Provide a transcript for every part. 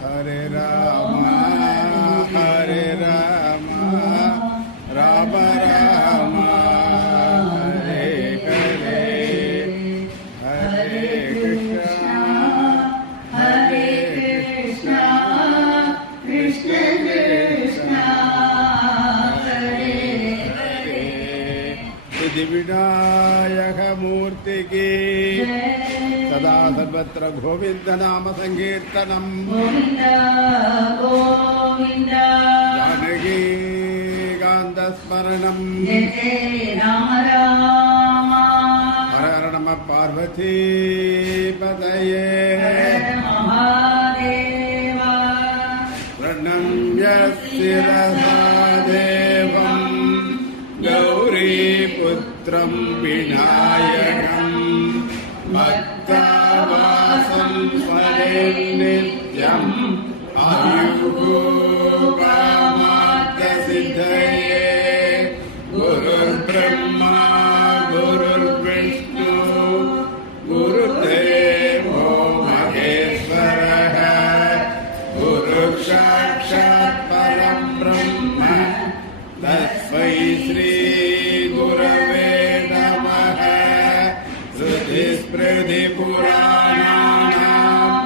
Hare Rama, Hare Rama, Rama Rama, Hare Hare, Hare Krishna, Hare Krishna, Krishna Krishna, Hare Hare. Siddhivinayaka Murti ki सदा सर्वत्र गोविंद नाम संकीर्तनम गोविंद गोविंद जानकी कांत स्मरणम जय जय राम राम हर हर नमः पार्वती पतये महादेव प्रणम्य शिरसा देवं गौरीपुत्रं विनायकम् भक्तावासं स्मरे नित्यम् आयुर्भूपामार्थसिद्धये गुरुर्ब्रह्मा गुरुर्विष्णु गुरुदेवो महेश्वरः गुरुसाक्षात् परं ब्रह्म तस्मै श्री गुरवे नमः. स्मृति पुराणानाम्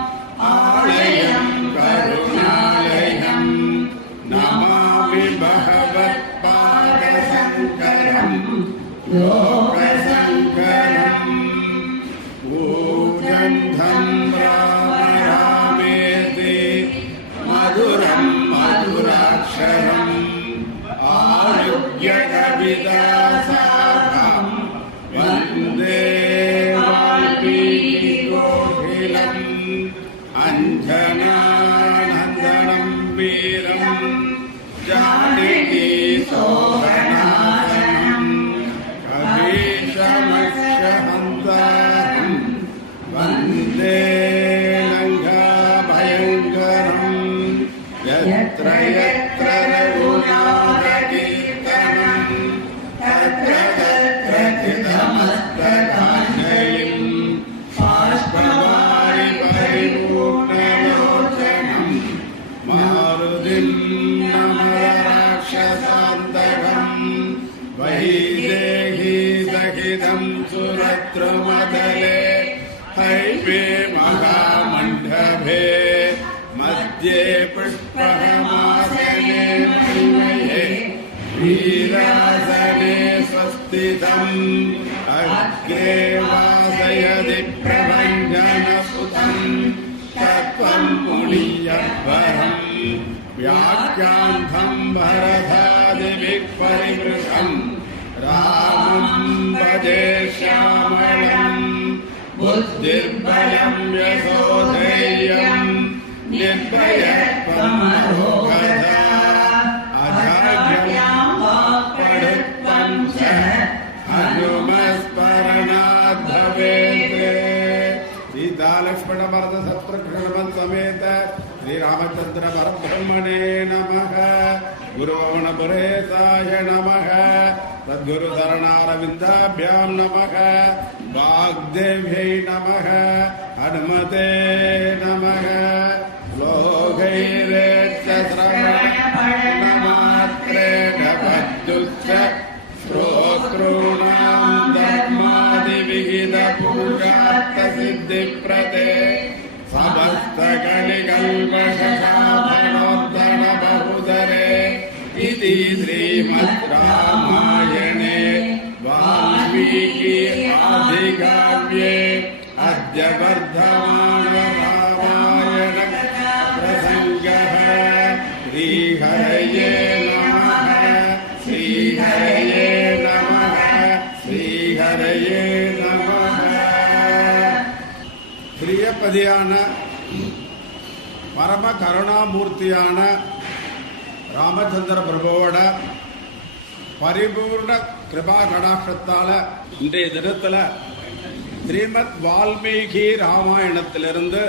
आलयं करुणालयं नमामि भगवत्पादशङ्करं लोकशङ्करम्. कूजन्तं राम रामेति मधुरं मधुराक्षरम् आरुह्यकविदासारं वन्दे अंजनानंदनं वीरं जानकी सोहनासनं कपीशमक्षहन्तारं वन्दे लङ्काभयङ्करं यत्र यत्र रघुनाथकीर्तनं तत्र तत्र चिदमस्तकाञ्जलिं बाष्पवारि परिपूर्णलोचनं मारुतिं नमः राक्षसान्तकं वैदेही सहितं सुरद्रुमतले हैवे महामण्डपे मध्ये पुष्पहमासने मणिमये वीरासने स्वस्थितम् अग्रे वासयति प्रभञ्जनसुतम् तत्त्वं मुनियद्वरम् व्याख्यान्तं भरतादिभिः परिवृतं रामं भजे श्यामलम् बुद्धिर्बलं यशोधैर्यं निर्भयत्वं रोगदा अजाड्यं वाक्पटुत्वं च हनुमस्मरणात् भवेत्. सीता लक्ष्मण भरत शत्रुघ्न समेत श्री रामचंद्र परब्रह्मणे नमः. गुरुवमनपुरेशाय नमः. सद्गुरु शरणारविन्दाभ्यां नमः. वाग्देव्यै नमः. हनुमते नमः. श्लोकैरेत्यश्रवणमात्रेण बद्धुश्च श्रोतॄणां धर्मादिविहितपुरुषार्थसिद्धिप्रदे समस्तकलिकल्पशशासनोत्तरबहुधरे इति श्रीमद् रामायणे वाल्मीकि आदिकाव्ये अद्य वर्धमान रामायण प्रसङ्गः. श्रीहरये नमः. श्रीहरये नमः. श्रीहरये नमः. प्रियपदिயான பரம கருணாமூர்த்தியான ராமச்சந்திர பிரபுவோட பரிபூர்ண கிருபா கடாட்சத்தால இன்றைய தினத்தில் ஸ்ரீமத் வால்மீகி ராமாயணத்திலிருந்து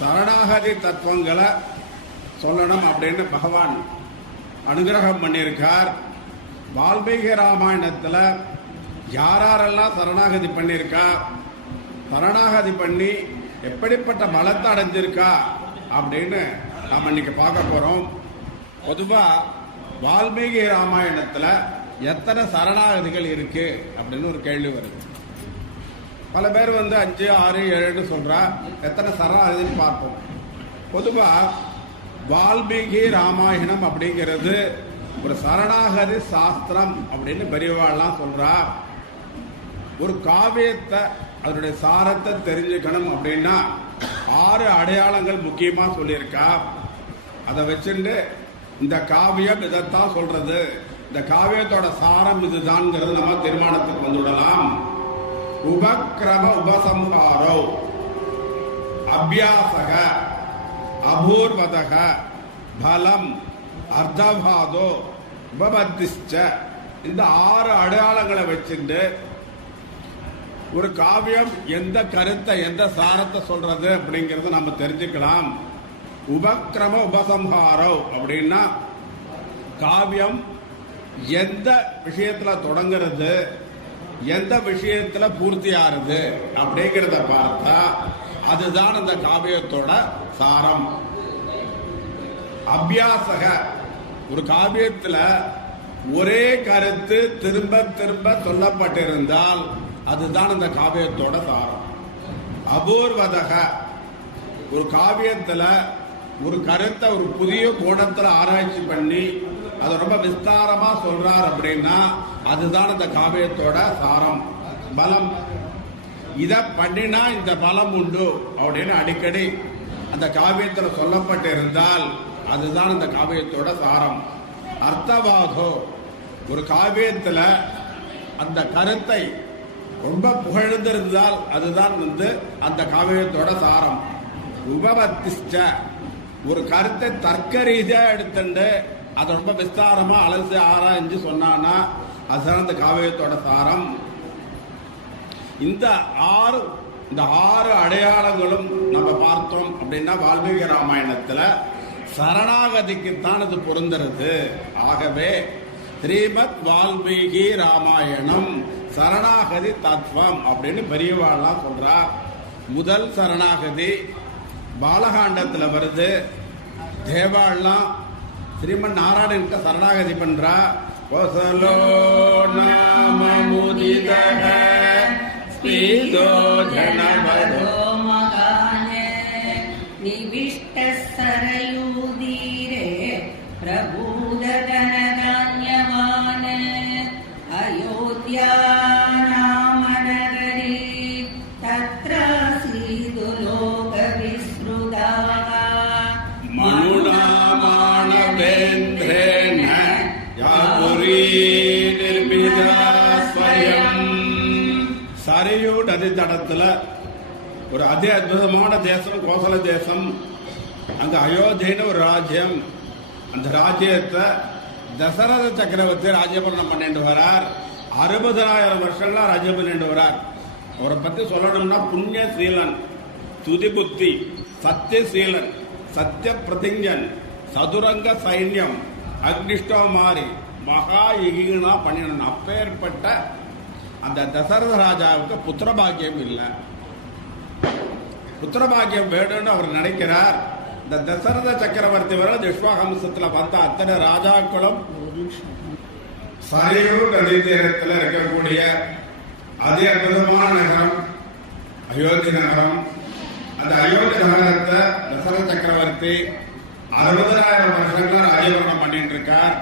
சரணாகதி தத்துவங்களை சொல்லணும் அப்படின்னு பகவான் அனுகிரகம் பண்ணியிருக்கார். வால்மீகி ராமாயணத்தில் யாரெல்லாம் சரணாகதி பண்ணியிருக்கா, சரணாகதி பண்ணி எப்படிப்பட்ட பலத்தை அடைஞ்சிருக்கா அப்படின்னு நாம் இன்னைக்கு பார்க்க போறோம். பொதுவா வால்மீகி ராமாயணத்துல எத்தனை சரணாகதிகள் இருக்கு அப்படின்னு ஒரு கேள்வி வருது. பல பேர் 5, 6, 7 சொல்றா. எத்தனை சரணாகதின்னு பார்ப்போம். பொதுவா வால்மீகி ராமாயணம் அப்படிங்கிறது ஒரு சரணாகதி சாஸ்திரம் அப்படின்னு பெரியவாள்லாம் சொல்றா. ஒரு காவியத்தை அதனுடைய சாரத்தை தெரிஞ்சுக்கணும் அப்படின்னா 6 அடையாளங்கள் முக்கியமா சொல்லியிருக்கா. அதை வச்சுட்டு இந்த காவியம் இதைத்தான் சொல்றது, இந்த காவியத்தோட சாரம் இதுதான்ங்கிறது நம்ம தீர்மானத்துக்கு வந்துவிடலாம். உபக்கிரம உபசம்ஹாரோ அபியாசக அபூர்வதக பலம் அர்த்தபாதோ உபபத்திஷ்ட இந்த 6 அடையாளங்களை வச்சுட்டு ஒரு காவியம் எந்த கருத்தை எந்த சாரத்தை சொல்றது அப்படிங்கறத நம்ம தெரிஞ்சுக்கலாம். உபக்கிரம உபசம்ஹாரோ அப்படின்னா காவியம் எந்த விஷயத்துல தொடங்குறது, எந்த விஷயத்துல பூர்த்தி ஆறுது அப்படிங்கிறத பார்த்தா அதுதான் அந்த காவியத்தோட சாரம். அபியாசக ஒரு காவியத்துல ஒரே கருத்து திரும்ப திரும்ப சொல்லப்பட்டிருந்தால் அதுதான் அந்த காவியத்தோட சாரம். அபூர்வதக ஒரு காவியத்துல ஒரு கருத்தை ஒரு புதிய கோணத்துல ஆராய்ச்சி பண்ணி அதை ரொம்ப விஸ்தாரமா சொல்றார் அப்படின்னா அதுதான் அந்த காவியத்தோட சாரம். பலம் இத பண்ணினா இந்த பலம் உண்டு அப்படின்னு அடிக்கடி அந்த காவியத்துல சொல்லப்பட்டு இருந்தால் அதுதான் அந்த காவியத்தோட சாரம். அர்த்தவாதோ ஒரு காவியத்துல அந்த கருத்தை ரொம்ப புகழ்ந்திருந்தால் அதுதான் அந்த காவியத்தோட சாரம். உபபத்திஷ்ட ஒரு கருத்தை தர்க்க ரீதியா எடுத்துட்டு அதை ரொம்ப விஸ்தாரமா அலசி ஆராய்ஞ்சு சொன்னான்னா அதுதான் அந்த காவியத்தோட சாரம். இந்த 6 அடையாளங்களும் நம்ம பார்த்தோம் அப்படின்னா வால்மீகி ராமாயணத்துல சரணாகதிக்குத்தான் அது பொருந்துறது. ஆகவே ஸ்ரீமத் வால்மீகி ராமாயணம் சரணாகதி தத்துவம் அப்படின்னு பெரியவாள்லாம் சொல்றார். முதல் சரணாகதி பாலகாண்டத்துல வருது. தேவாள்லாம் ஸ்ரீமன் நாராயணன்கிட்ட சரணாகதி பண்றா. கோசலோ நாம முதிதக ஸ்பீதோ ஜனவதோ நிவிஷ்ட சரயூதீரே பிரபூதகனதான்யமான அயோத்யா நாம நகரி தத்ராசீது லோக விஸ்ருதாக மனுநாமானவேந்திரேண யாபுரி நிர்மிதா ஸ்வயம். சரையூ நதி தடத்துல ஒரு அதி அற்புதமான தேசம் கோசல தேசம். அங்க அயோத்தின்னு ஒரு ராஜ்யம். அந்த ராஜ்யத்தை தசரத சக்கரவர்த்தி ராஜ்யபரணம் பண்ணிட்டு வரார். 60,000 வருஷம்லாம் ராஜ்யம் பண்ணிட்டு வரார். அவரை பத்தி சொல்லணும்னா புண்ணியசீலன், துதிபுத்தி, சத்தியசீலன், சத்திய பிரதிஞன், சதுரங்க சைன்யம், அக்னிஷ்டோமாரி, மகா யகினா பண்ணின அப்பேற்பட்ட அந்த தசரத ராஜாவுக்கு புத்திரபாகியம் இல்லை. புத்திரபாகியம் வேணும்னு அவர் நினைக்கிறார். இந்த தசரத சக்கரவர்த்தி வர விஸ்வாகம்சத்துல வந்த அத்தனை ராஜாக்களும் சரையூ நதி தீரத்தில் இருக்கக்கூடிய அதி அற்புதமான நகரம் அயோத்தி நகரம். அந்த அயோத்தி நகரத்தை தசரத சக்கரவர்த்தி 60,000 வருஷங்களா ராஜ்யபரணம் பண்ணிட்டு இருக்கார்.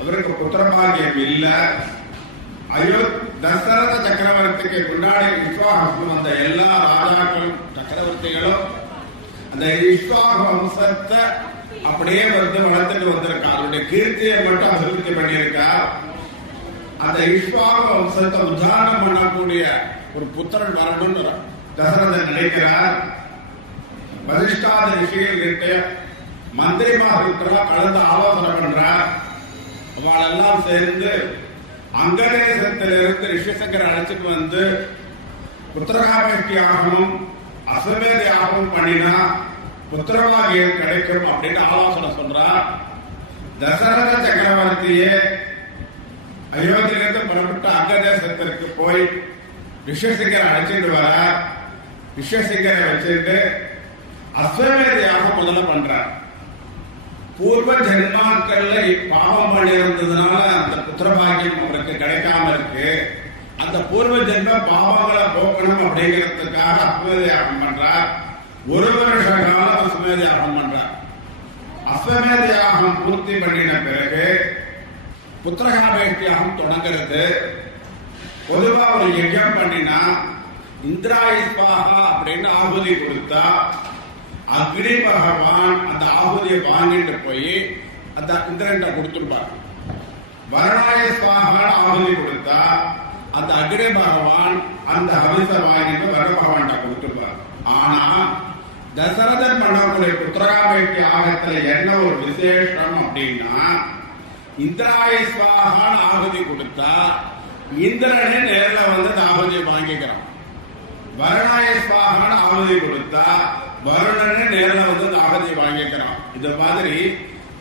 அவருக்கு புத்திரபாகியம் இல்லை. தசரத சக்கரவர்த்திக்கு முன்னாடி விஸ்வாகம் வந்த எல்லா ராஜாக்களும் சக்கரவர்த்திகளும் அந்த விஸ்வாக வம்சத்தை அப்படியே வளர்த்துட்டு வந்திருக்கார். அவருடைய கீர்த்தியை மட்டும் அபிவிருத்தி பண்ணியிருக்கார். அந்த விஸ்வாக வம்சத்தை உத்தாரணம் பண்ணக்கூடிய ஒரு புத்திரன் வரணும்னு தசரதன் நினைக்கிறார். வசிஷ்டாத ரிஷிகள் கிட்ட மந்திரிமார்களா கலந்து ஆலோசனை பண்றார். அவளெல்லாம் சேர்ந்து அங்கதேசத்திலிருந்து ரிஷிசங்கரை அழைச்சிட்டு வந்து புத்திரகாமேஷ்டியாகவும் அசமேதியாகவும் பண்ணினா புத்திரபாகியம் கிடைக்கும் அப்படின்னு ஆலோசனை சொல்றார். தசரத சக்கரவர்த்தியே அயோத்தியிலிருந்து புறப்பட்ட அங்கதேசத்திற்கு போய் ரிஷிசங்கரை அழைச்சிட்டு வர ரிஷிசங்கரை வச்சுட்டு அஸ்வமேதையாக முதல்ல பண்றார். பூர்வ ஜென்மாக்கள்ல பாவம் பண்ணியிருந்ததுனால அந்த புத்திரபாகியம் அவருக்கு கிடைக்காம இருக்கு. அந்த பூர்வ ஜென்ம பாவங்களை போக்கணும் அப்படிங்கிறதுக்காக அஸ்வமேத யாகம் பண்றார். 1 வருஷ காலம் அஸ்வமேத யாகம் பண்றார். அஸ்வமேத யாகம் பூர்த்தி பண்ணின பிறகு புத்திரகாபேஷ்டியாகம் தொடங்குறது. பொதுவா ஒரு யஜ்யம் பண்ணினா இந்திராயிஸ்வாகா அப்படின்னு ஆகுதி கொடுத்தா அக்னி பகவான் அந்த ஆகுதியை வாங்கிட்டு போய் அந்த இந்திரன்ட்ட கொடுத்துருப்பார். வருணாயஸ்வாகா ஆகுதி கொடுத்தா அந்த அக்னி பகவான் அந்த ஹவிச வாங்கிட்டு வருண பகவான்கிட்ட கொடுத்துருப்பார். ஆனா தசரதன் பண்ணக்கூடிய புத்திரகாபேஷ்டி யாகத்துல என்ன ஒரு விசேஷம் அப்படின்னா இந்திராயஸ்வாகான ஆகுதி கொடுத்தா இந்திரனே நேரில் வந்து அந்த ஆகுதியை வாங்கிக்கிறான். வருணாயஸ்வாகான ஆகுதி கொடுத்தா வருணனே நேரில் வந்து அந்த ஆகுதியை வாங்கிக்கிறான். இது மாதிரி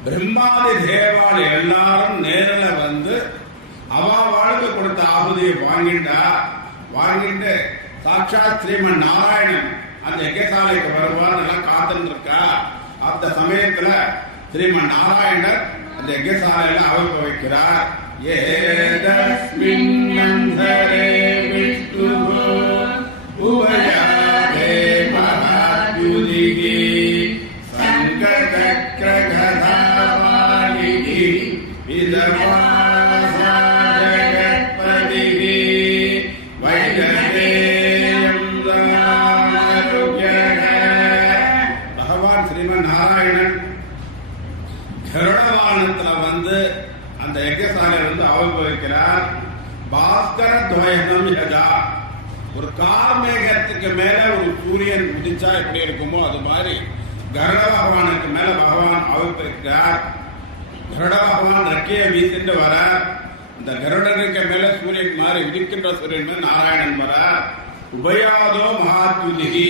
பிரம்மாதி தேவால் எல்லாரும் நேரில் வந்து அவளுக்கு கொடுத்த ஆகுதியை வாங்கிட்டு சாட்சாத் ஸ்ரீமன் நாராயணன் அந்த யஜ்ஞசாலைக்கு வருவார் எல்லாம் காத்துன்னு இருக்கா. அந்த சமயத்துல ஸ்ரீமன் நாராயணர் அந்த யஜ்ஞசாலையில அவருக்கு வைக்கிறார். ஏதஸ்மின் அந்தரே விஷ்ணுஹு உபயாதே மகாத்யுதிகி சங்கசக்ர கதாவாணிகி விதவாசா ஜகத்பதிகி வைஜதேயம் தாருக்யக. பகவான் ஸ்ரீமன் நாராயணன் கருடவானத்துல வந்து அந்த யஜ்ஞசாலையில வந்து அனுபவிக்கிறார். பாஸ்கர துவயனம் யஜா, ஒரு கார்மேகத்துக்கு மேல ஒரு சூரியன் உதிச்சா எப்படி இருக்குமோ அது மாதிரி கருட பகவானுக்கு மேல பகவான் அனுபவிக்கிறார். கருட பகவான் ரெக்கையை வீசிட்டு வர இந்த கருடனுக்கு மேல சூரியன் மாதிரி உதிக்கின்ற சூரியன் மேல நாராயணன் வர உபயாதோ மகாத்யுதிகி,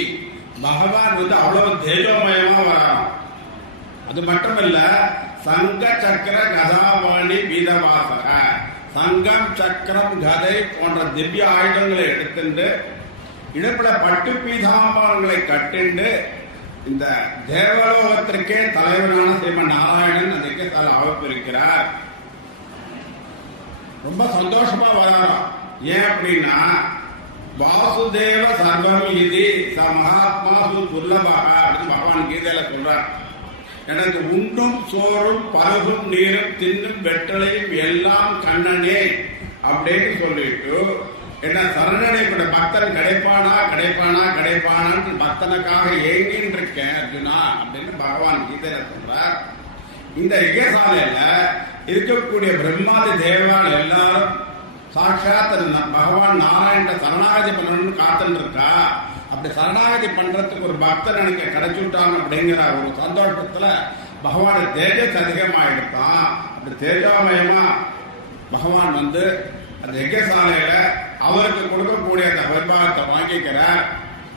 பகவான் வந்து அவ்வளவு தேஜோமயமா வரான். அது மட்டுமல்ல சங்க சக்கர கதாவாணி வீதவாசக, சங்கம் சக்கரம் கதை போன்ற திவ்ய ஆயுதங்களை எடுத்துட்டு இடுப்புல பட்டு பீதாம்பரங்களை கட்டிண்டு இந்த தேவலோகத்திற்கே தலைவரான ஸ்ரீமன் நாராயணன் அதுக்கு அவப்பிருக்கிறார். ரொம்ப சந்தோஷமா வராராம். ஏன் அப்படின்னா வாசுதேவ சர்வம் இது ச மகாத்மாசு துர்லபாக அப்படின்னு பகவான் கீதையில சொல்றார். எனக்கு உண்டும் சோறும் பருகும் நீரும் தின்னும் வெற்றலையும் எல்லாம் கண்ணனே அப்படின்னு சொல்லிட்டு என்ன சரணடைப்பட பக்தன் கிடைப்பானான்னு பக்தனுக்காக ஏங்கின்னு இருக்கேன் அர்ஜுனா அப்படின்னு பகவான் கீதையில சொல்றார். இந்த யஜ்ஞசாலையில இருக்கக்கூடிய பிரம்மாதி தேவான் எல்லாரும் சாட்சாத் பகவான் நாராயண சரணாகதி பண்ணணும்னு காத்துன்னு இருக்கா. அப்படி சரணாகதி பண்றதுக்கு ஒரு பக்தன் எனக்கு கிடைச்சுட்டான் அப்படிங்கிற ஒரு சந்தோஷத்துல பகவான தேஜஸ் அதிகமாயிடுத்தான். அப்படி தேஜாமயமா பகவான் வந்து அந்த யஜ்ஞசாலையில அவருக்கு கொடுக்கக்கூடிய அந்த வைபாகத்தை வாங்கிக்கிறார்.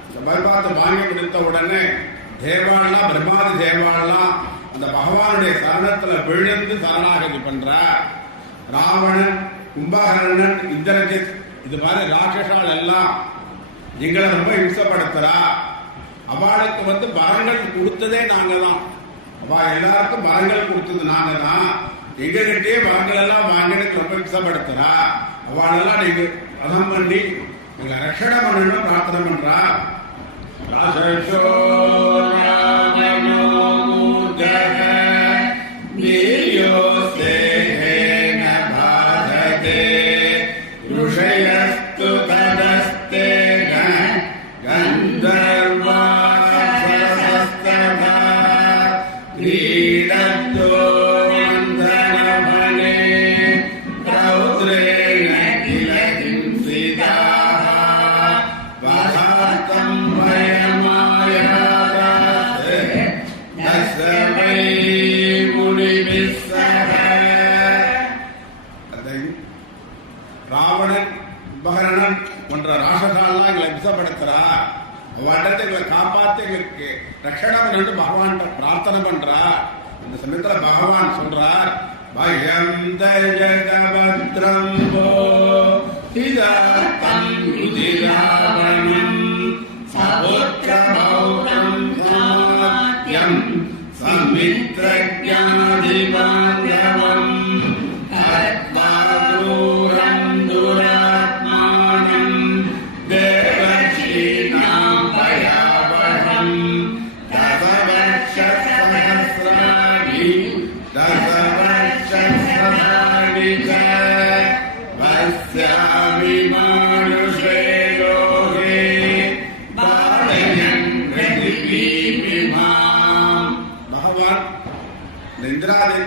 இந்த வைபாகத்தை வாங்கி கொடுத்த உடனே தேவாலாம் பிரம்மாதி தேவாலாம் அந்த பகவானுடைய சரணத்துல விழுந்து சரணாகதி பண்றார். ராவணன், கும்பகர்ணன், இந்திரஜித் இது மாதிரி ராட்சசால் எல்லாம் எங்களை ரொம்ப இம்சப்படுத்துறா. அவளுக்கு வந்து வரங்கள் கொடுத்ததே நாங்க தான். அவ எல்லாருக்கும் வரங்கள் கொடுத்தது நாங்க தான். எங்ககிட்டயே வரங்கள் எல்லாம் வாங்கிட்டு ரொம்ப இம்சப்படுத்துறா. அவளெல்லாம் நீங்க ரதம் பண்ணி எங்களை ரட்சணை பண்ணணும் பிரார்த்தனை பண்றா. ராவணன், கும்பகர்ணன் போன்ற ராசகாலாம் எங்களை விசப்படுத்துறா. அவட்டத்தை எங்களை காப்பாத்து எங்களுக்கு ரட்சணம் என்று பகவான் பிரார்த்தனை பண்றா. இந்த சமயத்துல பகவான் சொல்றார், பயம் தஜகபத்ரம் இதம் யுதிராவணம் சபுத்திர பௌரம் அமித்ரஜாதிபாந்தவம் அத்வாதூரம் துராத்மானம் தேவர்ஷீணாம் பயாவஹம் தசவர்ஷசஹஸ்ராணி தசவர்ஷசஹஸ்ராணி ச வஸ்யாமி மானுஷே யோகே பாலயன் பிரதிபீமிமாம். பகவான் இந்த இந்திராதி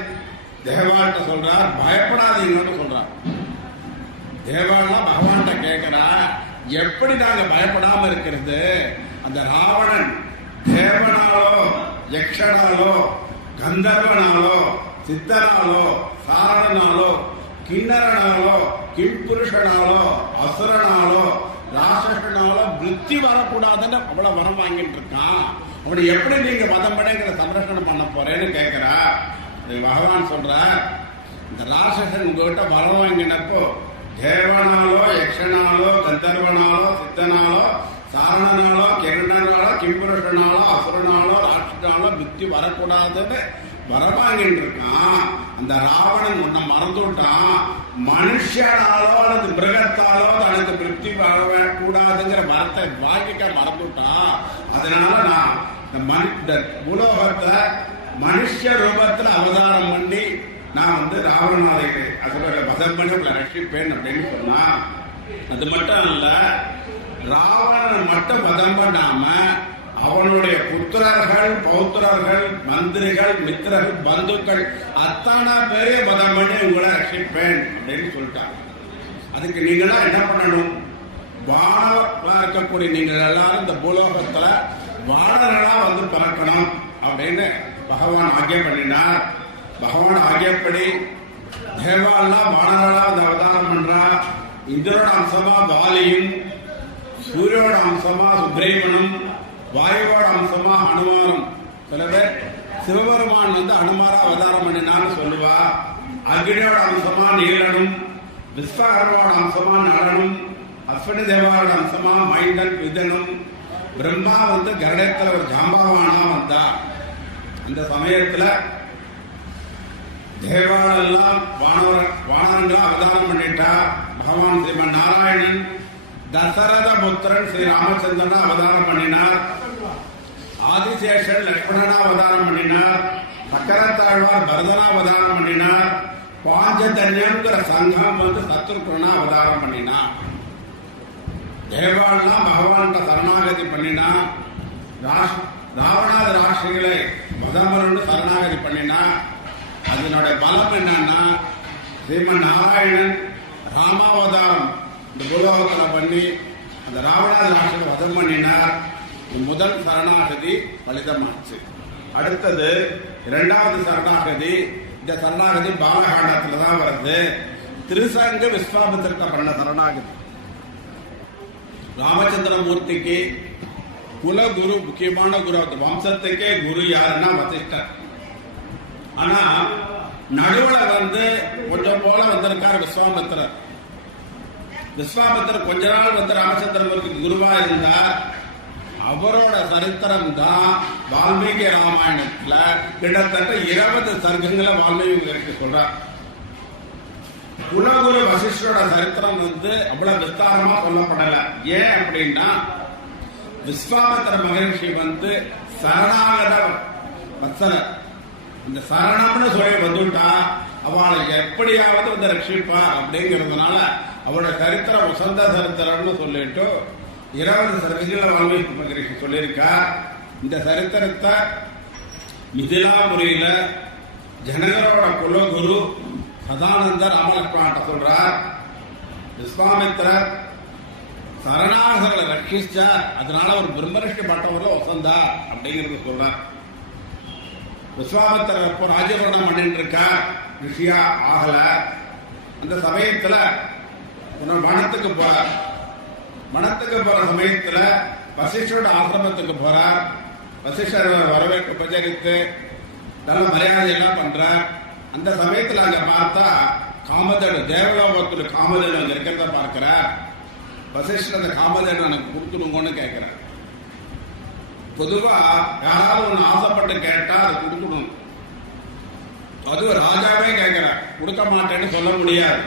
தேவாட்ட சொல்றார், பயப்படாதீங்கன்னு சொல்றார். தேவாலாம் பகவான்கிட்ட கேட்கிறா, எப்படி நாங்க பயப்படாம இருக்கிறது? அந்த ராவணன் தேவனாலோ யக்ஷனாலோ கந்தர்வனாலோ சித்தனாலோ சாரணனாலோ கிண்ணறனாலோ கிம்புருஷனாலோ அசுரனாலோ ராசனாலோ விருத்தி வரக்கூடாதுன்னு அவ்வளவு வரம் வாங்கிட்டு இருக்கான். அவனை எப்படி நீங்க மதம் படைங்கிற சம்ரட்சணம் பண்ண போறேன்னு கேட்கிறா. பகவான் சொல்ற, இந்த ராசசன் உங்ககிட்ட வரம் வாங்கினப்போ தேவனாலோ யக்ஷனாலோ கந்தர்வனாலோ சித்தனாலோ சாரணனாலோ கிரணனாலோ கிம்புருஷனாலோ அசுரனாலோ ராட்சனாலோ வித்தி வரக்கூடாதுன்னு வரம் வாங்கிட்டு இருக்கான். அந்த ராவணன் உன்னை மறந்து விட்டான். மனுஷனாலோ அல்லது மிருகத்தாலோ தனக்கு விருத்தி வரக்கூடாதுங்கிற வரத்தை வாங்கிக்க மறந்துட்டான். அதனால நான் இந்த உலோகத்தை மனுஷ ரூபத்துல அவதாரம் பண்ணி நான் வந்து ராவணாதை அதோட வதம் பண்ணி ரட்சிப்பேன் அப்படின்னு சொன்னா, அது மட்டும் இல்ல, ராவணன் மட்டும் வதம் பண்ணாம அவனுடைய புத்திரர்கள் பௌத்திரர்கள் மந்திரிகள் மித்திரர்கள் பந்துக்கள் அத்தனை பேரே வதம் பண்ணி உங்களை ரட்சிப்பேன் அப்படின்னு சொல்லிட்டாங்க. அதுக்கு நீங்களா என்ன பண்ணணும்? வானவா இருக்கக்கூடிய நீங்கள் எல்லாரும் இந்த பூலோகத்துல வானர்களா வந்து பிறக்கணும் அப்படின்னு பகவான் ஆகிய பண்ணினார். பகவான் ஆகியப்படி தேவாலாம் வானர்களா வந்து அவதாரம் பண்றா. இந்திரோட அம்சமா வாலியும், சூரியோட அம்சமா சுப்ரீமனும், வாயுவோட அம்சமா ஹனுமானும். சில பேர் சிவபெருமான் வந்து ஹனுமாரா அவதாரம் பண்ணினான்னு சொல்லுவா. அக்னியோட அம்சமா நீலனும், விஸ்வகர்மாவோட அம்சமா நலனும், அஸ்வினி தேவாவோட அம்சமா மைண்டன் விதனும், பிரம்மா வந்து கருடத்துல ஒரு ஜாம்பவானா வந்தா. அந்த சமயத்துல தேவாலெல்லாம் வானவர்களா அவதாரம் பண்ணிட்டா. பகவான் ஸ்ரீமன் நாராயணன் தசரத புத்திரன் ஸ்ரீ ராமச்சந்திரனா அவதாரம் பண்ணினார். ஆதிசேஷன் லட்சுமணனா அவதாரம் பண்ணினார். சக்கரத்தாழ்வார் பரதனா அவதாரம் பண்ணினார். பாஞ்சஜன்யங்கிற சங்கம் வந்து சத்ருகுணனா அவதாரம் பண்ணினார். தேவாலாம் பகவான் சரணாகதி பண்ணினா. ராவணாத ராட்சிகளை மதமரண்டு சரணாகதி பண்ணினா. அதனுடைய பலம் என்னன்னா, ஸ்ரீமன் நாராயணன் ராமாவதாரம் இந்த பூலோகத்தில் பண்ணி அந்த ராவணாத ராட்சிகளை வதம் பண்ணினார். முதல் சரணாகதி பலிதமாச்சு. அடுத்தது இரண்டாவது சரணாகதி. இந்த சரணாகதி பாலகாண்டத்துல தான் வருது. திருசங்க விஸ்வாமித்திரத்தை பண்ண சரணாகதி. ராமச்சந்திரமூர்த்திக்கு குலகுரு, முக்கியமான குரு, வம்சத்துக்கே குரு யாருன்னா வசிஷ்டர். ஆனா நடுவுல வந்து கொஞ்சம் போல வந்திருக்கார் விஸ்வாமித்திரர். விஸ்வாமித்திரர் கொஞ்ச நாள் வந்து ராமச்சந்திரமூர்த்திக்கு குருவா இருந்தார். அவரோட சரித்திரம் தான் வால்மீகி ராமாயணத்துல கிட்டத்தட்ட 20 சர்க்கங்களை வால்மீகி சொல்றார். குலகுரு வசிஷ்டரோட சரித்திரம் வந்து அவ்வளவு விஸ்தாரமா சொல்லப்படல. ஏன் அப்படின்னா, விஸ்வாமித்திர மகரிஷி வந்து சரணாகத வத்சலர். இந்த சரணம்னு சொல்லி வந்துட்டா அவளை எப்படியாவது வந்து ரட்சிப்பா அப்படிங்கிறதுனால அவரோட சரித்திரம் வசந்த சரித்திரம்னு சொல்லிட்டு 20 சர்க்கங்களை வால்மீகி மகரிஷி சொல்லியிருக்கார். இந்த சரித்திரத்தை மிதிலாபுரியில ஜனகரோட குலகுரு சதானந்த ராமலட்சுமண சொல்றார். விஸ்வாமித்திரர் சரணாகர்களை ரட்சிச்சா, அதனால ஒரு பிரம்மரிஷ்டி பட்டவரை வசந்தா அப்படிங்கிறது சொல்றார். விஸ்வாமித்திரர் இப்போ ராஜபரணம் பண்ணிட்டு இருக்கார், ரிஷியா ஆகல. அந்த சமயத்துல வனத்துக்கு போறார். வனத்துக்கு போற சமயத்துல வசிஷ்டரோட ஆசிரமத்துக்கு போறார். வசிஷ்டர் வரவேற்பு உபச்சரித்து நல்ல மரியாதை எல்லாம் பண்றார். அந்த சமயத்துல அங்க பார்த்தா காமதேனு, தேவலோகத்துல காமதேனு அங்க இருக்கிறத பார்க்கிறார். வசிஷ்டர் அந்த காமதேனு எனக்கு கொடுத்துடுங்கன்னு கேட்கிறார். பொதுவா யாராவது ஒண்ணு ஆசைப்பட்டு கேட்டா அதை கொடுக்கணும். அது ராஜாவே கேட்கிறார், கொடுக்க மாட்டேன்னு சொல்ல முடியாது.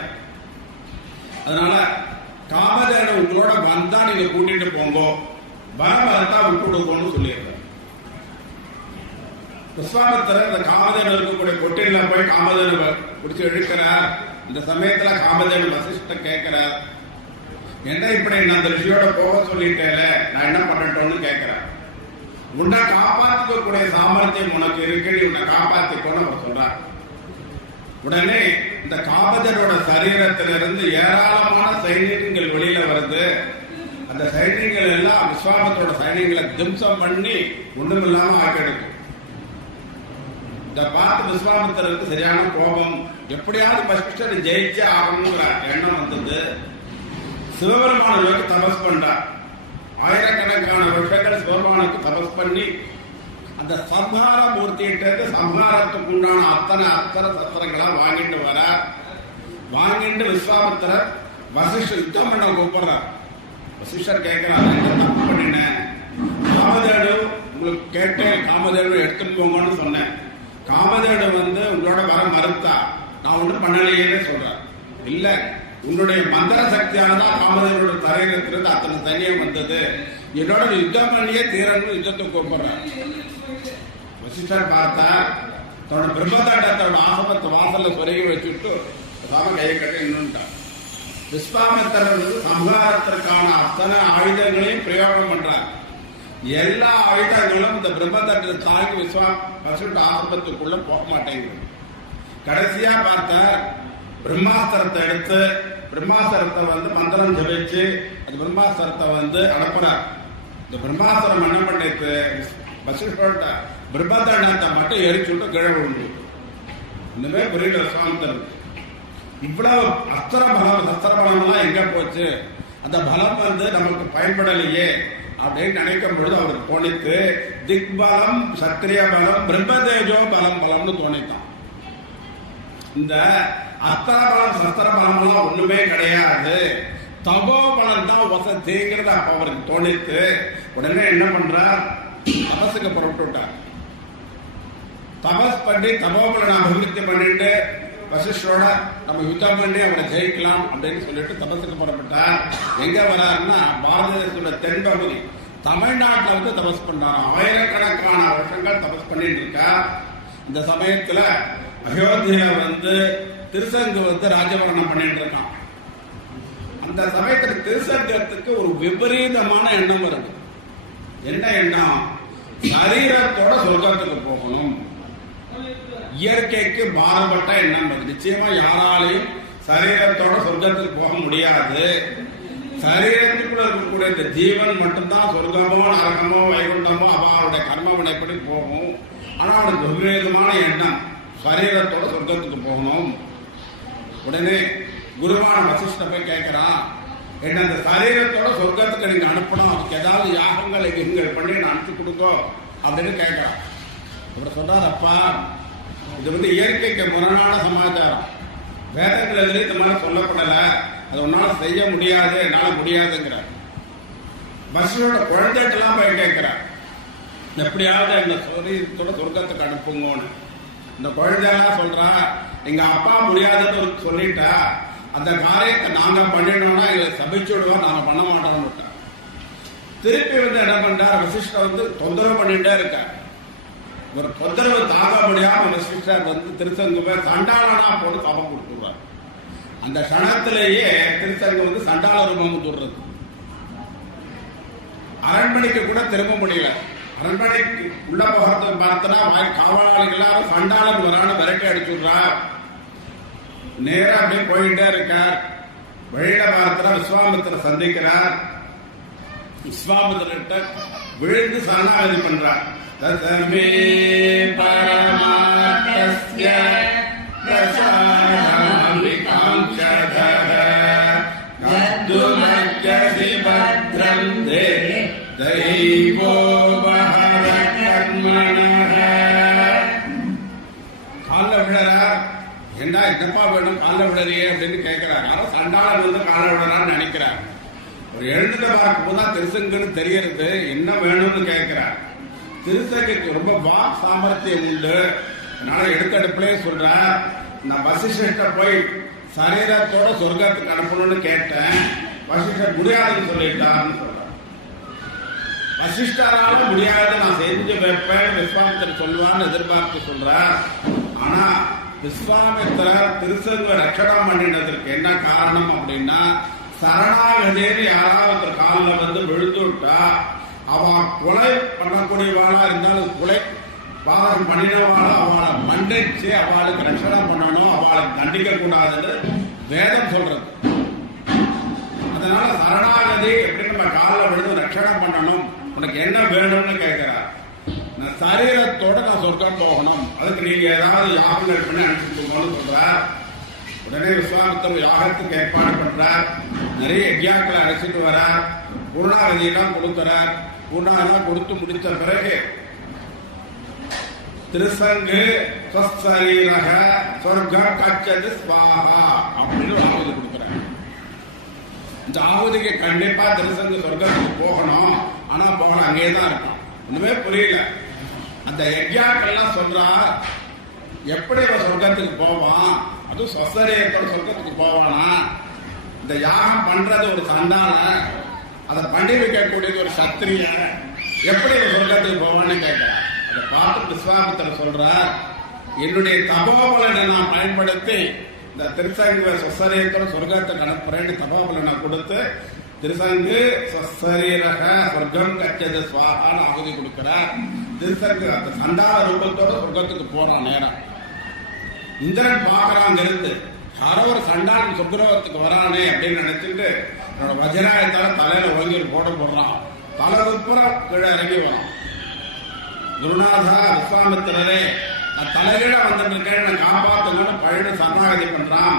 அதனால காமதேனு உங்களோட வந்தா நீங்க கூட்டிட்டு போங்க, வரத்தா விட்டுடுங்கன்னு சொல்லிடுறார். விஸ்வாமித்திரர் இந்த காமதேனு இருக்கக்கூடிய கொட்டில போய் காமதேனு பிடிச்சு இழுக்கிறார். இந்த சமயத்துல காமதேனு வசிஷ்ட கேட்கிறார், என்ன இப்படி நான் அந்த ரிஷியோட போக சொல்லிட்டேன், நான் என்ன பண்ணட்டோம்னு கேட்கிறேன். உன்னை காப்பாற்றிக்கக்கூடிய சாமர்த்தியம் உனக்கு இருக்கு, நீ உன்னை காப்பாத்திக்கோன்னு அவர் சொல்றார். உடனே இந்த காமதேனோட சரீரத்திலிருந்து ஏராளமான சைனியங்கள் வெளியில வருது. அந்த சைனியங்கள் எல்லாம் விஸ்வாமித்திரோட சைனியங்களை திம்சம் பண்ணி ஒண்ணுமில்லாம ஆக்கிடுக்கும். இத பார்த்து விஸ்வாமித்திரருக்கு சரியான கோபம், எப்படியாவது வசிஷ்டரை ஜெயிச்சே ஆகணுங்கிற எண்ணம் வந்தது. சிவபெருமானுக்கு தபஸ் பண்றார். ஆயிரக்கணக்கான வருஷங்கள் சிவபெருமானுக்கு தபஸ் பண்ணி அந்த சம்ஹார மூர்த்தியிட்ட சம்ஹாரத்துக்கு உண்டான அத்தனை சஸ்திரங்களா வாங்கிட்டு வர, வாங்கிட்டு விஸ்வாமித்திரர் வசிஷ்டர் யுத்தம் பண்ண கூப்பிடுறார். வசிஷ்டர் கேட்கிறார், என்ன தப்பு பண்ணினேன், காமதேனு உங்களுக்கு கேட்டேன், காமதேனு எடுத்துட்டு போங்கன்னு சொன்னேன், காமதேனு உங்களோட வர மறுத்தா, நான் ஒன்றும் பண்ணலையே சொல்றார். இல்ல, உன்னுடைய மந்திர சக்தியானதான் காமதேனோட சரீரத்திலிருந்து அத்தனை சைன்யம் வந்தது, என்னோட யுத்தம் பண்ணியே தீரன்னு யுத்தத்தை கூப்பிடுறார். வசிஷ்டர் பார்த்தா தன்னோட பிரம்மதண்டத்தோட ஆசமத்தை வாசல்ல சொருகி வச்சுட்டு கையை கட்டி நின்றுட்டார். விஸ்வாமித்திரர் சம்ஹாரத்திற்கான அத்தனை ஆயுதங்களையும் பிரயோகம் பண்றார். எல்லா ஆயுதங்களும் இந்த பிரம்மதண்டத்தை தாங்கி வசிஷ்ட ஆசமத்துக்குள்ள போக மாட்டேங்குது. கடைசியா பார்த்தார், பிரம்மாஸ்திரத்தை எடுத்து பிரம்மாஸ்திரத்தை மந்திரம் ஜபிச்சு அந்த பிரம்மாஸ்திரத்தை அனுப்புறார். இந்த பிரம்மாஸ்திரம் என்ன பண்ணிட்டு வசிஷ்டோட பிரம்மதண்டத்தை மட்டும் எரிச்சுட்டு கீழே விழுந்து. இன்னுமே புரியல விஸ்வாமித்திரர், இவ்வளவு அஸ்திர பலம் சஸ்திர பலம் எல்லாம் எங்க போச்சு, அந்த பலம் நமக்கு பயன்படலையே அப்படின்னு நினைக்கும் பொழுது அவருக்கு தோணித்து, திக்பலம் சத்திரிய பலம் பிரம்மதேஜோ பலம் பலம்னு தோணித்தான். இந்த அஸ்திர பலம் சஸ்திர பலம் எல்லாம் ஒண்ணுமே கிடையாது, தபோ பலம் தான் வசதிங்கிறத அப்ப அவருக்கு தோணித்து. உடனே என்ன பண்றார், தபஸுக்கு புறப்பட்டு விட்டார். தபஸ் பண்ணி தபோபலனை அபிவிருத்தி பண்ணிட்டு வசிஷ்டரோட நம்ம யுத்தம் பண்ணி அவரை ஜெயிக்கலாம் அப்படின்னு சொல்லிட்டு தபஸுக்கு புறப்பட்டார். எங்க வராருன்னா பாரத தேசத்தோட தென்பகுதி தமிழ்நாட்டில் தபஸ் பண்றாரு. ஆயிரக்கணக்கான வருஷங்கள் தபஸ் பண்ணிட்டு இருக்கார். இந்த சமயத்துல அயோத்தியில திருசங்கு ராஜபரணம் பண்ணிட்டு இருக்கான். அந்த சமயத்துல திருசங்கத்துக்கு ஒரு விபரீதமான எண்ணம் வருது. என்ன எண்ணம், சரீரத்தோட சொர்க்கத்துக்கு போகணும். இயற்கைக்கு மாறுபட்ட எண்ணம் வருது. நிச்சயமா யாராலையும் சரீரத்தோட சொர்க்கத்துக்கு போக முடியாது. சரீரத்துக்குள்ள இருக்கக்கூடிய இந்த ஜீவன் மட்டும்தான் சொர்க்கமோ நரகமோ வைகுண்டமோ அவருடைய கர்ம வினைப்படி போகும். ஆனா அவனுக்கு விபரீதமான எண்ணம், சரீரத்தோட சொர்க்கத்துக்கு போகணும். உடனே குருவான வசிஷ்ட போய் கேட்கிறான், என்ன அந்த சரீரத்தோட சொர்க்கத்துக்கு நீங்க அனுப்பணும், அதுக்கு ஏதாவது யாகங்கள் இங்கள் பண்ணி நான் அனுப்பிச்சு கொடுங்கோ அப்படின்னு கேட்கிறான். இவர் சொல்றாரு, அப்பா இது இயற்கைக்கு முரணான சமாச்சாரம், வேதங்கள் எதுலையும் இந்த மாதிரி சொல்லப்படல, அது ஒன்னால செய்ய முடியாது, என்னால முடியாதுங்கிறார். வசிஷ்டரோட குழந்தைட்டெல்லாம் போய் கேட்கிறார், எப்படியாவது இந்த சரீரத்தோட சொர்க்கத்துக்கு அனுப்புங்கன்னு. இந்த குழந்தையெல்லாம் சொல்றா, எங்க அப்பா முடியாதுன்னு சொல்லிட்டா அந்த காரியத்தை நாங்க பண்ணினோம்னா எங்களை சபிச்சு விடுவோம், நாங்க பண்ண மாட்டோம்னு. திருப்பி என்ன பண்றார், வசிஷ்டர் தொந்தரவு பண்ணிட்டே இருக்கார். ஒரு தொந்தரவு தாங்க முடியாம வசிஷ்டர் திருசங்குவை சண்டாளனா போட்டு சாபம் கொடுத்துடுறார். அந்த கணத்திலேயே திருசங்கு சண்டாள ரூபம் சொல்றது. அரண்மனைக்கு கூட திரும்ப முடியல. அரண்மனைக்கு உள்ள போகிறது பார்த்தனா காவலாளிகள் சண்டாளன் வரான்னு விரட்டி அடிச்சுடுறார். நேரா அப்படியே போயிட்டே இருக்கார். வழியில பார்த்தா விஸ்வாமித்திர சந்திக்கிறார். விஸ்வாமித்திர விழுந்து சரணாகதி பண்றார். ததமே பரமாத்மஸ்ய பிரசாதாம்பிகாம்சதஹ கத்துமர்க்கசி பத்ரம் தே தெய்வோ பஹர கர்மணஹ. கால்ல விழறார். என்ன என்னப்பா வேணும், கால விடறியே அப்படின்னு கேட்கிறார். யாரோ சண்டாளன் கால விடறான்னு நினைக்கிறார். ஒரு எழுந்துட்டு பார்க்கும் போதுதான் திருசங்குன்னு தெரியறது. என்ன வேணும்னு கேட்கிறார். திருசங்கைக்கு ரொம்ப வாக் சாமர்த்தியம் உண்டு. அதனால எடுத்தடுப்புலயே சொல்றேன், நான் வசிஷ்டர்கிட்ட போய் சரீரத்தோட சொர்க்கத்துக்கு அனுப்பணும்னு கேட்டேன். வசிஷ்டர் முடியாதுன்னு சொல்லிட்டான்னு சொல்றேன். வசிஷ்டரால முடியாது, நான் செஞ்சு வைப்பேன் விஸ்வாமித்திரர் சொல்லுவான்னு எதிர்பார்த்து சொல்றேன். ஆனா விஸ்வாமித்திரர் திருசங்க ரட்சணம் பண்ணினதற்கு என்ன காரணம் அப்படின்னா, சரணாகதேன்னு யாராவது காலில் வந்து விழுந்து விட்டா அவ கொலை பண்ணக்கூடியவாளா இருந்தாலும் கொலை பாதகம் பண்ணினவாளா அவளை மன்னிச்சு அவளுக்கு ரட்சணம் பண்ணணும், அவளுக்கு தண்டிக்க கூடாதுன்னு வேதம் சொல்றது. அதனால சரணாகதி எப்படி நம்ம காலில் விழுந்து ரட்சணம் பண்ணணும், உனக்கு என்ன வேணும்னு கேட்கிறார். நான் சரீரத்தோட நான் சொர்க்கம் போகணும், அதுக்கு நீங்க ஏதாவது யாகங்கள் பண்ணி அனுப்பிச்சுக்கோன்னு சொல்றார். உடனே விஸ்வாமித்திரர் யாகத்துக்கு ஏற்பாடு பண்றார். நிறைய யஜ்யாக்களை அழைச்சிட்டு வரார். பூர்ணாகதியெல்லாம் கொடுக்கிறார். பூர்ணாகெல்லாம் கொடுத்து முடித்த பிறகு திருசங்கு ஸ்வசரீரக சொர்க்க கச்சது ஸ்வாஹா அப்படின்னு ஒரு ஆகுதி கொடுக்கிறார். இந்த ஆகுதிக்கு கண்டிப்பா திருசங்கு சொர்க்கத்துக்கு போகணும், ஆனா போகல அங்கேயே தான் இருக்கும். ஒண்ணுமே புரியல. அந்த யஜ்யாக்கள்லாம் சொல்றா, எப்படி சொர்க்கத்துக்கு போவான், அதுவும் ஸ்வசரீரத்தோட சொர்க்கத்துக்கு போவானா? இந்த யாகம் பண்றது ஒரு சண்டான, அதை பண்ணி வைக்கக்கூடியது ஒரு சத்திரிய, எப்படி சொர்க்கத்துக்கு போவான்னு கேட்கிறார். அதை பார்த்து விஸ்வாமித்திரர் சொல்றார், என்னுடைய தபோபலனை நான் பயன்படுத்தி இந்த திருசங்க ஸ்வசரீரத்தோட சொர்க்கத்துக்கு அனுப்புறேன்னு தபோபலனை கொடுத்து திருசங்கு ஸ்வசரீரக சொர்க்கம் கச்சது ஸ்வாகான்னு ஆகுதி கொடுக்கிறார். திருசங்கு அந்த சண்டான ரூபத்தோட சொர்க்கத்துக்கு போறான் நேரம். இந்திரன் பாக்குறாங்க இருந்து, யாரோ ஒரு சண்டான் சொர்க்கத்துக்கு வரானே அப்படின்னு நினைச்சிட்டு என்னோட வஜ்ராயத்தால தலையில ஒழுங்கி போட போடுறான். தலை உட்புற கீழே இறங்கி வரான். குருநாதா விஸ்வாமித்திரரே, நான் தலைகீழ வந்துட்டு இருக்கேன், நான் காப்பாத்துங்கன்னு பழனி சரணாகதி பண்றான்.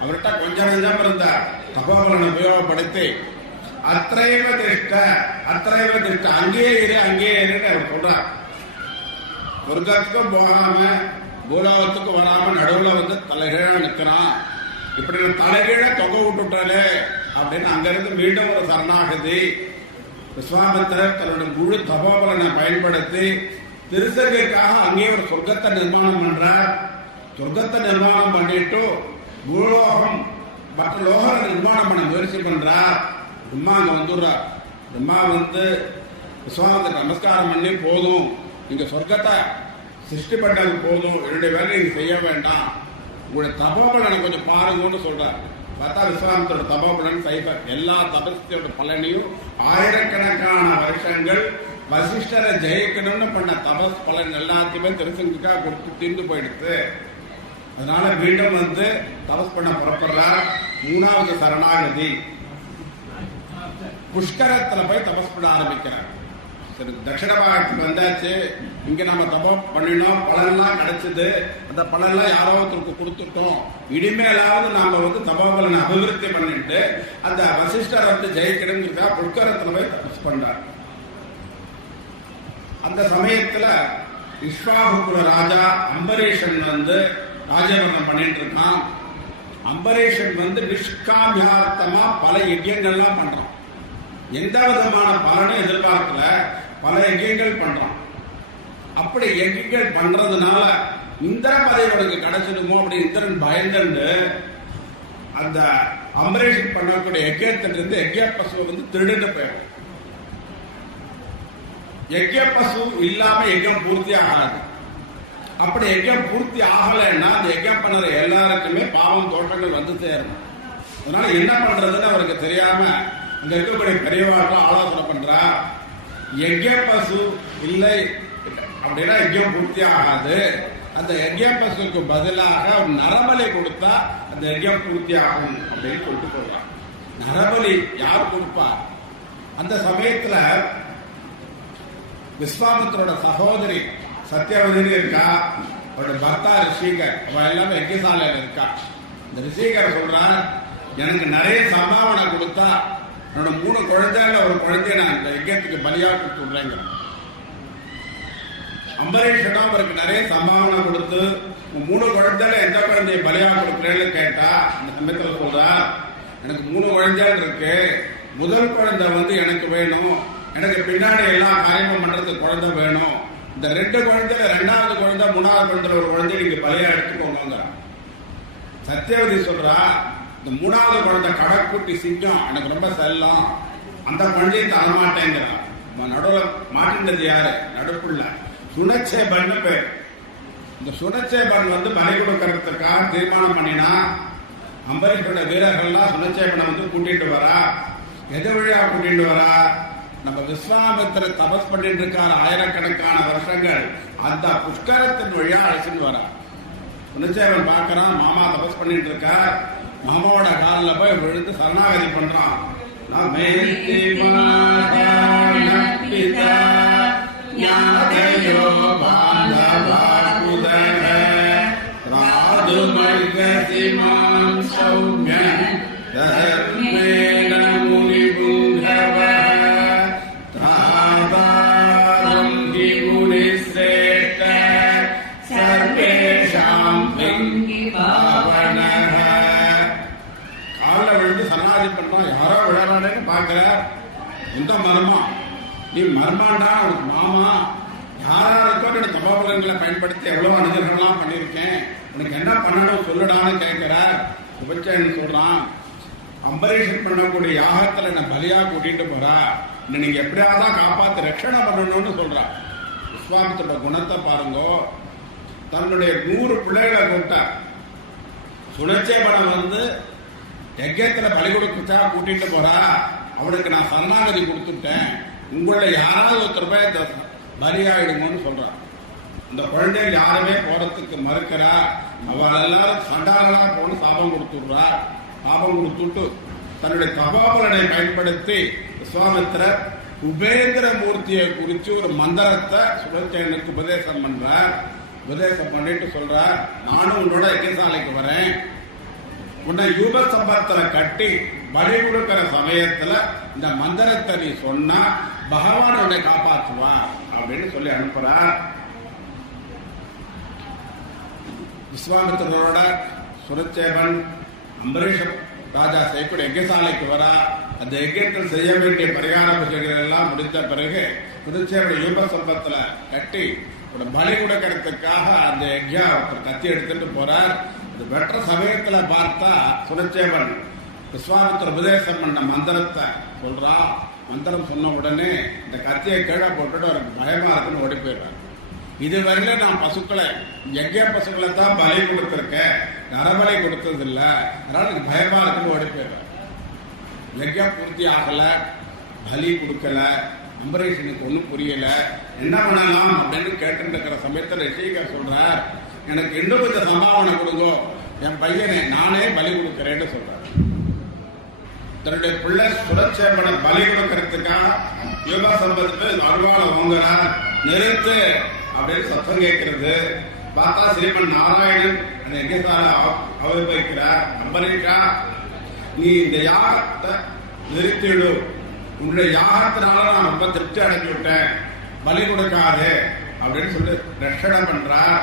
அவர்கிட்ட கொஞ்சம் நெஞ்சம் இருந்த தபோபலனை உபயோகப்படுத்தி அத்திரைவ திருஷ்ட அங்கேயே இருன்னு அவர் சொல்றார். சொர்க்கத்துக்கும் போகாம பூலோகத்துக்கும் வராம நடுவுல வந்து தலைகீழ நிற்கிறான். இப்படி நான் தலைகீழ தொகை விட்டுட்டாலே அப்படின்னு அங்கிருந்து மீண்டும் ஒரு சரணாகதி. விஸ்வாமித்திரர் தன்னுடைய முழு தபோபலனை பயன்படுத்தி திருசங்கைக்காக அங்கேயே ஒரு சொர்க்கத்தை நிர்மாணம் பண்றார். சொர்க்கத்தை நிர்மாணம் பண்ணிட்டு பூலோகம் மற்ற லோகத்தை நிர்மாணம் பண்ண முயற்சி பண்றார். பிரம்மா அங்க வந்துடுறார். பிரம்மா வந்து விஸ்வாமித்திரர் நமஸ்காரம் பண்ணி, போதும் நீங்க சொர்க்கத்தை சிருஷ்டி பண்ணது போதும், என்னுடைய வேலை நீங்க செய்ய வேண்டாம், உங்களுடைய தபோபலனை கொஞ்சம் பாருங்கன்னு சொல்றார். பார்த்தா விஸ்வாமித்திரோட தபோபலன் சைபர். எல்லா தபஸ்தியோட பலனையும் ஆயிரக்கணக்கான வருஷங்கள் வசிஷ்டரை ஜெயிக்கணும்னு பண்ண தபஸ் பலன் எல்லாத்தையுமே திருசங்குக்காக கொடுத்து தீர்ந்து போயிடுது. அதனால மீண்டும் வந்து தபஸ் பண்ண புறப்படுறார். மூணாவது சரணாகதி புஷ்கரத்துல போய் தபஸ் பண்ண ஆரம்பிக்கிறார். சரி, தட்சிண பாகத்துக்கு வந்தாச்சு. இங்க நம்ம தபம் பண்ணினோம், பலன்லாம் கிடைச்சது. அந்த பலன்லாம் யாரோ ஒருத்தருக்கு கொடுத்துட்டோம். இனிமேலாவது நாம வந்து தபோபலனை அபிவிருத்தி பண்ணிட்டு அந்த வசிஷ்டரை வந்து ஜெயிக்கணுங்கிறதுக்காக புஷ்கரத்துல போய் தபஸ் பண்றார். அந்த சமயத்துல விஸ்வாகுல ராஜா அம்பரீஷன் வந்து ராஜபரணம் பண்ணிட்டு இருக்கான். அம்பரீஷன் வந்து நிஷ்காமியார்த்தமா பல யஜ்யங்கள்லாம் பண்றான். எந்த விதமான பலனும் எதிர்பார்க்கல, பல யஜ்யங்கள் பண்றான். அப்படி யஜ்யங்கள் பண்றதுனால இந்திர பதவி அவனுக்கு கிடைச்சிடுமோ அப்படி இந்திரன் பயந்துண்டு அந்த அம்பரீஷன் பண்ணக்கூடிய யஜ்யத்திலிருந்து யஜ்ய பசுவை வந்து திருடிட்டு போயிடும். யஜ்ய பசு இல்லாம யஜ்யம் பூர்த்தி ஆகாது. அப்படி யஜ்யம் பூர்த்தி ஆகலைன்னா அந்த யஜ்யம் பண்ணுற எல்லாருக்குமே பாவம் தோட்டங்கள் வந்து சேரணும். அதனால என்ன பண்றதுன்னு அவருக்கு தெரியாம இங்க இருக்கக்கூடிய பெரியவார்கள் ஆலோசனை பண்றா. யஜ்ய பசு இல்லை அப்படின்னா யஜ்யம் பூர்த்தி ஆகாது. அந்த யஜ்ய பசுக்கு பதிலாக நரபலி கொடுத்தா அந்த யஜ்யம் பூர்த்தி ஆகும் அப்படின்னு சொல்லிட்டு போடுறான். நரபலி யார் கொடுப்பா? அந்த சமயத்துல விஸ்வாமித்திரோட சகோதரி சத்யவதினி இருக்கா, அவருடைய பர்த்தா ரிஷிகர், அவ எல்லாமே யஜ்யசாலையில இருக்கா. இந்த ரிஷிகர் சொல்றா, எனக்கு நிறைய சம்பாவனை கொடுத்தா என்னோட 3 குழந்தைல ஒரு குழந்தைய நான் இந்த யஜ்யத்துக்கு பலியா கொடுத்துடுறேங்க. அம்பரீஷனா அவருக்கு நிறைய சம்பாவனை கொடுத்து 3 குழந்தைல எந்த குழந்தைய பலியா கொடுக்குறேன்னு கேட்டா இந்த சமயத்துல சொல்றா, எனக்கு 3 குழந்தைகள் இருக்கு, முதல் குழந்தை வந்து எனக்கு வேணும், எனக்கு பின்னாடி எல்லா காரியமும் பண்றதுக்கு குழந்தை வேணும். இந்த 2 குழந்தைல 2வது குழந்தை 3வது குழந்தைல ஒரு குழந்தை நீங்க பலியா எடுத்துக்கோங்க. சத்தியவதி சொல்றா, இந்த 3வது குழந்தை கடைக்குட்டி சிங்கம் எனக்கு ரொம்ப செல்லம், அந்த குழந்தையை தரமாட்டேங்கிறா. நடுவில் மாட்டின்றது யாரு? நடுப்புள்ள சுனச்சேபன் பேர். இந்த சுனச்சேபன் பலி கொடுக்கறதுக்காக தீர்மானம் பண்ணினா அம்பரீஷோட வீரர்கள்லாம் சுனச்சேபனை கூட்டிட்டு வரா. எது வழியா கூட்டிட்டு வரா? நம்ம விஸ்வாமித்திர தபஸ் பண்ணிட்டு இருக்காரு ஆயிரக்கணக்கான வருஷங்கள், அந்த புஷ்கரத்தின் வழியா அழைச்சிட்டு வரா. சுனச்சேபன் பார்க்கறான், மாமா தபஸ் பண்ணிட்டு இருக்கார். மாமாவோட காலில் போய் விழுந்து சரணாகதி பண்றான். இந்த மர்மா நீ மர்மாண்டா மாமா, யாராருக்கோ தபாபலங்களை பயன்படுத்தி எவ்வளவு அனுகிரகம்லாம் பண்ணியிருக்கேன், உனக்கு என்ன பண்ணணும் சொல்லுடான்னு கேட்கிறார். உபச்சேன்னு சொல்றான், அம்பரீஷன் பண்ணக்கூடிய யாகத்துல என்ன பலியா கூட்டிட்டு போறா, நீங்க எப்படியாவது காப்பாத்து ரட்சணை பண்ணணும்னு சொல்றா. விஸ்வாமித்திரோட குணத்தை பாருங்கோ. தன்னுடைய 100 பிள்ளைகளை கூட்டார். சுனச்சேபனை யஜ்யத்துல பலி கொடுத்தா கூட்டிட்டு போறா. அவனுக்கு நான் சரணாகதி கொடுத்துட்டேன், உங்களை யாராவது ஒருத்தர் போய் பலியாயிடுங்கன்னு சொல்றான். இந்த குழந்தைகள் யாருமே போறதுக்கு மறுக்கிறா. அவள் எல்லாரும் சண்டாளா போன சாபம் கொடுத்துடுறா. சாபம் கொடுத்துட்டு தன்னுடைய தபாபலனை பயன்படுத்தி விஸ்வாமித்திரர் உபேந்திர மூர்த்தியை குறித்து ஒரு மந்திரத்தை சுபச்சேனுக்கு உபதேசம் பண்றார். உபதேசம் பண்ணிட்டு சொல்றார், நானும் உன்னோட யஜ்யசாலைக்கு வரேன், உன்னை யூப சம்பத்துல கட்டி பலி கொடுக்கிற சமயத்துல இந்த மந்திரத்தை நீ சொன்னா பகவான் உன்னை காப்பாற்றுவா அப்படின்னு சொல்லி அனுப்புறார். விஸ்வாமித்திரரோட சுனச்சேபன் அம்பரீஷ ராஜா செய்யக்கூடிய யஜ்யசாலைக்கு வரா. அந்த யஜ்யத்தில் செய்ய வேண்டிய பரிகார பூஜைகள் எல்லாம் முடித்த பிறகு சுனச்சேபன் யூப சம்பத்துல கட்டி பலி கொடுக்கறதுக்காக அந்த யஜ்யா கத்தி எடுத்துட்டு போறார். அது வெற்ற சமயத்துல பார்த்தா சுனச்சேபன் விஸ்வாமித்திர உபதேசம் பண்ண மந்திரத்தை சொல்றா. மந்திரம் சொன்ன உடனே இந்த கத்தியை கீழே போட்டுட்டு அவருக்கு பயமா இருக்குன்னு ஓடி போயிடுறாரு. இதுவரையில நான் பசுக்களை யஜ்ய பசுக்களை தான் பலி கொடுத்திருக்கேன், நரபலி கொடுத்தது இல்லை, அதனால எனக்கு பயமா இருக்குன்னு ஓடி போயிடுறாரு. யஜ்யம் பூர்த்தி ஆகல, பலி கொடுக்கல, அம்பரீஷனுக்கு ஒன்றும் புரியல, என்ன பண்ணலாம் அப்படின்னு கேட்டு இருக்கிற சமயத்தில் ரிஷிகர் சொல்றார், எனக்கு இன்னும் கொஞ்சம் சம்பாவனை கொடுங்கோ, என் பையனை நானே பலி கொடுக்கிறேன்னு சொல்றார். தன்னுடைய பிள்ளை சுனச்சேபனை பலி கொடுக்கறதுக்காக யூப சம்பத்து அருவாளை வாங்குறார். நிறுத்து அப்படின்னு சத்தம் கேட்கிறது. பார்த்தா ஸ்ரீமன் நாராயணன் அந்த யஜ்யசால அவதரிக்கிறார். அம்பரீஷா, நீ இந்த யாகத்தை நிறுத்திடு, உன்னுடைய யாகத்தினால நான் ரொம்ப திருப்தி அடைஞ்சு விட்டேன், பலி கொடுக்காது அப்படின்னு சொல்லி ரட்சணை பண்றார்.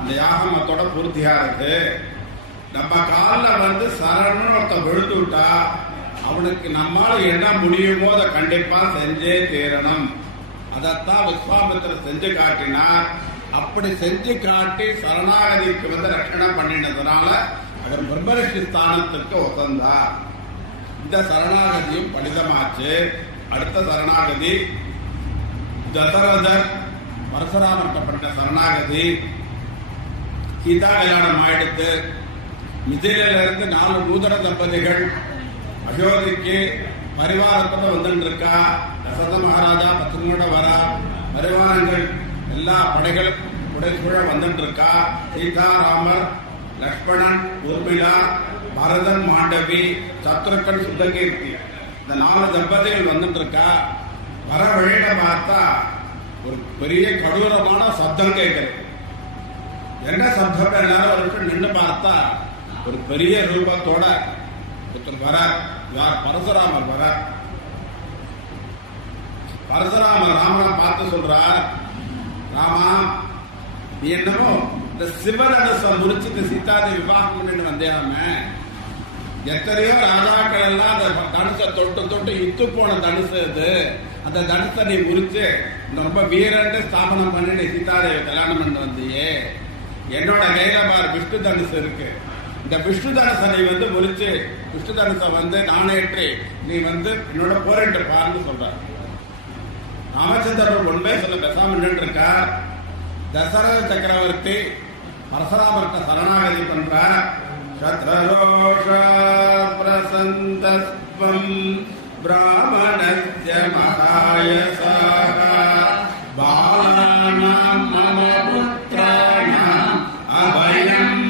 இந்த யாகம் அத்தோட பூர்த்தியா இருக்கு. நம்ம காலில் சரணன்னு ஒருத்த விழுந்து விட்டா அவனுக்கு நம்மால என்ன முடியுமோ அதை கண்டிப்பா செஞ்சே தீரணும். அதைத்தான் விஸ்வாமித்திரர் செஞ்சு காட்டினார். அப்படி செஞ்சு காட்டி சரணாகதிக்கு ரட்சணை பண்ணினதுனால அவர் பிரம்மரிஷி ஸ்தானத்திற்கு ஒசந்தார். இந்த சரணாகதியும் பலிதமாச்சு. அடுத்த சரணாகதி தசரதர் பரசுராமர்கிட்ட பண்ண சரணாகதி. சீதா கல்யாணம் ஆயிடுத்து. மிதிலையில இருந்து 4 நூதன தம்பதிகள் அயோத்திக்கு பரிவாரத்தோட வந்துட்டு இருக்கா. தசரத மகாராஜா பத்தினோட வரா. பரிவாரங்கள் எல்லா படைகளும் உடைசூழ வந்துட்டு இருக்கா. சீதா, ராமர், லக்ஷ்மணன், ஊர்மிளா, பரதன், மாண்டவி, சத்ருக்கன், சுத்தகீர்த்தி, இந்த 4 தம்பதிகள் வந்துட்டு இருக்கா. வர வழியில பார்த்தா ஒரு பெரிய கடூரமான சப்தம் கேட்கிறது. என்ன சப்தம்? எல்லாரும் நின்று பார்த்தா ஒரு பெரிய ரூபத்தோட ஒருத்தர் வர. யார்? பரசுராமர் வர. பரசுராமர் ராமனை பார்த்து சொல்றார், ராமா, நீ என்னமோ இந்த சிவதனுசை முடிச்சுட்டு சீதாதேவி விவாகம் பண்ணிட்டு வந்தேனாம, எத்தனையோ ராஜாக்கள் எல்லாம் அந்த தனுசை தொட்டு தொட்டு இத்து போன தனுசு இது, அந்த தனுசை நீ முறிச்சு ரொம்ப வீரண்டு ஸ்தாபனம் பண்ணிட்டு சீதாதேவி கல்யாணம் பண்ணி வந்தியே, என்னோட கையில பார் விஷ்ணு தனுசு இருக்கு, இந்த விஷ்ணு தனுசை நீ முறிச்சு விஷ்ணு தனுசை நாணேற்றி நீ என்னோட போரிட்டு பாருன்னு சொல்ற. ராமச்சந்திரன் ஒன்றே சொல்ல பேசாம நின்று இருக்கார். தசரத சக்கரவர்த்தி பரசுராமர்கிட்ட சரணாகதி பண்றார். சத்ரரோஷ பிரசந்தஸ்வம் பிராமணஸ்ய மகாயசாக பாலானாம் மம புத்ராணாம் அபயம்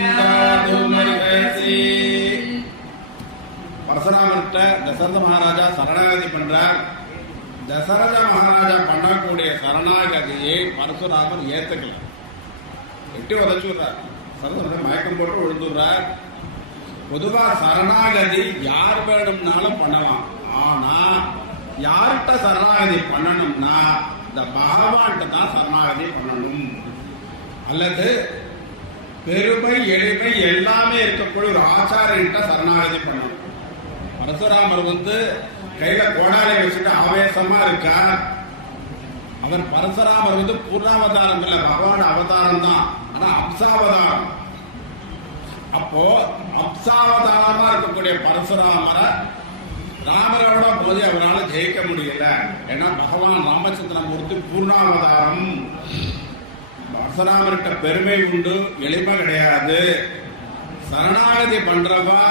தாதுமர்ஹசி. பரசுராமர்கிட்ட தசரத மகாராஜா சரணாகதி பண்றார். தசரத மகாராஜா பண்ணக்கூடிய சரணாகதியை பரசுராமர் ஏத்துக்கல, எட்டி உதச்சுடுறார். சரஸ்வரர் மயக்கம் போட்டு விழுந்துடுறார். பொதுவா சரணாகதி யார் வேணும்னாலும் பண்ணலாம், ஆனா யார்கிட்ட சரணாகதி பண்ணணும்னா இந்த பகவான்கிட்ட தான் சரணாகதி பண்ணணும். அல்லது பெருமை எளிமை எல்லாமே இருக்கக்கூடிய ஒரு ஆச்சாரியன்கிட்ட சரணாகதி பண்ணணும். பரசுராமர் கையில கோடாலை வச்சுட்டு ஆவேசமா இருக்கார். அவர் பரசுராமர் பூர்ணாவதாரம் இல்ல, பகவான் அவதாரம் தான், ஆனா அம்சாவதாரம். அப்போ அம்சாவதாரமா இருக்கக்கூடிய பரசுராமரை ராமரோட போது அவரால் ஜெயிக்க முடியல. ஏன்னா பகவான் ராமச்சந்திரமூர்த்தி பூர்ணாவதாரம். பரசுராமர்கிட்ட பெருமை உண்டு, எளிமை கிடையாது. சரணாகதி பண்றவா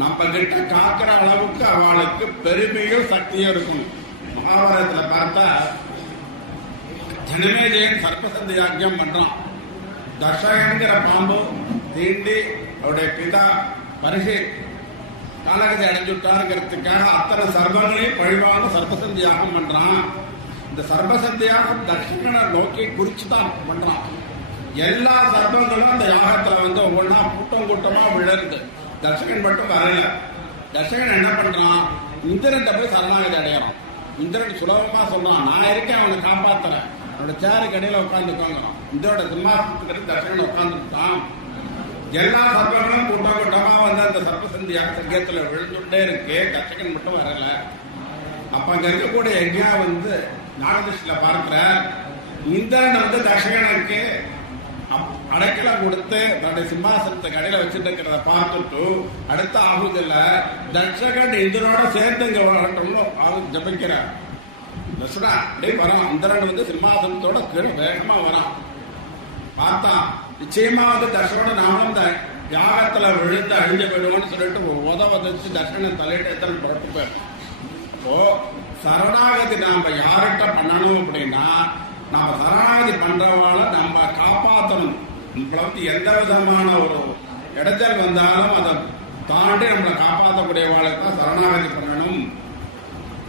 நம்ம கிட்ட காக்கிற அளவுக்கு அவளுக்கு பெருமையும் சக்தியும் இருக்கும். மகாபாரதத்துல பார்த்தா ஜனமேஜயன் சர்ப்பசந்தி யாக்கியம் பண்றான். தர்ஷகன்கிற பாம்பு தீண்டி அவருடைய பிதா பரிசு காலகதி அடைஞ்சுட்டாருங்கிறதுக்காக அத்தனை சர்ப்பங்களையும் பழிவான சர்ப்பசந்தி யாகம் பண்றான். இந்த சர்ப்பசந்தி யாகம் தர்ஷகனை நோக்கி குறிச்சுதான் பண்றான். எல்லா சர்ப்பங்களும் அந்த யாகத்துல ஒவ்வொன்னா கூட்டம் கூட்டமா விழுந்து, தர்ஷகன் மட்டும் வரல. தர்ஷகன் என்ன பண்றான், இந்திரன் போய் சரணாகதி அடையறான். இந்திரன் சுலபமா சொல்றான், நான் இருக்கேன், அவனை காப்பாத்துறேன், அவனோட சேருக்கு அடியில உட்காந்துக்கோங்க. இந்திரோட சிம்மாசனத்துக்கு தர்ஷகன் உட்காந்துட்டான். எல்லா சர்ப்பங்களும் கூட்டம் கூட்டமா அந்த சர்ப்பசந்தி யஜ்ஞத்துல விழுந்துட்டே இருக்கு. தர்ஷகன் மட்டும் வரல. அப்ப அங்க இருக்கக்கூடிய யஜ்ஞா ஞானதிஷ்டில பார்க்கிற இந்திரன் தர்ஷகனுக்கு அடைக்கல கொடுத்து தன்னுடைய சிம்மாசனத்துக்கு அடையில வச்சுட்டு இருக்கிறத பார்த்துட்டு அடுத்த ஆகுதில்ல தர்ஷகன் இந்திரனோட சேர்ந்து இங்க வரட்டும் ஜபிக்கிறார். தர்ஷனா அப்படியே வரான். இந்திரன் சிம்மாசனத்தோட வேகமா வரான். பார்த்தான், நிச்சயமா தர்ஷனோட நானும் இந்த யாகத்துல விழுந்து அழிஞ்ச போயிடுவோம்னு சொல்லிட்டு உதவச்சு தர்ஷனை தலையிட்டு எத்தனை புரட்டு போயிடும். அப்போ சரணாகதி நாம யார்கிட்ட பண்ணணும் அப்படின்னா, நாம சரணாகதி பண்றவால நம்ம காப்பாற்றணும். நம்மள எந்த விதமான ஒரு இடைஞ்சல் வந்தாலும் அதை தாண்டி நம்மளை காப்பாற்றக்கூடியவாளுக்கு தான் சரணாகதி பண்ணணும்.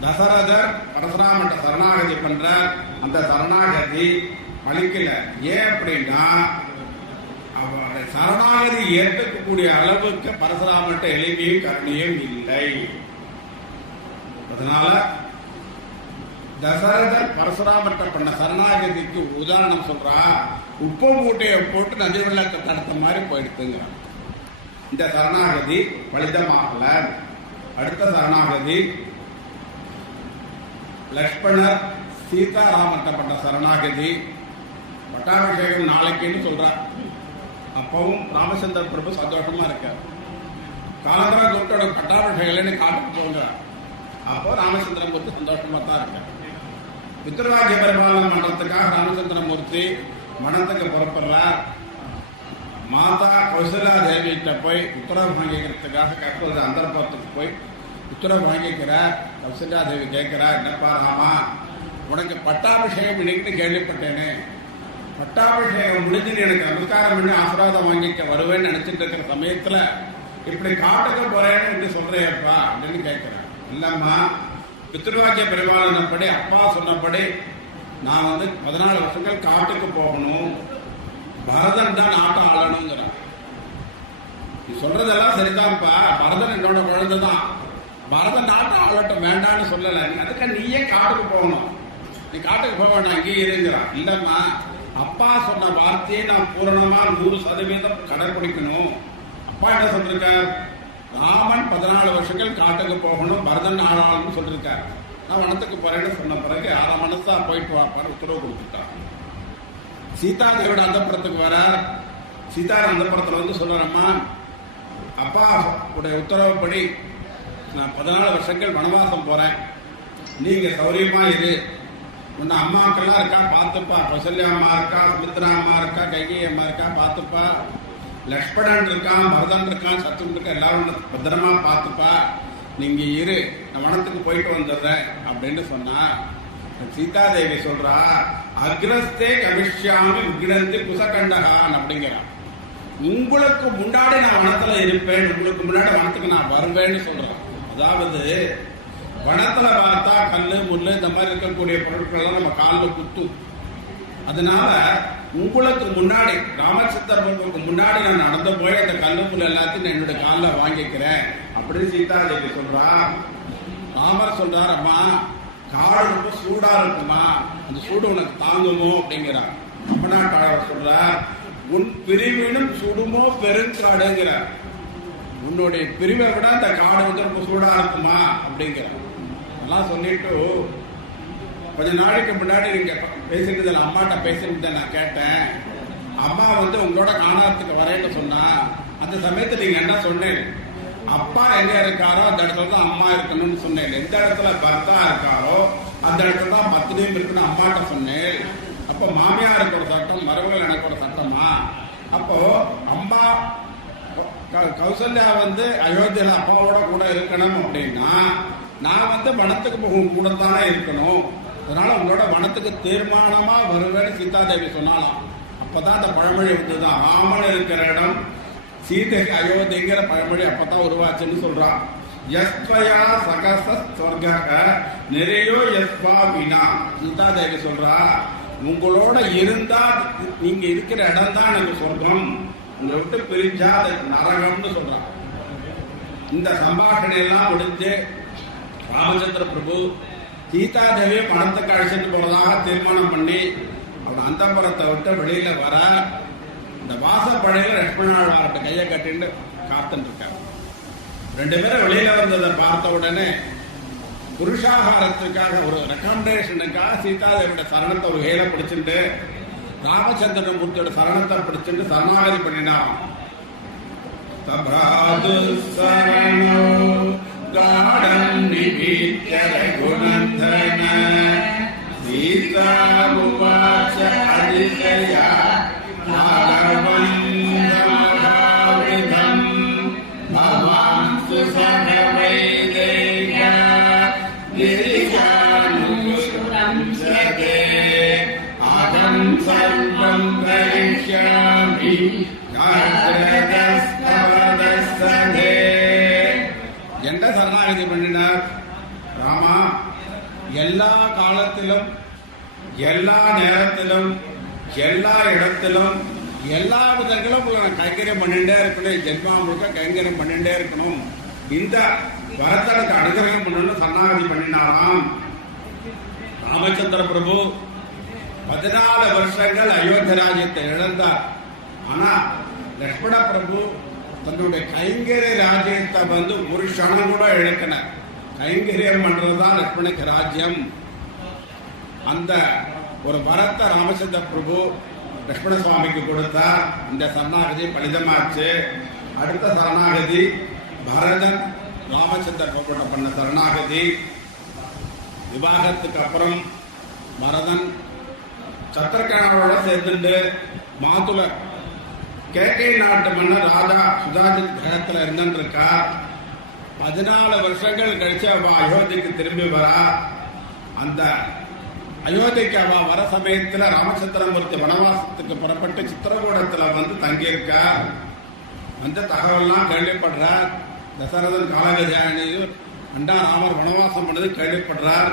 தசரதர் பரசுராமன் சரணாகதி பண்ற அந்த சரணாகதி பலிக்கல. ஏன் அப்படின்னா, அவருடைய சரணாகதி ஏற்கக்கூடிய அளவுக்கு பரசுராமன் எளிமையும் கருணையும் இல்லை. அதனால தசரதர் பரசுராமர்கிட்ட பண்ண சரணாகதிக்கு உதாரணம் சொல்றா, உப்பு மூட்டையை போட்டு நதி வெள்ளத்தை தடுத்த மாதிரி போயிடுத்துங்கிறான். இந்த சரணாகதி பலிதமாகல. அடுத்த சரணாகதி லக்ஷ்மணர் சீதாராமர்கிட்ட பண்ண சரணாகதி. பட்டாபிஷேகம் நாளைக்குன்னு சொல்றார். அப்பவும் ராமச்சந்திர பிரபு சந்தோஷமா இருக்கார். காலங்கரா தூட்டோட பட்டாபிஷேகம் காட்டுக்கு போகிறார். அப்போ ராமச்சந்திரமூர்த்தி சந்தோஷமா தான் இருக்கார். பித்ருவாக்கிய பரிபாலனம் பண்றதுக்காக ராமச்சந்திரமூர்த்தி மனத்துக்கு புறப்படுறார். மாதா கௌசல்யா தேவிகிட்ட போய் உத்தரவு வாங்கிக்கிறதுக்காக கற்பது அந்தர்பத்துக்கு போய் உத்தரவு வாங்கிக்கிறார். கௌசல்யா தேவி கேட்கிறார், என்னப்பா ராமா, உனக்கு பட்டாபிஷேகம் இன்னைக்கு கேள்விப்பட்டேனே, பட்டாபிஷேகம் முடிஞ்சு எனக்கு நமஸ்காரம் பண்ணி ஆசீர்வாதம் வாங்கிக்க வருவேன்னு நினைச்சிட்டு இருக்கிற சமயத்துல இப்படி காட்டுக்கு போறேன்னு சொல்றேப்பா அப்படின்னு கேட்கிறேன். இல்லம்மா, பித்ருவாக்கிய பரிபாலனப்படி அப்பா சொன்னபடி நான் 14 வருஷங்கள் காட்டுக்கு போகணும், பரதன் தான் நாட்டை ஆளணுங்கிறான். நீ சொல்றதெல்லாம் சரிதான்ப்பா, பரதன் என்னோட குழந்தை தான், பரதன் நாட்டை ஆளட்டும், வேண்டான்னு சொல்லல. அதுக்கு நீயே காட்டுக்கு போகணும், நீ காட்டுக்கு போக வேண்டாம், அங்கேயே இருங்கிறான். இல்லம்மா, அப்பா சொன்ன வார்த்தையை நான் பூரணமா 100% கடைபிடிக்கணும். அப்பா என்ன சொல்லிருக்கார், ராமன் 14 வருஷங்கள் காட்டுக்கு போகணும், பரதன் ஆளாளன்னு சொல்லிருக்கார். நான் வனத்துக்கு போறேன்னு சொன்ன பிறகு அரை மனசா போயிட்டு வாப்பான்னு உத்தரவு கொடுத்துட்டான். சீதாதேவியோட அந்தப்புறத்துக்கு வர சீதார அந்தப்புறத்துல வந்து சொல்றம்மா, அப்பா உடைய உத்தரவுப்படி நான் 14 வருஷங்கள் வனவாசம் போறேன், நீங்க சௌரியமா இரு, உன்ன அம்மாக்கெல்லாம் இருக்கா பாத்துப்பா, கௌசல்யா அம்மா இருக்கா, சுமித்ரா அம்மா இருக்கா, கைகேயி அம்மா இருக்கா பாத்துப்பா, லக்ஷ்மணன் இருக்கான், பரதன் இருக்கான், சத்ருன் இருக்கா, எல்லாரும் பத்திரமா பாத்துப்பா, நீங்க இரு, நான் வனத்துக்கு போயிட்டு வந்துடுறேன் அப்படின்னு சொன்னா சீதாதேவி சொல்றா, அக்ரஸ்தே கவிஷ்யாமி விக்னந்தி குசகண்டகான் அப்படிங்கிறான். உங்களுக்கு முன்னாடி நான் வனத்துல இருப்பேன், உங்களுக்கு முன்னாடி வனத்துக்கு நான் வருவேன்னு சொல்றேன். அதாவது வனத்துல பார்த்தா கல்லு முள்ளு இந்த மாதிரி இருக்கக்கூடிய பொருட்கள் எல்லாம் நம்ம காலில் குத்தும். அதனால உங்களுக்கு முன்னாடி ராமச்சந்திரனுக்கு முன்னாடி நான் நடந்து போய் அந்த கல்லு முள்ளு எல்லாத்தையும் என்னோட காலில் வாங்கிக்கிறேன் அப்படின்னு சீதாதேவி சொல்றா. ராமர் சொல்றார், அம்மா காடு ரொம்ப சூடா இருக்குமா, அந்த சூடு உனக்கு தாங்குமோ அப்படிங்கிறார். அம்மநாட்டாளர் சொல்றார், உன் பிரிவினும் சுடுமோ பெருங்காடுங்கிறார். உன்னுடைய பிரிவை விட அந்த காடு வந்து ரொம்ப சூடா இருக்குமா அப்படிங்கிறார். அதெல்லாம் சொல்லிட்டு கொஞ்ச நாளைக்கு முன்னாடி நீங்க பேசிட்டு அம்மாட்ட பேசிட்டு நான் கேட்டேன், அம்மா வந்து உங்களோட காணாதத்துக்கு வரேன்னு சொன்னா அந்த சமயத்துல நீங்க என்ன சொன்னேன், அப்பா எங்க இருக்காரோ அந்த இடத்துல தான் அம்மா இருக்கணும்னு சொன்னேன், எந்த இடத்துல பர்த்தா இருக்காரோ அந்த இடத்துல தான் பத்தினியும் இருக்குன்னு அம்மாட்ட சொன்னேன். அப்போ மாமியாருக்கு ஒரு சட்டம், மருமகள் எனக்கு ஒரு சட்டமா, அப்போ அம்மா கௌசல்யா வந்து அயோத்தியில அப்பாவோட கூட இருக்கணும் அப்படின்னா நான் வந்து வனத்துக்கு போகும் கூட தானே இருக்கணும், அதனால உங்களோட வனத்துக்கு தீர்மானமா வருவேன்னு சீதாதேவி சொன்னாலாம். அப்பதான் அந்த பழமொழி வந்துதான், ராமன் இருக்கிற இடம் சீதை அயோத்திங்கிற பழமொழி அப்பதான் உருவாச்சுன்னு சொல்றான். யஸ்வயா சகச ஸ்வர்க நிறையோ யஸ்வா வினா. சீதாதேவி சொல்றா, உங்களோட இருந்தா நீங்க இருக்கிற இடம் தான் எனக்கு சொர்க்கம், உங்களை விட்டு பிரிஞ்சா அது நரகம்னு சொல்றான். இந்த சம்பாஷணை எல்லாம் முடிஞ்சு ராமச்சந்திர பிரபு சீதாதேவியை பணத்துக்கு அழைச்சிட்டு போறதாக தீர்மானம் பண்ணி அவன் அந்தப்புறத்தை விட்டு வெளியில வர இந்த வாசப்படையில லட்சுமணாழ்வார்கிட்ட கையை கட்டிட்டு காத்துட்டு இருக்காரு. 2 பேரும் வெளியில வந்ததை பார்த்த உடனே புருஷாகாரத்துக்காக ஒரு ரெக்கமெண்டேஷனுக்காக சீதாதேவியோட சரணத்தை ஒரு கையில பிடிச்சிட்டு ராமச்சந்திரன் மூர்த்தியோட சரணத்தை பிடிச்சிட்டு சரணாகதி பண்ணினான். தபாது சரணோ காடம் நிபீத்ய ரகுநந்தன சீதாமுவாச அதிசயா நாகவம் மகாவிதம் பவான் சுசகவைதேய கிரிஜானுஷுரம் சதே ஆகம் சர்வம் கரிஷ்யாமி யாத்ரதஸ்தவதஸ்ததே. எந்த சரணாகதி பண்ணினார் ராமா? எல்லா காலத்திலும் எல்லா நேரத்திலும் எல்லா இடத்திலும் எல்லா விதங்களும் கைங்கரியம் பண்ணிட்டே இருக்கணும், ஜென்மா முழுக்க கைங்கரியம் பண்ணிட்டே இருக்கணும், இந்த வரத்தனுக்கு அனுகிரகம் பண்ணணும்னு சரணாகதி பண்ணினாராம். ராமச்சந்திர பிரபு 14 வருஷங்கள் அயோத்திய ராஜ்யத்தை இழந்தார். ஆனா லக்ஷ்மண பிரபு தன்னுடைய கைங்கரிய ராஜ்யத்தை வந்து ஒரு க்ஷணம் கூட இழக்கல. கைங்கரியம் பண்றதுதான் லக்ஷ்மணுக்கு ராஜ்யம். அந்த ஒரு வரத்தை ராமச்சந்திர பிரபு லக்ஷ்மண சுவாமிக்கு கொடுத்தார். இந்த சரணாகதி பலிதமாச்சு. அடுத்த சரணாகதி பரதன் ராமச்சந்திர பிரபு பண்ண சரணாகதி. விவாகத்துக்கு அப்புறம் பரதன் சத்திரகேனோட சேர்ந்துட்டு மாதுள கேகே நாட்டு மன்னர் ராஜா சுதாஜித் கிரகத்தில் இருந்திருக்கார். 14 வருஷங்கள் கழிச்சு அவ அயோத்திக்கு திரும்பி வரா. அந்த அயோத்திக்கு அவ வர சமயத்துல ராமச்சந்திரமூர்த்தி வனவாசத்துக்கு புறப்பட்டு சித்திரகூடத்துல வந்து தங்கியிருக்கார். அந்த தகவல்லாம் கேள்விப்படுறார். தசரதன் காலகதியானியும் 2ஆம் ராமர் வனவாசம் பண்ணது கேள்விப்படுறார்.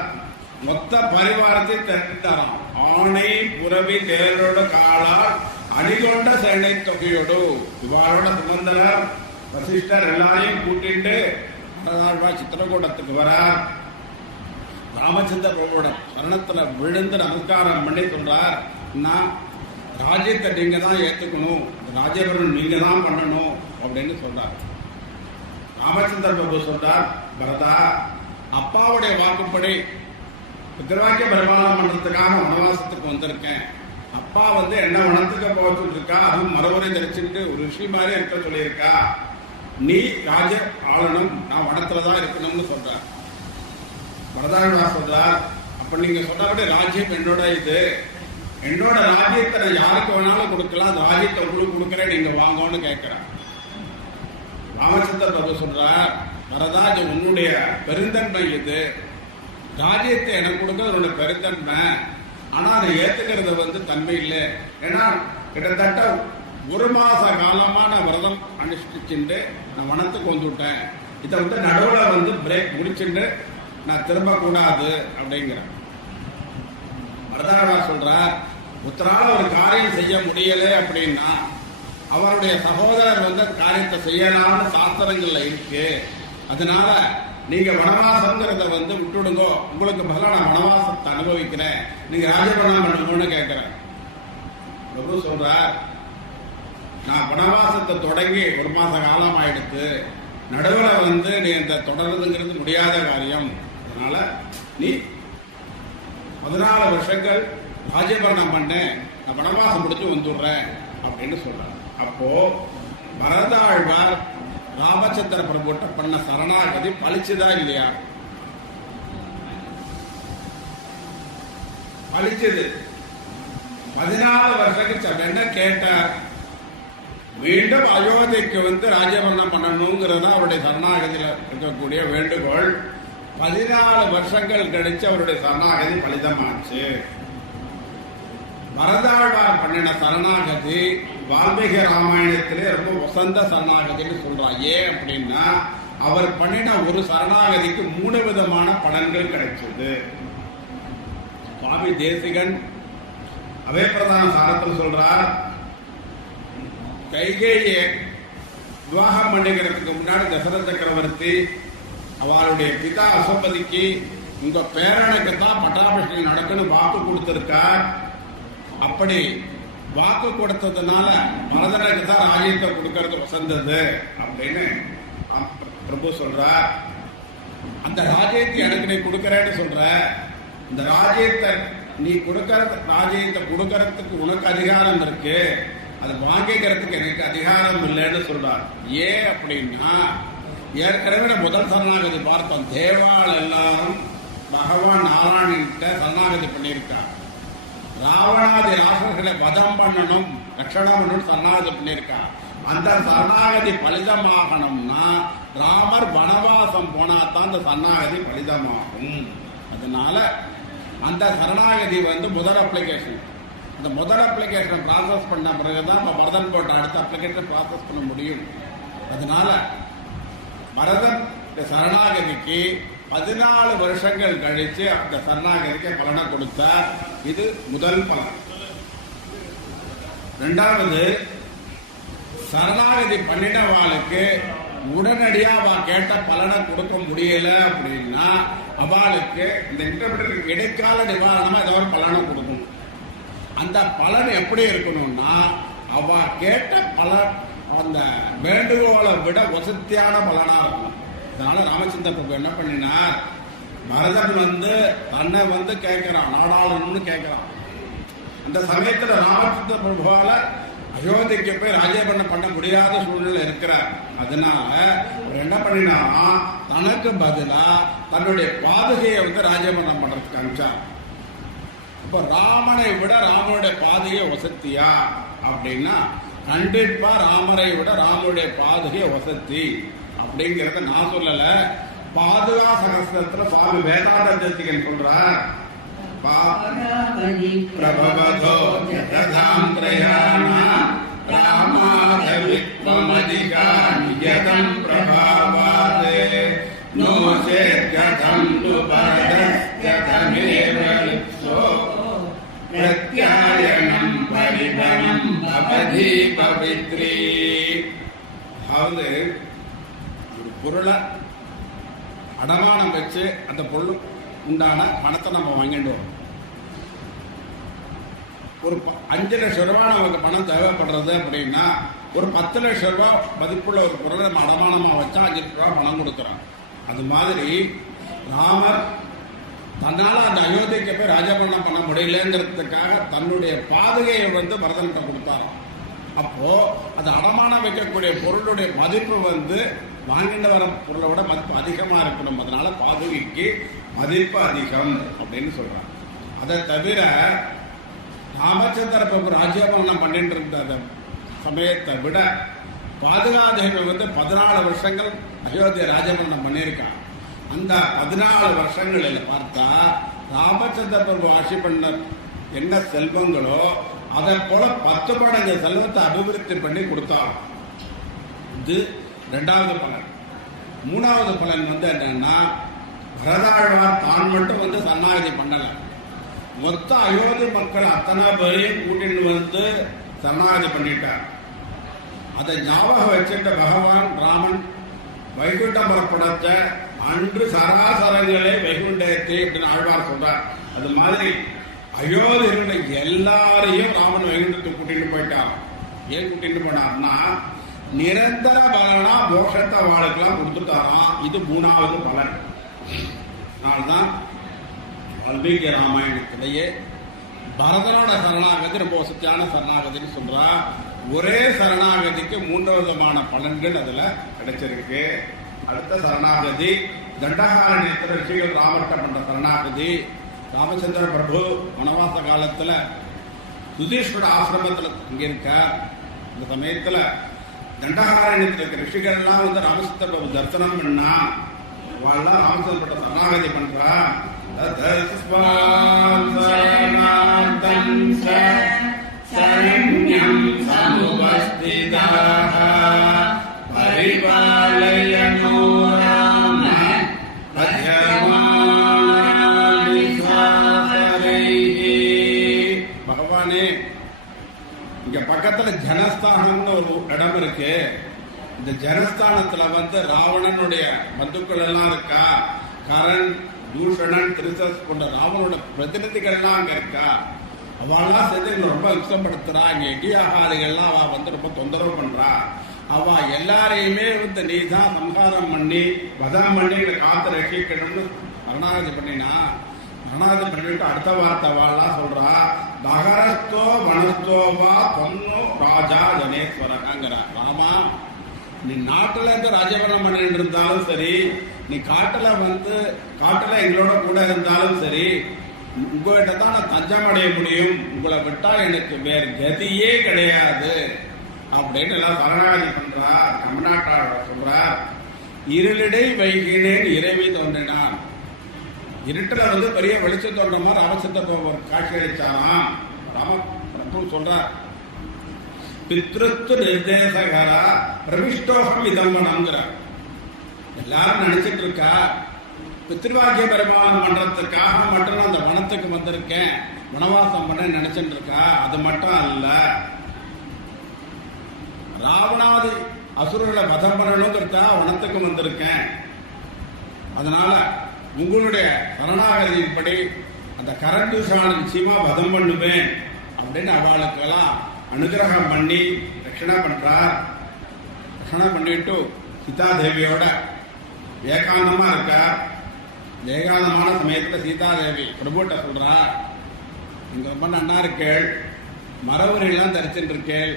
மொத்த பரிவாரத்தை திரட்டாராம். ஆணை புறவி தேரோட காலால் அணிகொண்ட சேனை தொகையோடு இவாரோட சுமந்தனர் வசிஷ்டர் எல்லாரையும் கூட்டிட்டு சித்திரகூடத்துக்கு வர ராமச்சந்திர பிரபுவோட சரணத்துல விழுந்து நமஸ்காரம் பண்ணி சொல்றார், நான் ராஜ்யத்தை நீங்க தான் ஏத்துக்கணும், ராஜ்யபுரம் நீங்க தான் பண்ணணும் அப்படின்னு சொல்றார். ராமச்சந்திர பிரபு சொல்றார், பரதா அப்பாவுடைய வாக்குப்படி பித்ருவாக்கிய பரிபாலனம் பண்றதுக்காக வனவாசத்துக்கு வந்திருக்கேன். அப்பா வந்து என்ன வனத்துக்கு போச்சுட்டு இருக்கா, அதுவும் மறுமுறை தெரிச்சுட்டு ஒரு ரிஷி மாதிரி இருக்க சொல்லியிருக்கா. நீ ராஜ ஆளணும், நான் வனத்துலதான் இருக்கணும்னு சொல்ற. வரதாழ்வா சொல்றார், அப்ப நீங்க சொன்னபடி ராஜ்யம் என்னோட இது, என்னோட ராஜ்யத்தை நான் யாருக்கு வேணாலும் கொடுக்கலாம், அந்த ராஜ்யத்தை உங்களுக்கு கொடுக்குறேன், நீங்க வாங்கன்னு கேட்கிறேன். ராமச்சந்திர பிரபு சொல்றார், வரதாஜ் உன்னுடைய பெருந்தன்மை இது, ராஜ்யத்தை எனக்கு கொடுக்கறது உன்னுடைய பெருந்தன்மை. ஆனா அதை ஏத்துக்கிறது வந்து தன்மை இல்லை. ஏன்னா கிட்டத்தட்ட 1 மாச காலமான விரதம் அனுஷ்டிச்சுட்டு நான் வனத்துக்கு வந்துவிட்டேன். இதை வந்து நடுவில் வந்து பிரேக் முடிச்சுட்டு நான் திரும்ப கூடாது அப்படிங்கிறேன். வரதாழ்வார் சொல்றார், ஒருத்தரால ஒரு காரியம் செய்ய முடியல அப்படின்னா அவருடைய சகோதரர் வந்து காரியத்தை செய்யலாம்னு சாஸ்திரங்கள்ல இருக்கு. அதனால நீங்க வனவாசங்கிறத வந்து விட்டுடுங்க, உங்களுக்கு பதிலாக நான் வனவாசத்தை அனுபவிக்கிறேன், நீங்க ராஜபரணம் பண்ணுங்கன்னு கேட்கிறேன். பிரபு சொல்றார், நான் வனவாசத்தை தொடங்கி 1 மாச காலம் ஆயிடுத்து, நடுவில் வந்து நீ இந்த தொடர்றதுங்கிறது முடியாத காரியம். அதனால நீ 14 வருஷங்கள் ராஜபரணம் பண்ணேன், நான் வனவாசம் முடிச்சு வந்துடுறேன் அப்படின்னு சொல்றார். அப்போ பரதாழ்வார் ராமச்சந்திர பிரபுட்ட பண்ண சரணாகதி பழிச்சுதா இல்லையா? பழிச்சது. 14 வருஷத்துக்கு என்ன கேட்டார், மீண்டும் அயோத்திக்கு வந்து ராஜபரணம் பண்ணணுங்கிறது அவருடைய சரணாகதியில் இருக்கக்கூடிய வேண்டுகோள். 14 வருஷங்கள் கழிச்சு அவருடைய சரணாகதி பலிதமாச்சு. பரதாழ்வார் பண்ணின சரணாகதி வால்மீகி ராமாயணத்திலே ரொம்ப வசந்த சரணாகதின்னு சொல்றான். ஏன் அப்படின்னா அவர் பண்ணின ஒரு சரணாகதிக்கு 3 விதமான பலன்கள் கிடைச்சது. சுவாமி தேசிகன் அபயப்பிரதான சாரத்தில் சொல்றார், கைகேயை விவாகம் பண்ணிக்கிறதுக்கு முன்னாடி தசரத சக்கரவர்த்தி அவருடைய பிதா அசோபதிக்கு உங்க பேரனுக்கு தான் பட்டாபிஷேகம் நடக்குன்னு வாக்கு கொடுத்திருக்கார். அப்படி வாக்கு கொடுத்ததுனால பரதனுக்கு தான் ராஜ்யத்தை கொடுக்கறது வசந்தது அப்படின்னு பிரபு சொல்றார். அந்த ராஜ்யத்தை எனக்கு நீ கொடுக்கறேன்னு சொல்ற, இந்த ராஜ்யத்தை நீ ராஜ்யத்தை கொடுக்கறதுக்கு உனக்கு அதிகாரம் இருக்கு, அது வாங்கிக்கிறதுக்கு எனக்கு அதிகாரம் இல்லைன்னு சொல்றார். ஏன் அப்படின்னா ஏற்கனவே முதல் சரணாகதி பார்த்தோம், தேவாள் எல்லாரும் பகவான் நாராயணன்கிட்ட சரணாகதி பண்ணியிருக்கார். ராவணாதி ராசர்களை வதம் பண்ணணும், ரட்சணம் பண்ணணும் சரணாகதி பண்ணியிருக்கார். அந்த சரணாகதி பலிதமாகணும்னா ராமர் வனவாசம் போனாதான் அந்த சரணாகதி பலிதமாகும். அதனால அந்த சரணாகதி வந்து முதல் அப்ளிகேஷன். அந்த முதல் அப்ளிகேஷனை ப்ராசஸ் பண்ண பிறகுதான் நம்ம பரதன் போட்ட அடுத்த அப்ளிகேஷன் ப்ராசஸ் பண்ண முடியும். அதனால பரதன் சரணாகதிக்கு 14 வருஷங்கள் கழிச்சு அந்த சரணாகதிக்கு பலனை கொடுத்தார். இது முதல் பலன். 2வது, சரணாகதி பண்ணினவாளுக்கு உடனடியா அவ கேட்ட பலனை கொடுக்க முடியல அப்படின்னா அவளுக்கு இந்த இன்டர்பிரேட்டருக்கு இடைக்கால நிவாரணமா ஏதோ ஒரு பலனை கொடுக்கணும். அந்த பலன் எப்படி இருக்கணும்னா அவ கேட்ட பலன் அந்த வேண்டுகோளை விட வசதியான பலனா இருக்கும். அதனால ராமச்சந்திர பிரபு என்ன பண்ணினார், பரதன் வந்து தன்னை வந்து கேட்கிறான், நாடாளன்னு கேட்கிறான். அந்த சமயத்துல ராமச்சந்திர பிரபுவால அயோத்திக்கு போய் ராஜ்யபரணம் பண்ண முடியாத சூழ்நிலை இருக்கிறார். அதனால அவர் என்ன பண்ணினா, தனக்கு பதிலா தன்னுடைய பாதுகையை வந்து ராஜ்யபரணம் பண்றதுக்கு அனுப்பிச்சார். இப்ப ராமனை விட ராமனுடைய பாதுகை வசத்தியா அப்படின்னா கண்டிப்பா ராமரை விட ராமனுடைய பாதுகை வசத்தி அப்படிங்கறத நான் சொல்லல. பாதுகா சகஸ்திரத்துல சுவாமி வேதாந்த தேசிகன் சொல்றார், பிரபவதோ யதாந்திரயானா ராமாதவித்வமதிகான் யதம் பிரபாவாதே நோ சேத்யதம் து பரதஸ்யதமேவ லிப்சோ பிரத்யாயனம் பரிபணம் பவதி பவித்ரி. அதாவது ஒரு பொருளை அடமானம் வச்சு அந்த பொருள் உண்டான பணத்தை நம்ம வாங்கிடுவோம். ஒரு 5 லட்சம் ரூபாய் நமக்கு பணம் தேவைப்படுறது அப்படின்னா ஒரு 10 லட்சம் ரூபாய் மதிப்புள்ள ஒரு பொருளை நம்ம அடமானமா வச்சா 5 லட்சம் ரூபாய் பணம் கொடுக்குறோம். அது மாதிரி ராமர் தன்னால அந்த அயோத்திக்கு போய் ராஜபரணம் பண்ண முடியலங்கிறதுக்காக தன்னுடைய பாதுகையை பரதன்கிட்ட கொடுத்தாராம். அப்போ அது அடமானம் வைக்கக்கூடிய பொருளுடைய மதிப்பு வாங்கிட்டு வர பொருளை விட மதிப்பு அதிகமா இருக்கணும். அதனால பாதுகைக்கு மதிப்பு அதிகம் அப்படின்னு சொல்றாங்க. அதை தவிர ராமச்சந்திர பிரபு ராஜ்யபரணம் பண்ணிட்டு இருந்த சமயத்தை விட பாதுகாதேவி 14 வருஷங்கள் அயோத்திய ராஜபரணம் பண்ணியிருக்காங்க. அந்த 14 வருஷங்களில் பார்த்தா ராமச்சந்திர பிரபு ஆட்சி பண்ண என்ன செல்வங்களோ அதை போல 10 மடங்கு செல்வத்தை அபிவிருத்தி பண்ணி கொடுத்தாங்க. இது 2வது பலன். 3வது பலன் என்னன்னா, பரதாழ்வார் தான் மட்டும் சரணாகதி பண்ணல, மொத்த அயோத்தி மக்கள் அத்தனை பேரையும் கூட்டிட்டு சரணாகதி பண்ணிட்டார். அதை ஞாபகம் வச்சுட்ட பகவான் ராமன் வைகுண்டம் புறப்படத்த அன்று சராசரங்களே வைகுண்டத்தை அப்படின்னு ஆழ்வார் சொல்றார். அது மாதிரி அயோத்தியில் எல்லாரையும் ராமன் வைகுண்டத்துக்கு கூட்டிட்டு போயிட்டான். ஏன் கூட்டிட்டு போனார்னா, நிரந்தர பலனா மோட்சத்தை வாழ்க்கெல்லாம் கொடுத்துட்டாராம். இது 3வது பலன். அதனால்தான் வால்மீகி ராமாயணத்திலேயே பரதனோட சரணாகதி ரொம்ப வசதியான சரணாகதின்னு சொல்றா. ஒரே சரணாகதிக்கு 3 விதமான பலன்கள் அதுல கிடைச்சிருக்கு. அடுத்த சரணாகதி தண்டகாரண்யத்தில் ரிஷிகள் ராமர்கிட்ட பண்ற சரணாகதி. ராமச்சந்திர பிரபு வனவாச காலத்துல யுதிஷ்டோட ஆசிரமத்தில் இங்க இருக்க இந்த சமயத்துல தண்டகாரண்யத்தில் இருக்க ரிஷிகள் எல்லாம் ராமச்சந்திர பிரபு தரிசனம் பண்ணா அவெல்லாம் ராமச்சந்திர பட்ட சரணாகதி பண்றா. சரண்யம் சமுபஸ்திதாஹ பரிபாலயனோ ராம பகவானே, இங்க பக்கத்துல ஜனஸ்தானம்னு ஒரு இடம் இருக்கு. இந்த ஜனஸ்தானத்துல ராவணனுடைய பந்துக்கள் எல்லாம் இருக்கா. கரண், தூஷணன், திருசஸ் போன்ற ராவணோட பிரதிநிதிகள் எல்லாம் அங்க இருக்கா. அவெல்லாம் சேர்ந்து எங்களை ரொம்ப இஷ்டப்படுத்துறா. இங்க எகியாகாதிகள்லாம் அவ ரொம்ப தொந்தரவு பண்றா. அவ எல்லாரையுமே நீதான் சம்ஹாரம் பண்ணி வதம் பண்ணி காத்து ரட்சிக்கணும்னு சரணாகதி பண்ணினா. சரணாகதி பண்ணிட்டு அடுத்த வார்த்தை அவெல்லாம் சொல்றா, நகரத்தோ வனத்தோவா பொன்னோ ராஜா ஜனேஸ்வரகாங்கிறா. ராமா, நீ நாட்டுல இருந்து ராஜபரணம் பண்ணிட்டு இருந்தாலும் சரி, நீ காட்டுல காட்டுல எங்களோட கூட இருந்தாலும் சரி, உங்ககிட்ட தான் நான் தஞ்சம் அடைய முடியும். உங்களை விட்டா எனக்கு வேற கதியே கிடையாது அப்படின்னு எல்லாம் சரணாகதி பண்றா. தமிழ்நாட்டாள சொல்றார், இருளிடை வைகினேன் இறைவி தோன்றினான். இருட்டுல பெரிய வெளிச்சம் தோன்ற மாதிரி ராமச்சந்திர ஒரு காட்சி அளிச்சாராம். ராம சொல்றார், பித்ருத்து நிர்தேசகரா பிரவிஷ்டோகம் இதம்பனம்ங்கிறார். எல்லாரும் நினைச்சிட்டு இருக்கா பித்ருவாக்கிய பெருமானம் பண்றதுக்காக மட்டும் அந்த வனத்துக்கு வந்திருக்கேன், வனவாசம் பண்ண நினைச்சிட்டு இருக்கா. அது மட்டும் அல்ல, ராவணாதி அசுரர்களை வதம் பண்ணணுங்கிறதா வனத்துக்கு வந்திருக்கேன். அதனால உங்களுடைய சரணாகதியின்படி அந்த கரண்டூஷான நிச்சயமா வதம் பண்ணுவேன் அப்படின்னு அவளுக்கு எல்லாம் அனுகிரகம் பண்ணி ரட்சணை பண்றார். ரட்சணை பண்ணிட்டு சீதாதேவியோட ஏகாந்தமா இருக்கார். ஏகாந்தமான சமயத்துல சீதாதேவி பிரபுட்ட சொல்றா, நீங்க ரொம்ப நன்னா இருக்கேள், மரவரியெல்லாம் தரிச்சுட்டு இருக்கேள்,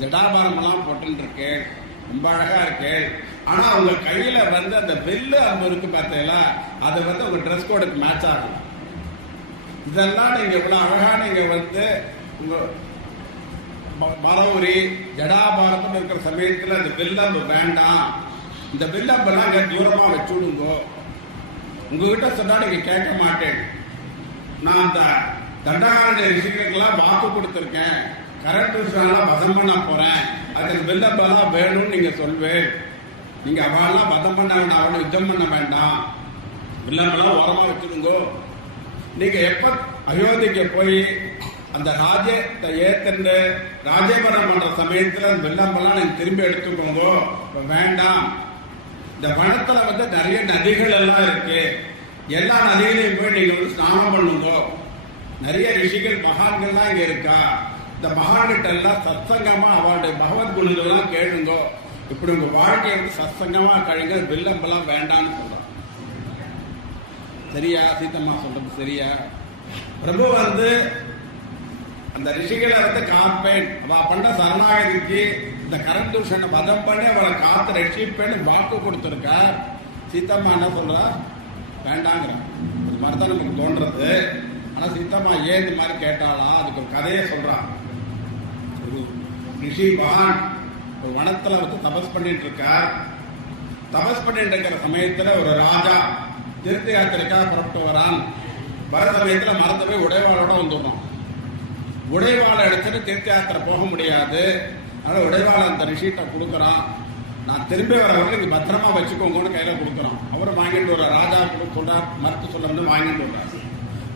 ஜடாபாரம் எல்லாம் போட்டு இருக்கேள், ரொம்ப அழகா இருக்கேள். ஆனா உங்க கையில அந்த வெள்ளு அம்பு இருக்கு பார்த்தீங்களா, அது உங்க ட்ரெஸ் கோடுக்கு மேட்ச் ஆகும். இதெல்லாம் நீங்க இவ்வளவு அழகா நீங்க உங்க மரவுரி ஜடாபாரத்தில் இருக்கிற சமயத்துல அந்த வெள்ளம்பு வேண்டாம், இந்த வெள்ளம்பெல்லாம் தூரமா வச்சு விடுங்க. உங்ககிட்ட சொன்னா நீங்க கேட்க மாட்டேன். நான் அந்த தண்டகாரண்ய ரிஷிகளுக்கெல்லாம் வாக்கு கொடுத்திருக்கேன், கரண்ட் வதம் பண்ண போறேன், அதுக்கு வெள்ளம்பெல்லாம் வேணும்னு நீங்க சொல்வேன். நீங்க அவெல்லாம் வதம் பண்ண வேண்டாம், அவனை யுத்தம் பண்ண வேண்டாம், வெள்ளம்பெல்லாம் ஓரமா வச்சுடுங்க. நீங்க எப்ப அயோத்திக்கு போய் அந்த ராஜ்யத்தை ஏத்தண்டு ராஜ்யபரம் பண்ற சமயத்துல வெள்ளம்பெல்லாம் நீங்க திரும்பி எடுத்துக்கோங்க. வேண்டாம், இந்த வனத்துல நிறைய நதிகள் எல்லாம் இருக்கு, எல்லா நதிகளையும் போய் நீங்க ஸ்நானம் பண்ணுங்க. நிறைய ரிஷிகள் மகான்கள்லாம் இங்க இருக்கா, இந்த மகான்கிட்ட எல்லாம் சத்சங்கமா அவளுடைய பகவத் குணங்கள்லாம் கேளுங்க. இப்படி உங்க வாழ்க்கையை சத்சங்கமா கழிங்க, வெள்ளம்பெல்லாம் வேண்டாம்னு சொல்றான். சரியா? சீதம்மா சொல்றது சரியா? பிரபு வந்து அந்த ரிஷிகளை வந்து காப்பேன், அவ பண்ண சரணாகதிக்கு இந்த கரந்தூஷனை வதம் பண்ணி அவளை காத்து ரட்சிப்பேன்னு வாக்கு கொடுத்துருக்கா. சீதம்மா என்ன சொல்றா? வேண்டாங்கிற ஒரு மாதிரி தான் நமக்கு தோன்றது. ஆனா சீதம்மா ஏன் இந்த மாதிரி கேட்டாளா? அதுக்கு ஒரு கதையை சொல்றான். ஒரு ரிஷி மகான் ஒரு வனத்துல வந்து தபஸ் பண்ணிட்டு இருக்கார். தபஸ் பண்ணிட்டு இருக்கிற சமயத்துல ஒரு ராஜா தீர்த்த யாத்திரைக்காக புறப்பட்டு வரான். வர சமயத்துல மரத்தவே உடைவாளோட வந்துடுறான். உடைவாளை எடுத்துட்டு தீர்த்த யாத்திரை போக முடியாது. அதனால உடைவாளை அந்த ரிஷிட்ட கொடுக்குறான். நான் திரும்பி வர வரைக்கும் நீங்க பத்திரமா வச்சுக்கோங்கன்னு கையில கொடுக்குறோம். அவரும் வாங்கிட்டு வர ராஜா சொல்றார், மறுத்து சொல்ல வந்து வாங்கிட்டு வர்றார்.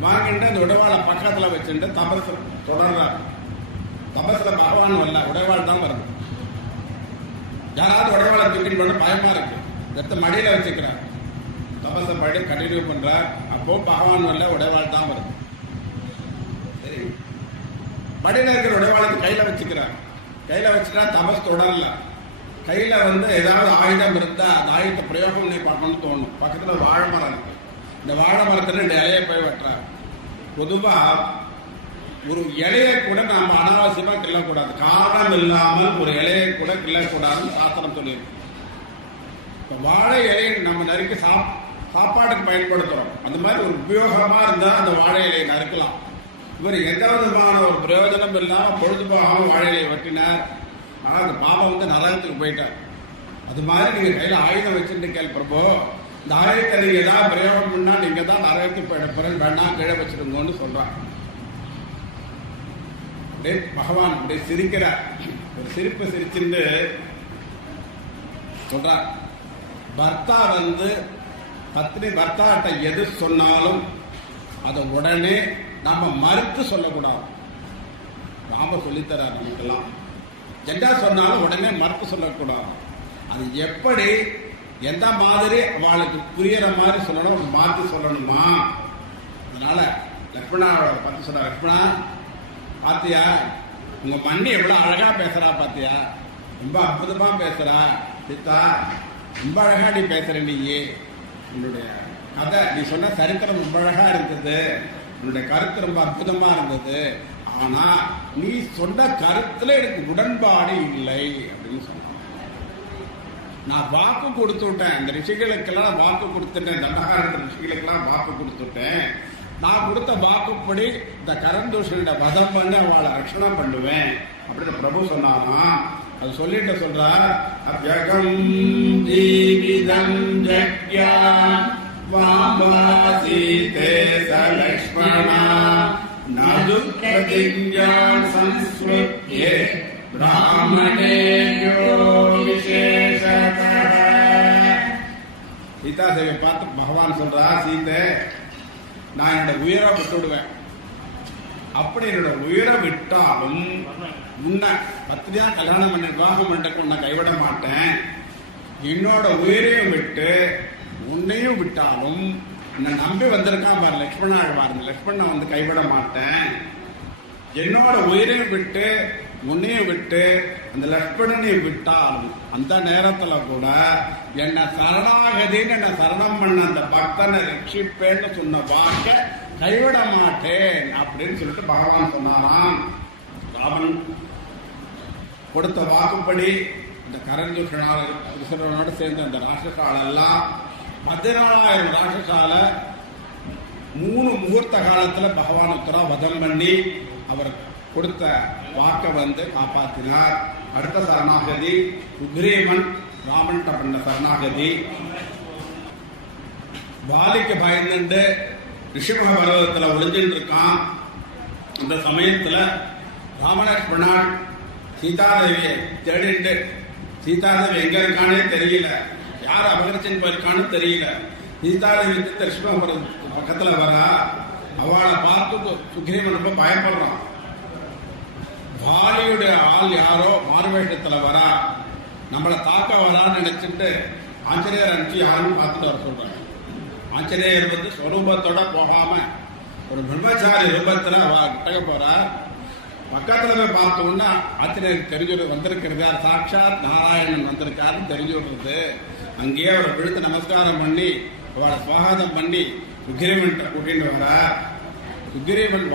வாங்கிட்டு அந்த உடைவாளை பக்கத்துல வச்சுட்டு தபஸ் தொடர்றார். தபஸ்ல பகவான் வரல, உடைவாள் தான் வருது. யாராவது உடைவாளை தூக்கிட்டு பண்ண பயமா இருக்கு, எடுத்து மடியில வச்சுக்கிறார். தபஸை படி கண்டினியூ பண்றார். அப்போ பகவான் வரல, உடைவாள் தான் வருது. சரி, மடியில இருக்கிற உடைவாளுக்கு கையில வச்சுக்கிறார். கையில வச்சுட்டா தபஸ் தொடரல. கையில வந்து ஏதாவது ஆயுதம் இருந்தா அந்த ஆயுதத்தை பிரயோகம் பண்ணி பார்க்கணும்னு தோணும். பக்கத்துல வாழை மரம் இருக்கு. இந்த வாழை மரத்துல 2 இலையை போய் வெட்டுறார். பொதுவா ஒரு இலையை கூட நாம அனாவசியமா கிள்ளக்கூடாது. காரணம் இல்லாமல் ஒரு இலையை கூட கிள்ளக்கூடாதுன்னு சாஸ்திரம் சொல்லியிருக்கு. இப்ப வாழை இலையை நம்ம நறுக்கி சாப்பாட்டுக்கு பயன்படுத்துறோம். அந்த மாதிரி ஒரு உபயோகமா இருந்தா அந்த வாழை இலையை நறுக்கலாம். இவர் எந்த விதமான ஒரு பிரயோஜனம் இல்லாம பொழுதுபோகாம வாழை இலையை வெட்டினார். ஆனா அந்த பாபம் வந்து நரகத்துக்கு போயிட்டார். அது மாதிரி நீங்க கையில ஆயுதம் வச்சுட்டு கேள் பிரபு, இந்த ஆயுதத்தை நீங்க ஏதாவது பிரயோகம் பண்ணா நீங்க தான் நரகத்துக்கு போயிட வேண்டாம், கீழே வச்சிருங்கன்னு சொல்றான். அப்படியே பகவான் அப்படியே சிரிக்கிறார். ஒரு சிரிப்பு சிரிச்சுட்டு சொல்றார், பர்த்தா வந்து பத்னி பர்த்தாட்ட எது சொன்னாலும் அதை உடனே நாம மறுத்து சொல்லக்கூடாது. நாம சொல்லித்தரார் நமக்கெல்லாம். எந்த சொன்னாலும் உடனே மறுத்து சொல்லக்கூடாது. அது எப்படி எந்த மாதிரி அவளுக்கு புரியற மாதிரி சொல்லணும், மாற்றி சொல்லணுமா? அதனால லக்ஷ்மணா பார்த்து சொல்ற, லக்ஷ்மணா பாத்தியா உங்க மண்ணி எவ்வளவு அழகா பேசுறா பாத்தியா, ரொம்ப அற்புதமா பேசுறா. சீதா ரொம்ப அழகா நீ பேசுற. நீயே உன்னுடைய கதை, நீ சொன்ன சரித்திரம் ரொம்ப அழகா இருந்தது. உன்னுடைய கருத்து ரொம்ப அற்புதமா இருந்தது. ஆனா நீ சொன்ன கருத்துல எனக்கு உடன்பாடு இல்லை அப்படின்னு சொன்ன. நான் வாக்கு கொடுத்து விட்டேன், இந்த ரிஷிகளுக்கெல்லாம் வாக்கு கொடுத்துட்டேன், தண்டகாரத்த ரிஷிகளுக்கெல்லாம் வாக்கு கொடுத்துட்டேன். நான் கொடுத்த வாக்குப்படி இந்த கரந்தூஷனோட வதம் பண்ணி அவளை ரட்சணை பண்ணுவேன் அப்படின்னு பிரபு சொன்னாராம். அது சொல்லிட்டு சொல்றார், அவ்யகம் ஜீவிதம் ஜக்யா வாமாசீதே சலக்ஷ்மணா நது பிரதிஞ்ஞான் சம்ஸ்ருத்யே பிராமணேயோ விசேஷதः. சீதா தேவியை பார்த்து பகவான் சொல்றா, சீதை நான் என்னோட உயிரை விட்டு விடுவேன். அப்படி என்னோட உயிரை விட்டாலும் உன்னை பத்திரியா கல்யாணம் பண்ணி விவாகம் பண்ணிட்டு உன்னை கைவிட மாட்டேன். என்னோட உயிரையும் விட்டு உன்னையும் விட்டாலும் என்னை நம்பி வந்திருக்கான் பாரு லக்ஷ்மணா ஆழ்வார், லக்ஷ்மணனை வந்து கைவிட மாட்டேன். என்னோட உயிரையும் விட்டு உன்னையும் விட்டு அந்த லக்ஷ்மணனையும் விட்டாலும் அந்த நேரத்துல கூட என்ன சரணாகதின்னு என்ன சரணம் பண்ண அந்த பக்தனை ரட்சிப்பேன்னு சொன்ன வாக்க கைவிட மாட்டேன் அப்படின்னு சொல்லிட்டு பகவான் சொன்னாராம். ராமன் கொடுத்த வாக்குப்படி இந்த கரந்தூஷனோடு சேர்ந்த அந்த ராட்சசாலெல்லாம் 14,000 ராட்சசால 3 முகூர்த்த காலத்துல பகவான் உத்தரா வதம் பண்ணி அவர் கொடுத்த வாக்க வந்து காப்பாற்றினார். அடுத்த சரணாகதி உக்ரீவன் ராமன் பண்ண சரணாகதி. வாலிக்கு பயந்துட்டு ரிஷிமுக பர்வதத்துல ஒளிஞ்சிட்டு இருக்கான். அந்த சமயத்துல ராமலக்ஷ்மணன் சீதாதேவியை தேடிட்டு, சீதாதேவி எங்க இருக்கானே தெரியல, யார் அபகரிச்சின்னு போயிருக்கான்னு தெரியல. சீதாதேவி ரிஷிமுக பக்கத்துல வரா. அவளை பார்த்து சுக்ரீவன் ரொம்ப பயப்படுறான். வாலியுடைய ஆள் யாரோ மாறுவேஷத்துல வரா, நம்மளை தாக்க வரான்னு நினைச்சிட்டு ஆஞ்சநேயர் அனுப்பிச்சு யாரும் பார்த்துட்டு வர சொல்றாங்க. ஆஞ்சநேயர் வந்து ஸ்வரூபத்தோட போகாம ஒரு பிரம்மச்சாரி ரூபத்துல அவ கிட்டக்க போறா. பக்கத்துல போய் பார்த்தோம்னா ஆஞ்சநேயர் தெரிஞ்சு வந்திருக்கிறது சாட்சாத் நாராயணன் வந்திருக்காருன்னு தெரிஞ்சு விடுறது. அங்கேயே அவரை விழுத்து நமஸ்காரம் பண்ணி அவளை சுவாகதம் பண்ணி சுக்ரீவன் கூட்டிட்டு வர சுக்ரீவன்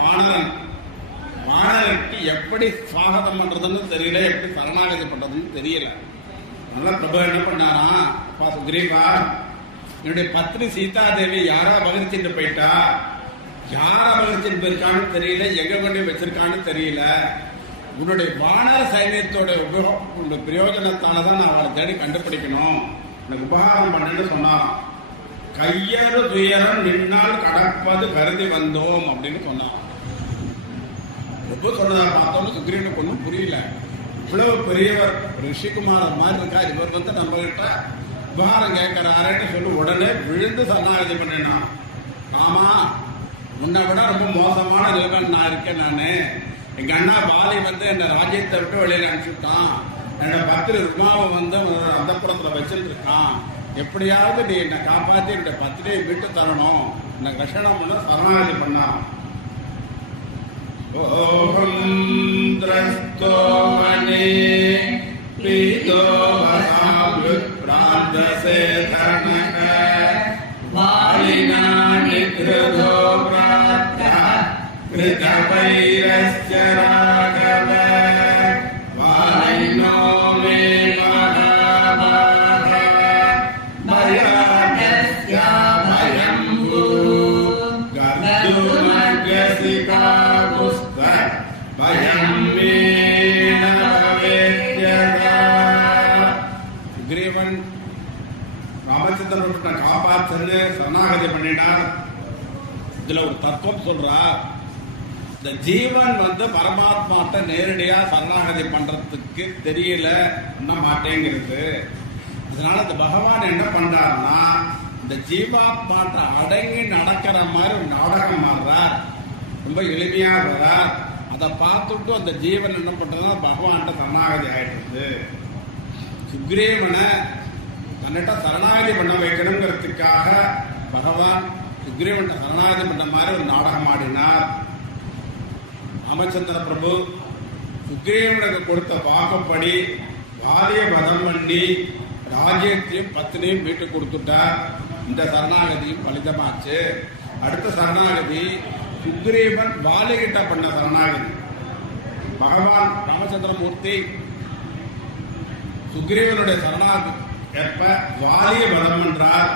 வானரனுக்கு எப்படி சுவாகதம் பண்றதுன்னு தெரியல, எப்படி சரணாகதி பண்றதுன்னு தெரியல. அதனால பிரபு என்ன பண்ணாரா, சுக்ரீவா என்னுடைய பத்னி சீதாதேவி யாரா அபகரிச்சுட்டு போயிட்டா, யார் அபகரிச்சுட்டு போயிருக்கான்னு தெரியல, எங்க கொண்டு வச்சிருக்கான்னு தெரியல. உன்னுடைய வானர சைன்யத்தோட பிரயோஜனத்தாலதான் நான் அவளை தேடி கண்டுபிடிக்கணும், எனக்கு உபகாரம் பண்ணு சொன்னாராம். கையறு துயரம் நின்னால் கடப்பது கருதி வந்தோம் அப்படின்னு சொன்னான். ரொம்ப சொன்னதா பார்த்தோம்னு சுக்ரீவனுக்கு ஒன்றும் புரியல. இவ்வளவு பெரியவர் ரிஷிகுமார் மாதிரி இருக்கா, இவர் வந்து நம்ம கிட்ட உபகாரம் கேட்கிறாருன்னு சொல்லி உடனே விழுந்து சரணாகதி பண்ணினான். ஆமா, உன்னை விட ரொம்ப மோசமான நிலைமை நான் இருக்கேன். நானு எங்க அண்ணா பாலி வந்து என்ன ராஜ்யத்தை விட்டு வெளியில அனுப்பிச்சுட்டான். என்னோட பத்திரி ருக்மாவை வந்து அந்த புறத்துல வச்சுட்டு இருக்கான். எப்படியாவது நீ என்னை காப்பாற்றி என்னுடைய பத்திரியை விட்டு தரணும், என்ன கஷணம் பண்ண சரணாகதி பண்ணான். ஓஹம் திரஸ்தோ மணி பீதோ வசாப்யுத் பிராந்தசேதனக வாலினா நிக்ருதோ பிராப்தா கிருதவைரஸ்ய ராகவ வாலினோ மே மகாபாக மயானஸ்ய மயம்பு கர்துமர்கசிகா புஸ்த பயம் மே நவேத்யதா. சுக்ரீவன் ராமச்சந்திரன் காப்பாற்று சரணாகதி பண்ணினார். இதுல ஒரு தத்துவம் சொல்றார், இந்த ஜீவன் வந்து பரமாத்மாட்ட நேரடியா சரணாகதி பண்றதுக்கு தெரியல மாட்டேங்கிறது. அதனால இந்த பகவான் என்ன பண்றாருன்னா, இந்த ஜீவாத்மாட்ட அடங்கி நடக்கிற மாதிரி ஒரு நாடகம் ஆடுறார், ரொம்ப எளிமையா வர்றார். அதை பார்த்துட்டு அந்த ஜீவன் என்ன பண்றதுன்னா பகவான்கிட்ட சரணாகதி ஆயிடுது. சுக்ரீவனை தன்னிட்ட சரணாகதி பண்ண வைக்கணுங்கிறதுக்காக பகவான் சுக்ரீவன் சரணாகதி பண்ண மாதிரி ஒரு நாடகம் ஆடினார். ராமச்சந்திர பிரபு சுக்ரீவனுக்கு கொடுத்த வாக்குப்படி வாலிய வதம் பண்ணி ராஜ்யத்தையும் பத்தினையும் மீட்டு கொடுத்துட்டார். இந்த சரணாகதியும் பலிதமாச்சு. அடுத்த சரணாகதி சுக்ரீவன் வாலிகிட்ட பண்ண சரணாகதி. பகவான் ராமச்சந்திரமூர்த்தி சுக்ரீவனுடைய சரணாகதி எப்ப வாலிய வதம் பண்றார்.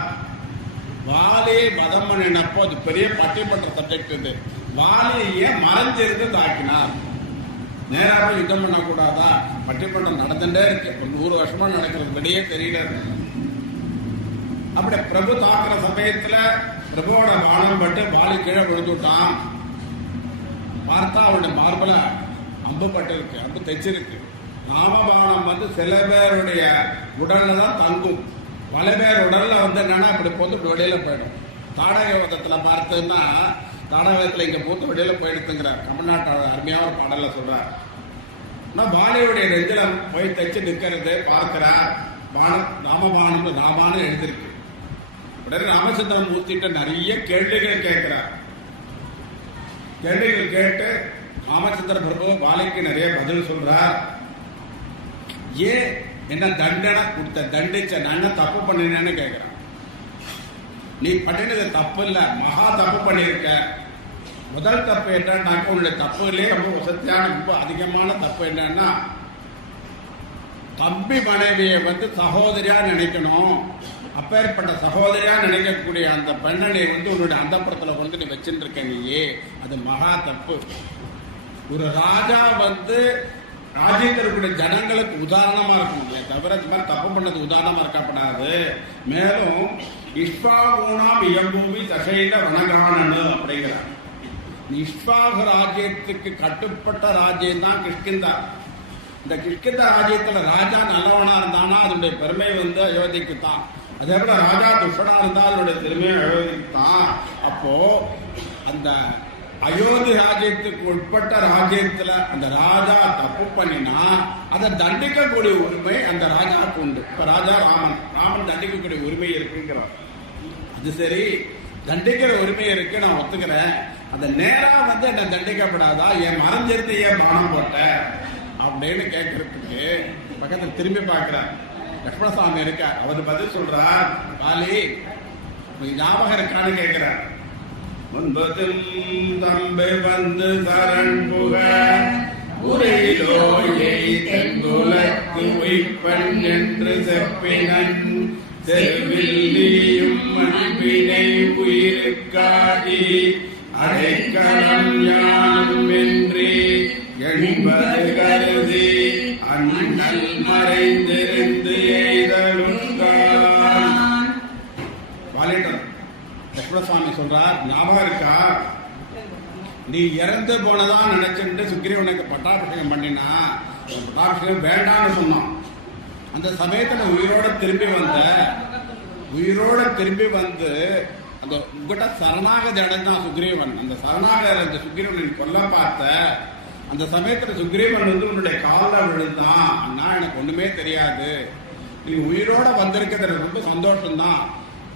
வாலியை வதம் பண்ணினப்போ அது பெரிய பட்டிமன்ற சப்ஜெக்ட். இது வாலியை மறைஞ்சிருந்து தாக்கினார். நேராக யுத்தம் பண்ணக்கூடாதா, பட்டிமன்றம் நடந்துட்டே இருக்கு, 100 வருஷமா நடக்கிறது, வெளியே தெரியல. அப்படி பிரபு தாக்குற சமயத்துல பிரபுவோட வானம் பட்டு வாலி கீழே விழுந்துட்டான். பார்த்தா அவருடைய மார்பல அம்பு பட்டு இருக்கு, அம்பு தைச்சிருக்கு. ராமபானம் வந்து சில பேருடைய உடல்ல தான் தங்கும், பல பேர் உடல்ல வந்து என்னன்னா இப்படி போட்டு வெளியில போயிடும். தாடகவதத்துல பார்த்தோம்னா தாடகத்துல இங்க போட்டு வெளியில போயிடுத்துங்கிறார். தமிழ்நாட்டோட அருமையான ஒரு பாடல சொல்றார். பாலியுடைய நெஞ்சில போய் தைச்சு நிற்கிறது பார்க்கிறார். ராமபானம் ராமானு எழுதிருக்கு. உடனே ராமச்சந்திரன் மூர்த்திட்ட நிறைய கேள்விகள் கேட்கிறார். கேள்விகள் கேட்டு ராமச்சந்திர பிரபு பாலிக்கு நிறைய பதில் சொல்றார். ஏன் என்ன தண்டனை கொடுத்த, தண்டிச்ச, நான் என்ன தப்பு பண்ணினேன்னு கேட்கிறான். நீ பண்ணினது தப்பு இல்ல, மகா தப்பு பண்ணிருக்க. முதல் தப்பு என்னன்னாக்க உன்னுடைய தப்புகளே ரொம்ப வசதியான ரொம்ப அதிகமான தப்பு என்னன்னா, தம்பி மனைவியை வந்து சகோதரியா நினைக்கணும். அப்பேற்பட்ட சகோதரியா நினைக்கக்கூடிய அந்த பெண்ணனை வந்து உன்னுடைய அந்தப்புறத்துல கொண்டு நீ வச்சுட்டு இருக்க, நீயே அது மகா தப்பு. ஒரு ராஜா வந்து ராஜேந்திரனுடைய ஜனங்களுக்கு உதாரணமா இருக்கணும், தவிர இந்த மாதிரி தப்பு பண்ணது உதாரணமா இருக்கப்படாது. மேலும் இஷ்வாகுணாம் இயம்பூமி தசையில வனகானனு அப்படிங்கிறார். இஷ்வாகு ராஜ்யத்துக்கு கட்டுப்பட்ட ராஜ்யம் தான் கிஷ்கிந்தா. இந்த கிஷ்கிந்தா ராஜ்யத்துல ராஜா நல்லவனா இருந்தானா அதனுடைய பெருமை வந்து அயோத்திக்கு தான். அதே போல ராஜா துஷ்டனா இருந்தா அதனுடைய பெருமை அயோத்திக்கு தான். அப்போ அந்த அயோத்தி ராஜ்யத்துக்கு உட்பட்ட ராஜ்யத்துல அந்த ராஜா தப்பு பண்ணினா அதை தண்டிக்கக்கூடிய உரிமை அந்த ராஜாவுக்கு உண்டு. இப்ப ராஜா ராமன் தண்டிக்கக்கூடிய உரிமை இருக்குங்கிறார். அது சரி, தண்டிக்கிற உரிமை இருக்கு, நான் ஒத்துக்கிறேன். அந்த நேரா வந்து என்ன தண்டிக்கப்படாதா, என் மறைஞ்சிருந்து ஏன் பானம் போட்ட அப்படின்னு கேட்கறதுக்கு பக்கத்துல திரும்பி பார்க்கிறார். லட்சுமணசாமி இருக்கார். அவர் பதில் சொல்றார், காலி ஞாபகம் இருக்கான்னு கேட்கிறார். முன்பதும் தம்பி வந்து சரண் புக உரையிலோயை தென்குலத்து உய்ப்பன் என்று செப்பினன் செல்வில்லியும் அன்பினை உயிருக்காடி அடைக்கலம் யானும் என்று என்பது கருதி அண்ணல் மறைந்திருந்து எய்தலுண்டான். லட்சுமணசுவாமி சொல்றார், ஞாபகம் இருக்கா, நீ இறந்து போனதான் நினைச்சுட்டு சுக்கிரீவனுக்கு பட்டாபிஷேகம் பண்ணினா, பட்டாபிஷேகம் வேண்டாம்னு சொன்னான். அந்த சமயத்துல உயிரோட திரும்பி வந்து அந்த உங்ககிட்ட சரணாகதி அடைஞ்சான் சுக்ரீவன். அந்த சரணாகதி சுக்ரீவன் கொல்ல பார்த்த அந்த சமயத்துல சுக்ரீவன் வந்து உன்னுடைய காலில் விழுந்தான். அண்ணா, எனக்கு ஒண்ணுமே தெரியாது, நீ உயிரோட வந்திருக்கிறது எனக்கு ரொம்ப சந்தோஷம்தான்,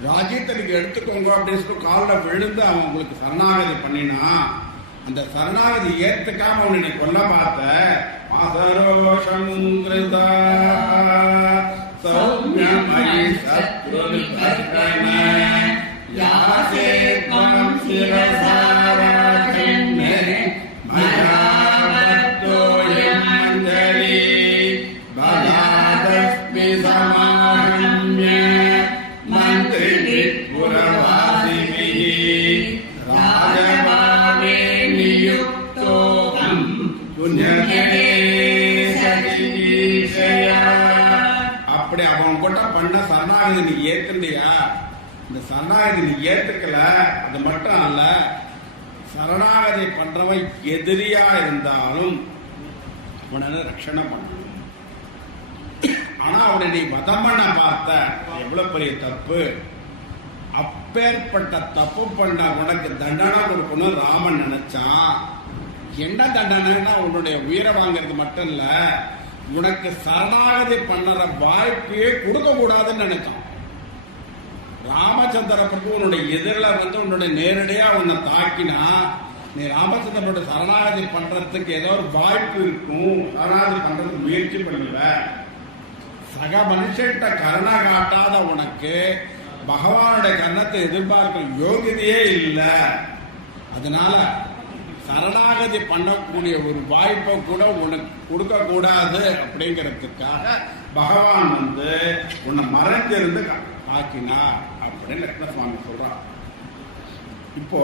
ராஜ்யத்தை நீங்க எடுத்துக்கோங்க அப்படின்னு சொல்லி காலில் விழுந்து அவன் உங்களுக்கு சரணாகதி பண்ணினா. அந்த சரணாகதி ஏத்துக்காம அவனை கொல்ல பார்த்த மாசரோஷம் சௌமியமயி சத்ருவிபர்கண யாசேத்வம் சிரசாராஜன்ன மயாவத்தோயம் மஞ்சரி பலாதஸ்மி சமாகம்ய மந்திரி புரவாசிபிஹி ராஜபாவே நியுக்தோகம் புண்ணியமே சகிதீஷயா. அப்படி அவன் கூட பண்ண சரணாகதி நீ ஏத்துண்டியா? இந்த சரணாகதி நீ ஏத்துக்கல, அது மட்டும் அல்ல, சரணாகதி பண்றவன் எதிரியா இருந்தாலும் அவனை ரட்சணை பண்ணணும். ஆனா அவனை நீ வதம் பண்ண பார்த்த, எவ்வளவு பெரிய தப்பு. அப்பேற்பட்ட தப்பு பண்ண உனக்கு தண்டனை கொடுக்கணும் ராமன் நினைச்சான். என்ன தண்டனைன்னா உன்னுடைய உயிரை வாங்கிறது மட்டும் இல்ல, உனக்கு சரணாகதி பண்ணுற வாய்ப்பையே கொடுக்க கூடாதுன்னு நினைச்சான். ராமச்சந்திர பிரபு உன்னுடைய எதிரில் வந்து உன்னுடைய நேரடியா உன்னை தாக்கினா, நீ ராமச்சந்திரனுடைய சரணாகதி பண்றதுக்கு ஏதோ ஒரு வாய்ப்பு இருக்கும், சரணாகதி பண்றதுக்கு முயற்சி பண்ணுவ. சக மனுஷன்கிட்ட கருணை காட்டாத உனக்கு பகவானுடைய கர்ணத்தை எதிர்பார்க்கிற யோகியதையே இல்லை. அதனால சரணாகதி பண்ணக்கூடிய ஒரு வாய்ப்பை கூட உனக்கு கொடுக்க கூடாது அப்படிங்கிறதுக்காக பகவான் வந்து உன்னை மறைஞ்சிருந்து ஆக்கினா அப்படின்னு லட்சுமணசுவாமி சொல்றார். இப்போ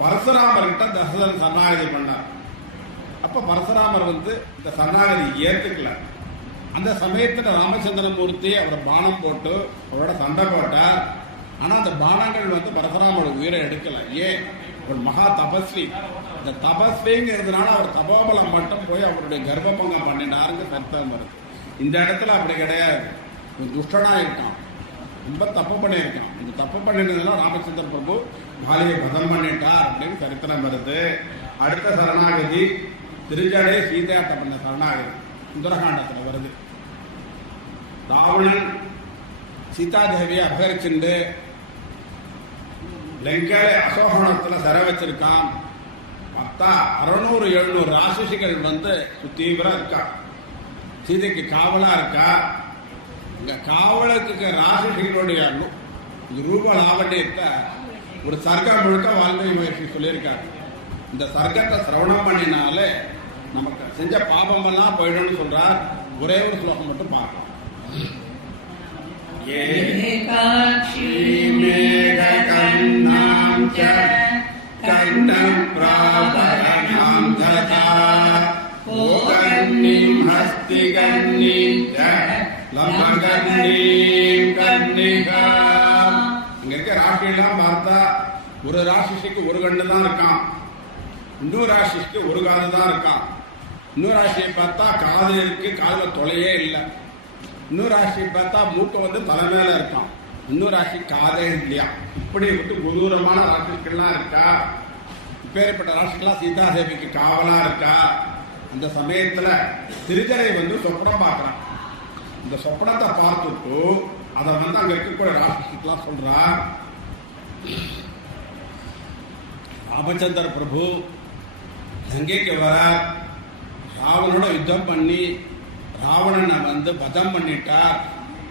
பரசுராமர்கிட்ட தசரதன் சரணாகதி பண்ணார். அப்ப பரசுராமர் வந்து இந்த சரணாகதி ஏத்துக்கல. அந்த சமயத்துல ராமச்சந்திரமூர்த்தி அவரை பானம் போட்டு அவரோட சண்டை போட்டார். ஆனா அந்த பானங்கள் வந்து பரசுராமரோட உயிரை எடுக்கல. ஏன்? ஒரு மகா தபஸ்வி. இந்த தபஸ்விங்கிறதுனால அவர் தபோபலம் மட்டும் போய் அவருடைய கர்ப்பபங்கம் பண்ணினாருங்க சரித்திரம் வருது. இந்த இடத்துல அப்படி கிடையாது. துஷ்டனா இருக்கான், ரொம்ப தப்பு பண்ணியிருக்கான். இந்த தப்பு பண்ணினதுனால ராமச்சந்திர பிரபு பாலியை வதம் பண்ணிட்டார் அப்படின்னு சரித்திரம் வருது. அடுத்த சரணாகதி திருஜடை சீதையாட்ட பண்ண சரணாகதி சுந்தரகாண்டத்தில் வருது. ராவணன் சீதாதேவியை அபகரிச்சுண்டு லங்காவை அசோகணத்துல சிறை வச்சிருக்கான். 600-700 ராட்சசிகள் வந்து தீவிர இருக்கா, சீதைக்கு காவலா இருக்கா. இங்க காவலுக்கு ராட்சசிகளுடைய ரூப லாவண்யத்தை ஒரு சர்க்கம் முழுக்க வால்மீகி மகர்ஷி சொல்லியிருக்காரு. இந்த சர்க்கத்தை சிரவணம் பண்ணினாலே நமக்கு செஞ்ச பாபம் எல்லாம் போயிடும்னு சொல்றார். ஒரே ஒரு ஸ்லோகம் மட்டும் பார்க்கலாம். இங்க இருக்க ராட்சியெல்லாம் பார்த்தா ஒரு ராட்சிக்கு ஒரு கண்ணு தான் இருக்கான், இன்னொரு ராட்சிக்கு ஒரு காது தான் இருக்கான். இன்னொரு ராசியை பார்த்தா காது இருக்கு, காதுல தொலையே இல்லை. இன்னொரு ராசியை பார்த்தா மூக்க வந்து தலைமையில இருக்கான், இன்னொரு ராசி காதே இல்லையா. இப்படி விட்டு கொடூரமான ராசிக்கெல்லாம் இருக்கா. இப்பேற்பட்ட ராசிக்கெல்லாம் சீதாதேவிக்கு காவலா இருக்கா. அந்த சமயத்துல திருஜரை வந்து சொப்பனம் பார்க்கறான். இந்த சொப்பனத்தை பார்த்துட்டு அதை வந்து அங்க இருக்கக்கூடிய ராசிக்கெல்லாம் சொல்றா, ராமச்சந்திர பிரபு லங்கைக்கு வர ராவணனோட யுத்தம் பண்ணி ராவணனை வந்து வதம் பண்ணிட்டார்.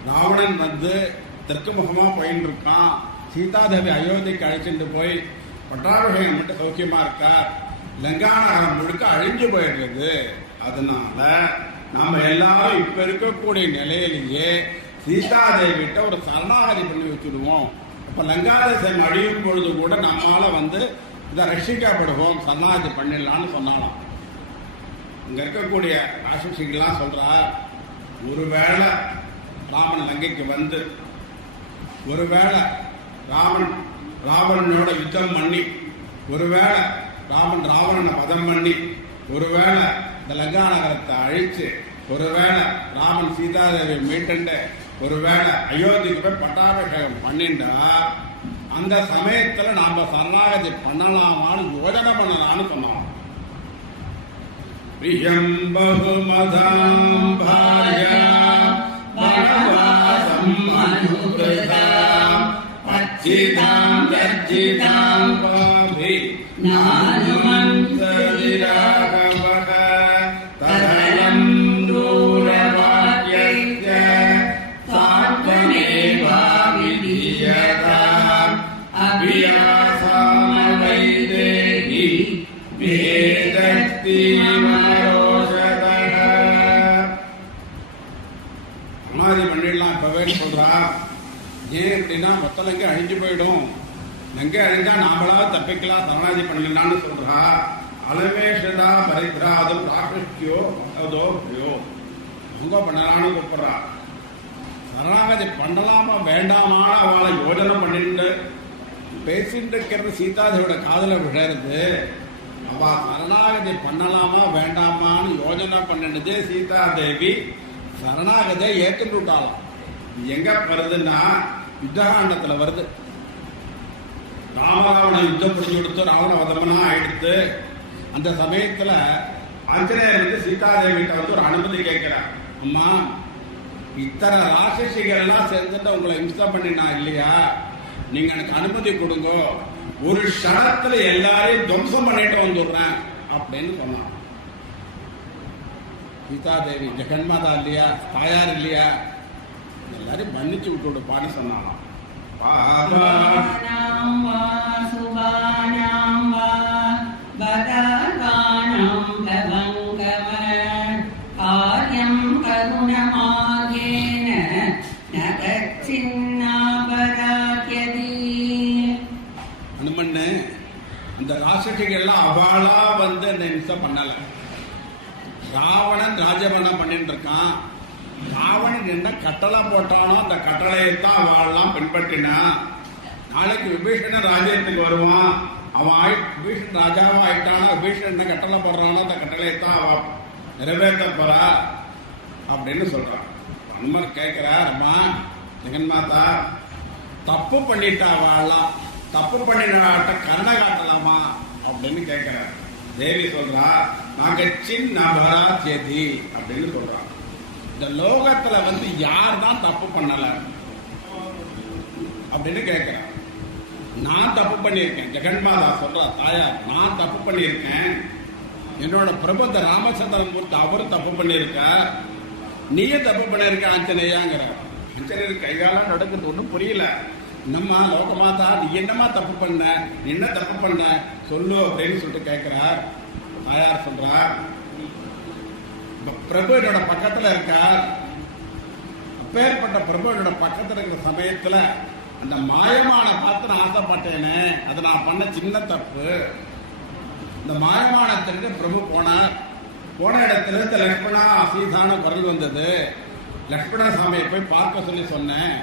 ராவணன் வந்து தெற்கு முகமா போயின்னு இருக்கான். சீதாதேவி அயோத்திக்கு அழைச்சிட்டு போய் பட்டாபிஷேகம் மட்டும் சௌக்கியமா இருக்கா? லங்காநகரம் முழுக்க அழிஞ்சு போயிடுறது. அதனால நாம எல்லாரும் இப்ப இருக்கக்கூடிய நிலையிலேயே சீதாதேவிட்ட ஒரு சரணாகதி பண்ணி வச்சுடுவோம். அப்ப லங்காதேசம் அழியும் பொழுது கூட நம்மால இதை ரட்சிக்கப்படுவோம், சரணாகதி பண்ணிடலாம்னு சொன்னாலும். இங்க இருக்கக்கூடிய ராட்சசிகள்லாம் சொல்றா, ஒருவேளை ராமன் லங்கைக்கு ஒருவேளை ராவணனோட யுத்தம் பண்ணி, ஒருவேளை ராவணனை பதம் பண்ணி, ஒருவேளை இந்த லங்கா நகரத்தை அழிச்சு, ஒருவேளை ராமன் சீதாதேவி மீட்டு, ஒருவேளை அயோத்திக்கு போய் பட்டாபிஷேகம் பண்ணிண்டா அந்த சமயத்துல நாம சரணாகதி பண்ணலாமான்னு யோஜனை பண்ணலான்னு சொன்னோம். பிரியம் பகுமதாம் பாரியா வனவாசம் அனுகிருதாம் பச்சிதாம் தர்ஜிதாம் பாபி நானுமந்ததிராகவக ததலம் தூரவாக்யஸ்ய சாத்வமேவா விதீயதாம் அபியாசாமவைதேகி வேதஸ்தி மனோஷதः. சமாதி பண்ணிடலாம் இப்பவே சொல்றா. ஏன் அப்படின்னா மொத்த லங்கை அழிஞ்சு போயிடும், லங்கை அழிஞ்சா நாமளா தப்பிக்கலாம், சரணாதி பண்ணலாம்னு சொல்றா. அலவேஷதா பரித்ராதும் ராகிருஷ்டியோ அதோ பிரியோ அவங்க பண்ணலான்னு கூப்பிடுறா. சரணாகதி பண்ணலாமா வேண்டாமான அவளை யோஜனை பண்ணிட்டு பேசிட்டு இருக்கிறது சீதாதேவியோட காதல விழுறது. அவ சரணாகதி பண்ணலாமா வேண்டாமான்னு யோஜனை பண்ணிட்டு சீதாதேவி சரணாகதியை ஏற்றுட்டு விட்டாலாம். எங்க வருதுன்னா யுத்தகாண்டத்துல வருது. ராமராவண யுத்தம் பிடிச்சு கொடுத்து ராவண வதமனா ஆயிடுத்து. அந்த சமயத்துல ஆஞ்சநேயர் சீதாதேவிட்ட ஒரு அனுமதி கேட்கிறார். அம்மா, இத்தனை ராட்சசிகள் எல்லாம் சேர்ந்துட்டு உங்களை இம்சா பண்ணினா இல்லையா, நீங்க எனக்கு அனுமதி கொடுங்க, ஒரு க்ஷணத்துல எல்லாரையும் துவம்சம் பண்ணிட்டு வந்துடுறேன் அப்படின்னு சொன்னான். சீதாதேவி ஜெகன்மாதா இல்லையா, தாயார் இல்லையா, எல்லாரையும் மன்னிச்சு விட்டுடுப்பான்னு சொன்னாலாம். அனுமன்னு இந்த ராட்சசிகள்லாம் அவளா அந்த இம்சை பண்ணல. ராவணன் ராஜபரணம் பண்ணிட்டு இருக்கான். ராவணன் என்ன கட்டளை போட்டானோ அந்த கட்டளையைத்தான் அவள்லாம் பின்பற்றினா. நாளைக்கு விபீஷணன் ராஜ்யத்துக்கு வருவான், அவன் விபீஷன் ராஜாவா ஆயிட்டானா, விபீஷன் என்ன கட்டளை போடுறானோ அந்த கட்டளையைத்தான் அவ நிறைவேற்ற போறா அப்படின்னு சொல்றான். அனுமர் கேட்கிறார், அம்மா ஜெகன்மாதா தப்பு பண்ணிட்டா அவள்லாம், தப்பு பண்ணினாட்ட கருணை காட்டலாமா அப்படின்னு கேட்கிறார். தேவி சொல்றா, நாங்க சின்ன பராத்தியதி அப்படின்னு சொல்றான். இந்த லோகத்துல யார் தான் தப்பு பண்ணல அப்படின்னு கேட்கிறான். நான் தப்பு பண்ணியிருக்கேன். ஜெகன்மாதா சொல்ற தாயார், நான் தப்பு பண்ணியிருக்கேன். என்னோட பிரபந்த ராமச்சந்திரன் மூர்த்தி அவரும் தப்பு பண்ணியிருக்க, நீயும் தப்பு பண்ணியிருக்க ஆஞ்சநேயாங்கிற. ஆஞ்சநேயர் கைகாலம் நடக்குது, ஒன்றும் புரியல. என்னம்மா லோகமாதா, நீ என்னமா தப்பு பண்ண, நீ என்ன தப்பு பண்ண சொல்லு அப்படின்னு சொல்லிட்டு கேட்கிறார். தாயார் சொல்றார், பிரபு என்னோட பக்கத்துல இருக்கார். அப்பேற்பட்ட பிரபு என்னோட பக்கத்துல இருக்கிற சமயத்துல அந்த மாயமான பார்த்து நான் ஆசைப்பட்டேனே, அது நான் பண்ண சின்ன தப்பு. இந்த மாயமானத்திற்கு பிரபு போனார். போன இடத்துல இந்த லக்ஷ்மணா சீதான குரல் வந்தது. லக்ஷ்மண சாமியை போய் பார்க்க சொல்லி சொன்னேன்.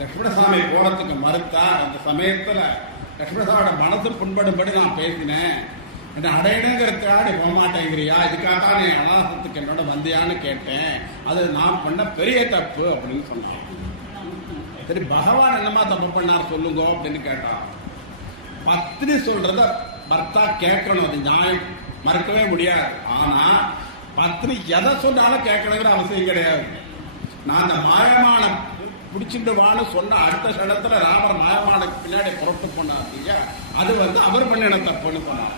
லக்ஷ்மணசாமி போறதுக்கு மறுத்தார். அந்த சமயத்துல லக்ஷ்மணசாமியோட மனசு புண்படும்படி நான் பேசினேன். என்ன அடையணுங்கிறதுக்காக போக மாட்டேங்கிறியா, இதுக்காக நீ அனாசத்துக்கு என்னோட வந்தியான்னு கேட்டேன். அது நான் பண்ண பெரிய தப்பு அப்படின்னு சொன்னான். சரி, பகவான் என்னமா தப்பு பண்ணார் சொல்லுங்க அப்படின்னு கேட்டான். பத்னி சொல்றத பர்த்தா கேட்கணும், அது நியாயம், மறுக்கவே முடியாது. ஆனா பத்னி எதை சொன்னாலும் கேட்கணுங்கிற அவசியம் கிடையாது. நான் அந்த மாயமான பிடிச்சிட்டு வான்னு சொன்ன அடுத்த கணத்துல ராமர் மாயமான பின்னாடி புறட்டு போனார் இல்லையா, அது அவர் பண்ணின தப்புன்னு சொன்னார்.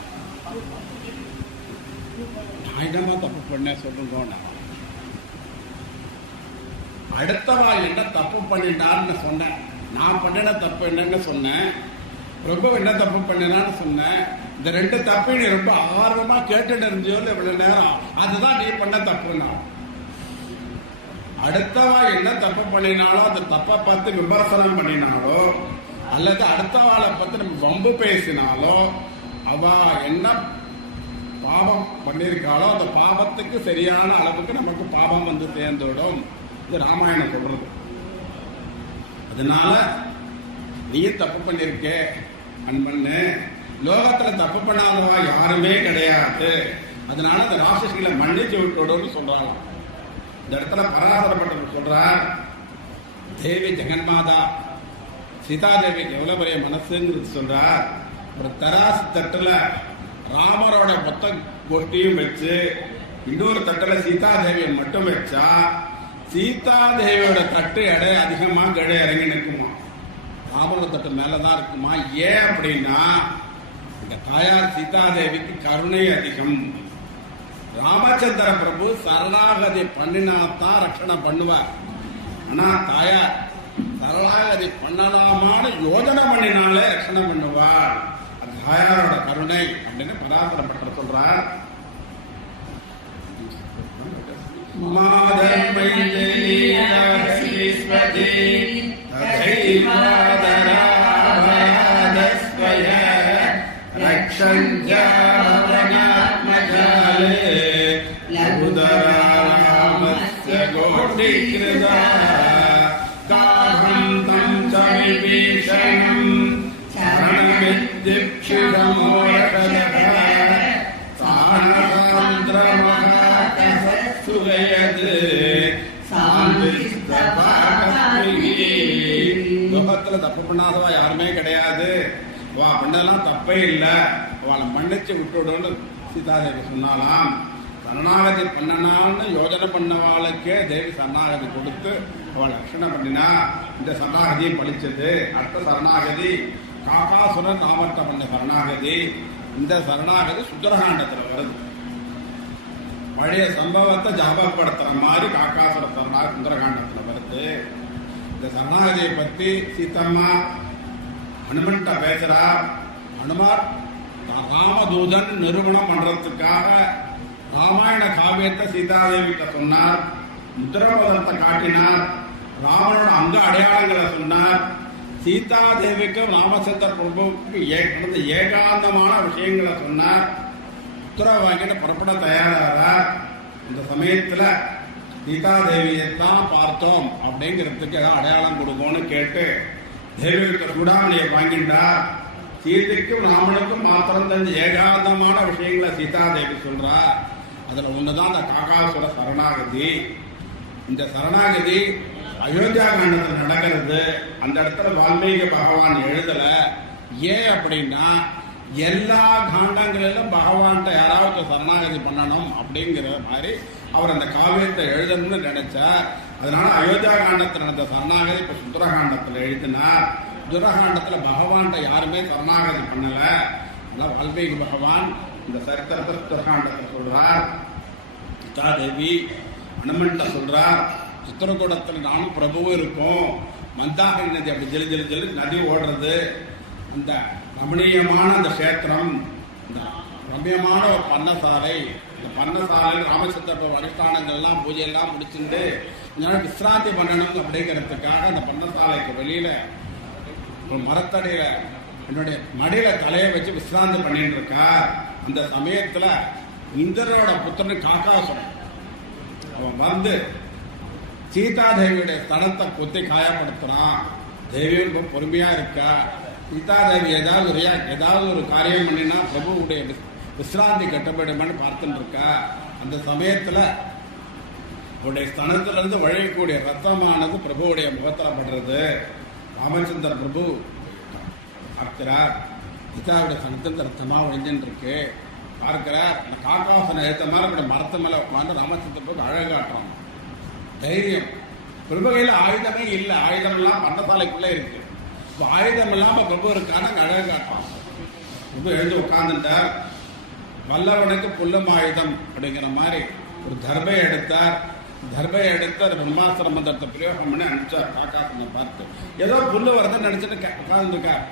நான் என்னமா தப்பு பண்ண சொல்லுங்க, அடுத்தவா என்ன தப்பு பண்ணிட்டான்னு சொன்னேன். நான் பண்ணின தப்பு என்னன்னு சொன்னேன். ரொம்ப என்ன தப்பு பண்ணினான்னு சொன்னேன். இந்த 2 தப்பை நீ ரொம்ப ஆர்வமா கேட்டுட்டு இருந்தியோ இவ்வளவு நேரம், அதுதான் நீ பண்ண தப்புன்னா. அடுத்தவா என்ன தப்பு பண்ணினாலோ அந்த தப்பை பார்த்து விமர்சனம் பண்ணினாலோ அல்லது அடுத்தவாளை பார்த்து நம்ம வம்பு பேசினாலோ அவ என்ன பாவம் பண்ணியிருக்காளோ அந்த பாவத்துக்கு சரியான அளவுக்கு நமக்கு பாவம் வந்து சேர்ந்துவிடும். இது ராமாயணம் சொல்றது. அதனால நீ தப்பு பண்ணிருக்க அன்பண்ணு, லோகத்துல தப்பு பண்ணாதவா யாருமே கிடையாது. அதனால அந்த ராட்சசிகளை மன்னிச்சு விட்டோடுன்னு சொல்றாங்க. இந்த இடத்துல பராசரப்பட்டவர் சொல்றார், தேவி ஜெகன்மாதா சீதாதேவிக்கு எவ்வளவு பெரிய மனசுங்கிறது சொல்றார். ஒரு தராசு தட்டுல ராமரோட மொத்த கோஷ்டியும் வச்சு இன்னொரு தட்டுல சீதாதேவியை மட்டும் வச்சா சீதாதேவியோட தட்டு எடை அதிகமா கீழே இறங்கி நிற்குமா, ராமரோட தட்டு மேலதான் இருக்குமா. ஏன் அப்படின்னா இந்த தாயார் சீதாதேவிக்கு கருணை அதிகம். ராமச்சந்திர பிரபு சரணாகதி பண்ணினாத்தான் ரட்சணை பண்ணுவார். ஆனா தாயார் சரணாகதி பண்ணலாமான்னு யோஜனை பண்ணினாலே ரட்சணை பண்ணுவார். அது தாயாரோட கருணை அப்படின்னு பராசரப்பட்டர் சொல்றார். லோகத்துல தப்பு பண்ணாதவா யாருமே கிடையாது. வா பண்ணலாம் தப்பே இல்லை, அவளை மன்னிச்சு விட்டுடுன்னு சீதாதேவி சொன்னாலாம். சரணாகதி பண்ணனான்னு யோஜனை பண்ணவாளுக்கே தேவி சரணாகதி கொடுத்து அவள் ரட்சணை பண்ணினா. இந்த சரணாகதியும் பழிச்சது. அடுத்த சரணாகதி காகாசுரன் ராமர்ட்ட பண்ண சரணாகதி. இந்த சரணாகதி சுந்தரகாண்டத்துல வருது. பழைய சம்பவத்தை ஜாபகப்படுத்துற மாதிரி காக்காசுர சரணாகதி சுந்தரகாண்டத்துல வருது. இந்த சரணாகதியை பத்தி சீத்தம்மா ஹனுமன்ட்ட பேசுறா. ஹனுமார் ராமதூதன் நிரூபணம் பண்றதுக்காக ராமாயண காவியத்தை சீதாதேவிட்ட சொன்னார். முத்திரபதத்தை காட்டினார். ராமனோட அங்க அடையாளங்களை சொன்னார். சீதாதேவிக்கும் ராமச்சந்திர பிரபுவுக்கு நடந்த ஏகாந்தமான விஷயங்களை சொன்னார். உத்தரவு வாங்கிட்டு புறப்பட தயாராகிறார். இந்த சமயத்துல சீதாதேவியைத்தான் பார்த்தோம் அப்படிங்கிறதுக்கு ஏதாவது அடையாளம் கொடுக்கும்னு கேட்டு தேவிகிட்ட சூடாமணியை வாங்கிட்டார். சீதைக்கும் ராமனுக்கும் மாத்திரம் தெரிஞ்ச ஏகாந்தமான விஷயங்களை சீதாதேவி சொல்றா. அதுல ஒண்ணுதான் இந்த காகாசுர சரணாகதி. இந்த சரணாகதி அயோத்தியா காண்டத்தில் நடக்கிறது. அந்த இடத்துல வால்மீகி பகவான் எழுதல. ஏன் அப்படின்னா எல்லா காண்டங்களிலும் பகவான்கிட்ட யாராவது சரணாகதி பண்ணணும் அப்படிங்கிற மாதிரி அவர் அந்த காவியத்தை எழுதணும்னு நினைச்சார். அதனால அயோத்தியா காண்டத்தில் நடந்த சரணாகதி இப்ப சுந்தரகாண்டத்தில் எழுதினார். சுந்தரகாண்டத்துல பகவான்கிட்ட யாருமே சரணாகதி பண்ணல. அதனால வால்மீகி பகவான் இந்த சரித்திரத்தை சுந்தரகாண்டத்தில் சொல்றார். சீதாதேவி ஹனுமன்ட்ட சொல்றார், சித்திரக்கூடத்தில் நானும் பிரபுவும் இருக்கும். மந்தாகினி நதி அப்படி ஜெலி ஜெலி ஜெலி நதி ஓடுறது. அந்த ரமணீயமான அந்த கஷேத்திரம், இந்த ரம்யமான ஒரு பண்ணசாலை. இந்த பண்ணசாலையில் ராமச்சந்திர அனுஷ்டானங்கள்லாம் பூஜையெல்லாம் முடிச்சுட்டு விசிராந்தி பண்ணணும் அப்படிங்கிறதுக்காக அந்த பண்ணசாலைக்கு வெளியில ஒரு மரத்தடியில என்னுடைய மடியில தலையை வச்சு விசிராந்தி பண்ணிட்டு இருக்கா. அந்த சமயத்துல இந்திரனோட புத்திரன் காக்காசுரன் அவன் வந்து சீதாதேவியுடைய ஸ்தலத்தை கொத்தி காயப்படுத்துறான். தேவியும் ரொம்ப பொறுமையா இருக்கா. சீதாதேவி ஏதாவது ஒரு காரியம் பண்ணினா பிரபுவுடைய விசிராந்தி கட்டப்படும் பார்த்துட்டு இருக்கா. அந்த சமயத்துல அவருடைய ஸ்தனத்திலிருந்து வழியக்கூடிய ரத்தமானது பிரபுவுடைய முகத்தில் படுறது. ராமச்சந்திர பிரபு பார்க்கிறார், சீதாவுடைய ஸ்தனத்தின் ரத்தமா ஒழிஞ்சுட்டு இருக்கு. பார்க்கிறார், அந்த காக்காசனை எழுத்த மாதிரி மரத்து மேல உட்காந்து ராமச்சந்திர பிரபு அழகாட்டுறான். தைரியம். பிரபு கையில் ஆயுதமே இல்லை. ஆயுதம் எல்லாம் பண்டசாலைக்குள்ள இருக்கு. இப்போ ஆயுதம் இல்லாம பிரபு இருக்கான அழகாட்டான். பிரபு எழுந்து உட்கார்ந்துட்டார். வல்லவனுக்கு புல்லும் ஆயுதம் அப்படிங்கிற மாதிரி ஒரு தர்பை எடுத்தார். தர்பை எடுத்து அது பிரம்மாஸ்திர மந்திரத்தை பிரயோகம் பண்ணி அனுப்பிச்சார். காக்காசனை பார்த்து ஏதோ புல்லு வரதுன்னு நினைச்சிட்டு உட்கார்ந்துருக்கார்.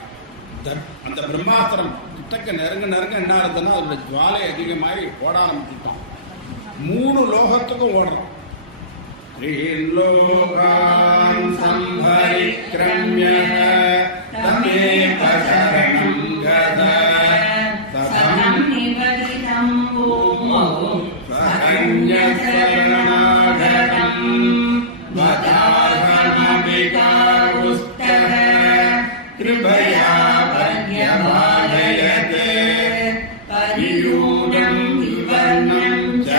அந்த பிரம்மாஸ்திரம் கிட்டக்க நெருங்க என்ன இருந்ததுன்னா அதோட ஜுவாலை அதிகமாகி ஓட ஆரம்பிச்சுட்டான். 3 லோகத்துக்கும் ஓடுறான். லோகான் சம்பரிக்ரம்ய தமேவ சரணம் கத சதம் நிவதிதம் பூமோ சரண்ய சரணாகதம் வதாகமபிகாருஸ்தஹ கிருபயா பத்யபாதயதே பரியூடம் விவர்ணம் ச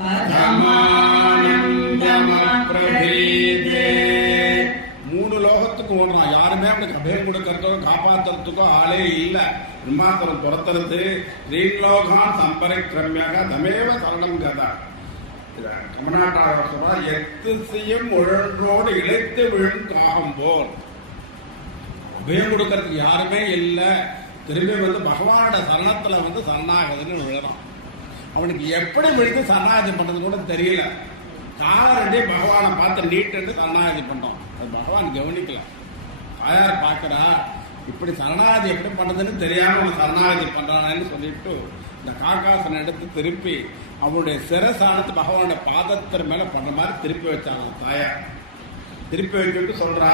பதமானந்தமப்ரபீதே. 3 லோகத்துக்கு ஓடுறான். யாருமே அவனுக்கு அபயம் கொடுக்கறதோ காப்பாத்துறதுக்கோ ஆளே இல்லை. பிரம்மாஸ்திரம் துரத்துறது. ஸ்ரீலோகான் சம்பரிக்ரம்யாக தமேவ சரணம் கதா. கமநாட்டாக சொல்றா, எத்து செய்யும் உழன்றோடு இழைத்து விழும் காகம் போல். அபயம் கொடுக்கறதுக்கு யாருமே இல்லை. திரும்பி வந்து பகவானோட சரணத்துல வந்து சரணாகதுன்னு விழுறான். அவனுக்கு எப்படி விழுந்து சரணாகதி பண்றது கூட தெரியல. காலரண்டே பகவானை பார்த்து நீட்டு சரணாகதி பண்றோம். அது பகவான் கவனிக்கல. தாயார் பார்க்கறா, இப்படி சரணாகதி எப்படி பண்றதுன்னு தெரியாம அவன் சரணாகதி பண்றானு சொல்லிட்டு இந்த காக்காசனை எடுத்து திருப்பி அவனுடைய சிரசானத்து பகவானுடைய பாதத்தின் மேல பண்ற மாதிரி திருப்பி வச்சாங்க தாயார். திருப்பி வச்சுட்டு சொல்றா,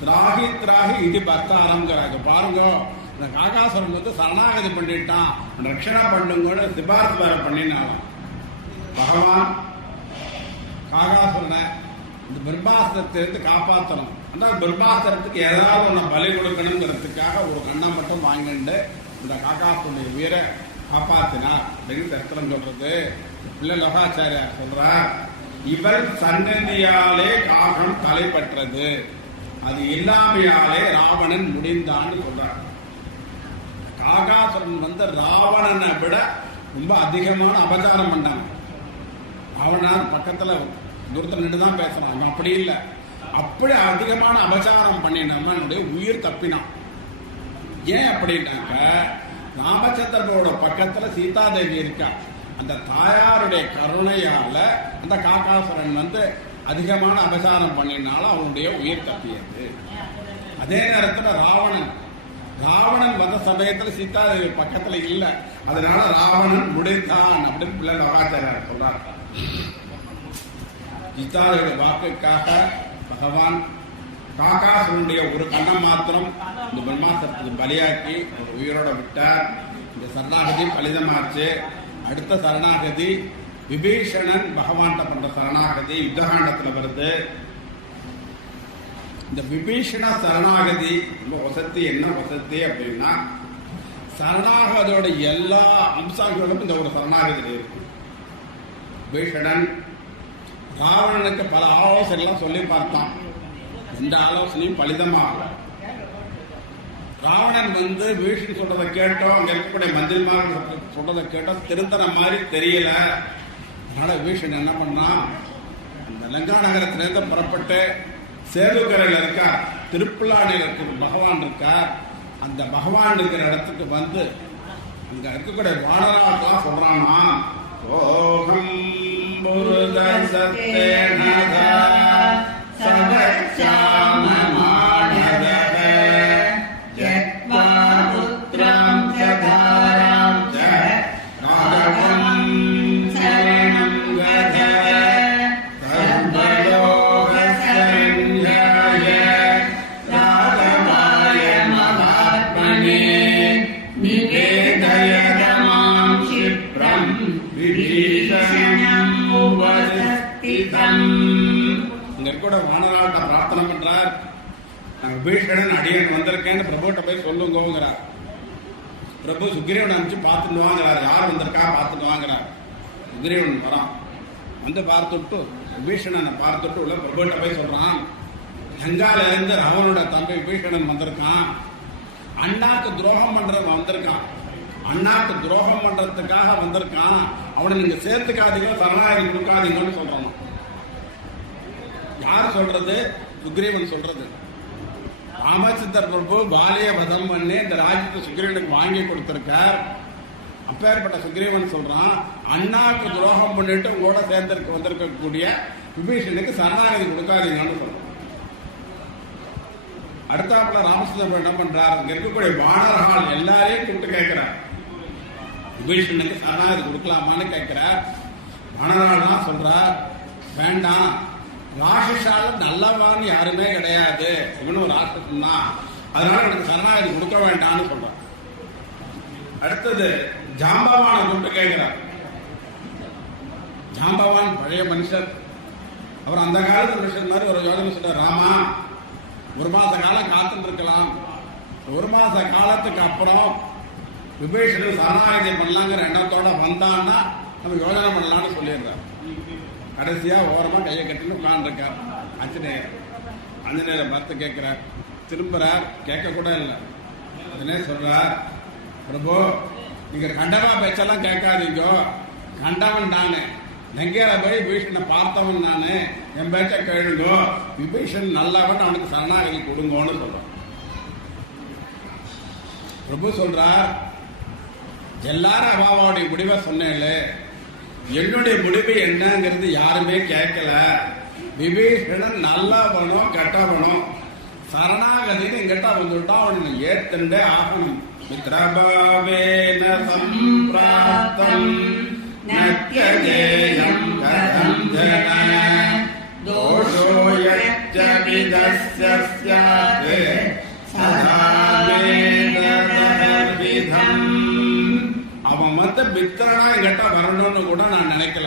திராகி திராகி இது பக்தாரங்கிறாங்க. பாருங்க, இந்த காகாசுரன் வந்து சரணாகதி பண்ணிட்டான், ரட்சணா பண்ணுங்கன்னு சிபாரசு வேற பண்ணினாலும் பகவான் காகாசுரனை இந்த பிரம்மாஸ்திரத்திலிருந்து காப்பாற்றணும். அந்த பிரம்மாஸ்திரத்துக்கு ஏதாவது ஒன்று பலி கொடுக்கணுங்கிறதுக்காக ஒரு கண்ணை மட்டும் வாங்கிட்டு இந்த காகாசுரனுடைய உயிரை காப்பாத்தினார் அப்படின்னு சரித்திரம் சொல்றது. பிள்ளை லோகாச்சாரியார் சொல்றார், இவள் சன்னதியாலே காகம் தலைப்பற்றது, அது இல்லாமையாலே ராவணன் முடிந்தான்னு சொல்றார். காகாசுரன் வந்து ராவணனை விட ரொம்ப அதிகமான அபச்சாரம் பண்ணாங்க. ராவணன் பக்கத்துல தூரத்தில் நின்று தான் பேசுறான். அவன் அப்படி இல்லை, அப்படி அதிகமான அபச்சாரம் பண்ணினவனுடைய உயிர் தப்பினான். ஏன் அப்படின்னாக்க, ராமச்சந்திரனோட பக்கத்துல சீதாதேவி இருக்கா. அந்த தாயாருடைய கருணையால அந்த காகாசுரன் வந்து அதிகமான அபசாரம் பண்ணினால அவனுடைய உயிர் தப்பியது. அதே நேரத்தில் ராவணன் வந்த சமயத்தில் சீதாதேவி பக்கத்துல இல்ல, அதனால ராவணன் முடித்தான் அப்படின்னு பிள்ளை லோகாச்சாரியார் சொல்றார். சீதாதேவிய வாக்குக்காக பகவான் காகாசுரனுடைய ஒரு கண்ணம் மாத்திரம் இந்த பிரம்மாஸ்திரத்துக்கு பலியாக்கி ஒரு உயிரோட விட்டார். இந்த சரணாகதி பலிதமாச்சு. அடுத்த சரணாகதி விபீஷணன் பகவான் பண்ற சரணாகதி யுத்தகாண்டத்துல வருது. இந்த விபீஷண சரணாகதி ரொம்ப வசதி. என்ன வசதி அப்படின்னா, சரணாகதியோட எல்லா அம்சங்களும் இந்த ஒரு சரணாகதியில் இருக்கு. விபீஷணன் ராவணனுக்கு பல ஆலோசனைலாம் சொல்லி பார்த்தான். எந்த ஆலோசனையும் பலிதமாகும். ராவணன் வந்து விபீஷன் சொல்றதை கேட்டோம், அங்க இருக்கக்கூடிய மந்திரிமார்கள் சொல்றதை கேட்டோம், திருந்தன மாதிரி தெரியல. அதனால விபீஷன் என்ன பண்ணான், அந்த லங்கா நகரத்திலிருந்து புறப்பட்டு சேதுக்கரையில் இருக்கார், திருப்புலானில் இருக்கிற பகவான் இருக்கார். அந்த பகவான் இருக்கிற இடத்துக்கு வந்து இங்க இருக்கக்கூடிய வானராக்கெல்லாம் சொல்றானா, ஓகம் புருதசத்தேனதா சவச்சாம மாணவக யத்வா புத்ரம் சதாராம் ச ராகவம் சரணம் கத சர்வலோக சரண்யாய ராகவாய மகாத்மனே நிவேதயதமாம் க்ஷிப்ரம் விபீஷணம் உபஸ்திதம். இங்க கூட வானராட்ட பிரார்த்தனை பண்றார். விபீஷணன் அடியன் வந்திருக்கேன்னு பிரபுட்ட போய் சொல்லுங்கிறார். பிரபு சுக்ரீவன் அனுப்பிச்சு பார்த்துட்டு வாங்கிறார். யார் வந்திருக்கா பார்த்துட்டு வாங்கிறார். சுக்ரீவன் வரான். வந்து பார்த்துட்டு விபீஷணனை பார்த்துட்டு உள்ள பிரபுட்ட போய் சொல்றான், கங்கால இருந்து ராவனோட தம்பி விபீஷணன் வந்திருக்கான். அண்ணாக்கு துரோகம் பண்றவன் வந்திருக்கான். அண்ணாக்கு துரோகம் பண்றதுக்காக வந்திருக்கான். அவனை நீங்க சேர்த்துக்காதீங்க, சரணாகதி கொடுக்காதீங்கன்னு சொல்றான். யார் சொல்றது? சுக்ரீவன் சொல்றது. ராமச்சந்திர பிரபு பாலிய வதம் பண்ணி இந்த ராஜ்யத்தை சுக்ரீவனுக்கு வாங்கி கொடுத்திருக்கார். அப்பேற்பட்ட சுக்ரீவன் சொல்றான், அண்ணாக்கு துரோகம் பண்ணிட்டு உங்களோட சேர்ந்திருக்க வந்திருக்கக்கூடிய விபீஷனுக்கு சரணாகதி கொடுக்காதீங்கன்னு சொல்றான். அடுத்தாப்புல ராமச்சந்திரன் என்ன பண்றார், இங்க இருக்கக்கூடிய வானர்கள் எல்லாரையும் கூப்பிட்டு கேட்கிறார், விபீஷனுக்கு சரணாகதி கொடுக்கலாமான்னு கேட்கிறார். வானர்கள்லாம் சொல்றார், வேண்டாம், ராட்சசால நல்லவான்னு யாருமே கிடையாது, இவனும் ஒரு ராட்சசன் தான், அதனால எனக்கு சரணாகதி கொடுக்க வேண்டாம்னு சொல்றார். அடுத்தது ஜாம்பவான கூப்பிட்டு கேட்கிறார். ஜாம்பவான் பழைய மனுஷர், அவர் அந்த காலத்து மனுஷன் மாதிரி ஒரு யோசனை சொல்றார், ராமா ஒரு மாச காலம் காத்துட்டு இருக்கலாம், ஒரு மாச காலத்துக்கு அப்புறம் விபீஷணன் சரணாகதி பண்ணலாங்கிற எண்ணத்தோட வந்தான்னா நம்ம யோஜனை பண்ணலாம்னு சொல்லிடுறார். கடைசியா ஓரமா கையை கட்டின்னு உட்காந்துருக்கார். ஆஞ்சநேயரை பார்த்து கேட்கிறார், திரும்புறார், கேட்க கூட இல்லை. உடனே சொல்றார், பிரபு நீங்க கண்டவா பேச்செல்லாம் கேட்காதீங்க, கண்டவன் நானு, லங்கையில போய் விபீஷனை பார்த்தவன் நானு, என் பேச்ச கேளுங்கோ, விபீஷன் நல்லவன், அவனுக்கு சரணாகதி கொடுங்கோன்னு சொல்றான். பிரபு சொல்றார், எல்லாரும் அவாவோடைய முடிவை சொன்னேன், என்னுடைய முடிவு என்னங்கிறது யாருமே கேட்கல, விபீஷணன் நல்லவனோ கெட்டவனோ சரணாகதின்னு எங்கிட்ட வந்துட்டா அவனை ஏத்துண்டே ஆகணும். மித்ரபாவேன சம்பிராப்தம் நத்யஜேயம் கதம் ஜன தோஷோ யச்ச விதஸ்ய ஸ்யாத் சதா வேதவிதம். அவன் வந்து மித்திரனா என்கிட்ட வரணும்னு கூட நான் நினைக்கல.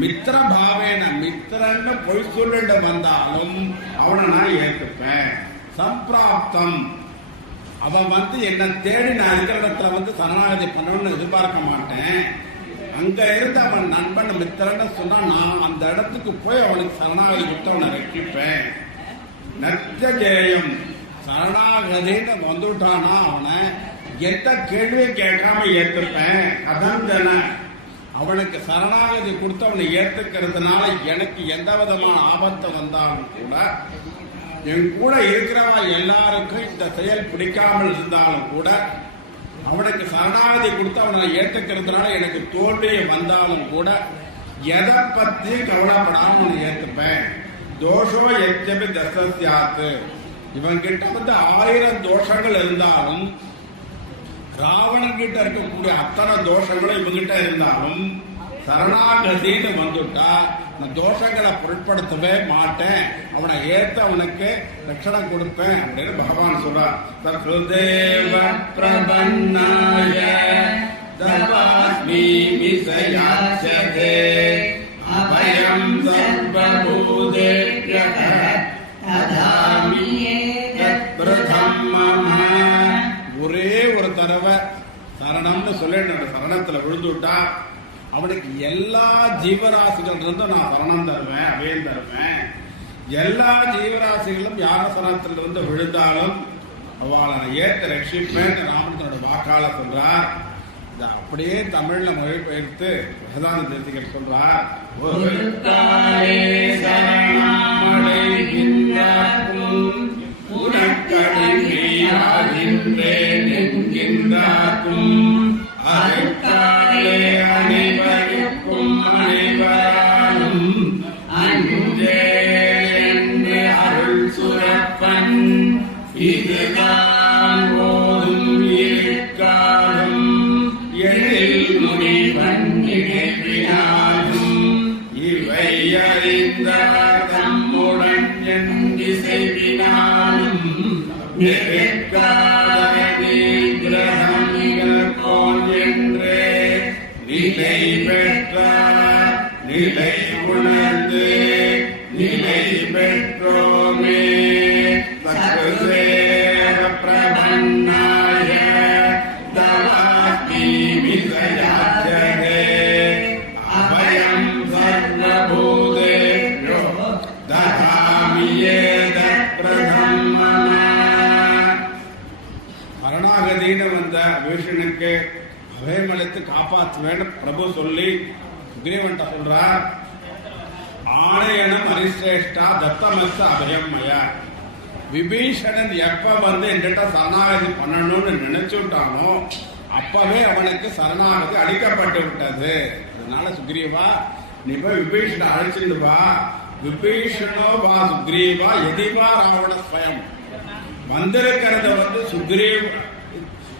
மித்திர பாவேன, மித்திரன்னு பொய் சொல்லிட்டு வந்தாலும் அவனை நான் ஏற்றுப்பேன். சம்பிராப்தம், அவன் வந்து என்ன தேடி நான் இருக்கிற இடத்துல வந்து சரணாகதி பண்ணணும்னு எதிர்பார்க்க மாட்டேன். அங்க இருந்து அவன் நண்பன் மித்திரன்னு சொன்னா நான் அந்த இடத்துக்கு போய் அவனுக்கு சரணாகதி கொடுத்து அவனை ரட்சிப்பேன். நத்யஜேயம், சரணாகதின்னு வந்துட்டானா அவனை எந்த கேள்வியை கேட்காம ஏற்றுப்பேன். அதந்தன, அவனுக்கு சரணாகதி கொடுத்து அவனை ஏற்றுக்கிறதுனால எனக்கு எந்த விதமான ஆபத்து வந்தாலும் கூட, என் கூட இருக்கிறவா எல்லாருக்கும் இந்த செயல் பிடிக்காமல் இருந்தாலும் கூட, அவனுக்கு சரணாகதி கொடுத்து அவனை ஏற்றுக்கிறதுனால எனக்கு தோல்வி வந்தாலும் கூட எதை பத்தி கவலைப்படாம அவனை ஏற்றுப்பேன். தோஷோ எச்சபி தசஸ்யாத்து, இவன் கிட்ட வந்து 1000 தோஷங்கள் இருந்தாலும், ராவணன் கிட்ட இருக்கக்கூடிய அத்தனை தோஷங்களும் இவங்கிட்ட இருந்தாலும் சரணாகதின்னு வந்துட்டா நான் தோஷங்களை பொருட்படுத்தவே மாட்டேன், அவனை ஏற்று அவனுக்கு ரட்சணம் கொடுப்பேன் அப்படின்னு பகவான் சொல்றார். தத்ருதேவ பிரபன்னாய தவாஸ்மி விசயாச்சதே அபயம் சர்வபூதேப்யக ததாமி தத்பிரதம் மம. ஒரே ஒரு தடவை சரணம்னு சொல்லிட்டு சரணத்துல விழுந்துட்டா அவனுக்கு எல்லா ஜீவராசிகள் இருந்தும் நான் சரணம் தருவேன், அபயம் தருவேன். எல்லா ஜீவராசிகளும் யாக சரணத்திலிருந்து விழுந்தாலும் அவளை நான் ஏற்ற ரட்சிப்பேன் ராமனோட வாக்கால சொல்றார். அப்படியே தமிழ்ல மொழிபெயர்த்து வேதாந்த தேசிகர் சொல்றார், அனைவருக்கும் அனைவராலும் அன்றே அருள் சுரப்பன் இதுதான் போதும் இருக்காலும் எழில் முனிவன் நினைவினாலும் இவை அறிந்த தம்முடன் என் திசைவினாலும் நிலை பெற்றார் நிலை உணர்ந்து நிலை பெற்றோமே. சக்ருதேவ பிரபன்னாய தவாஸ்மி விசயாச்சதே அபயம் சர்வபூதேப்யோ ததாமி ஏதத்பிரதம் மம. சரணாகதின்னு வந்த விபீஷணனுக்கு அபயமளித்து காப்பாற்றுவேன் பிரபு சொல்லி சுக்ரீவன்ட்ட சொல்றார், ஆணையனம் அரிசிரேஷ்டா தத்தமஸ்த அபயம் மயா. விபீஷணன் எப்ப வந்து என்கிட்ட சரணாகதி பண்ணணும்னு நினைச்சுட்டானோ அப்பவே அவனுக்கு சரணாகதி அளிக்கப்பட்டு விட்டது. அதனால சுக்ரீவா நீ போய் விபீஷண அழைச்சிட்டு வா. விபீஷணோ வா சுக்ரீவா எதிவா ராவண ஸ்வயம், வந்திருக்கிறத வந்து சுக்ரீவ்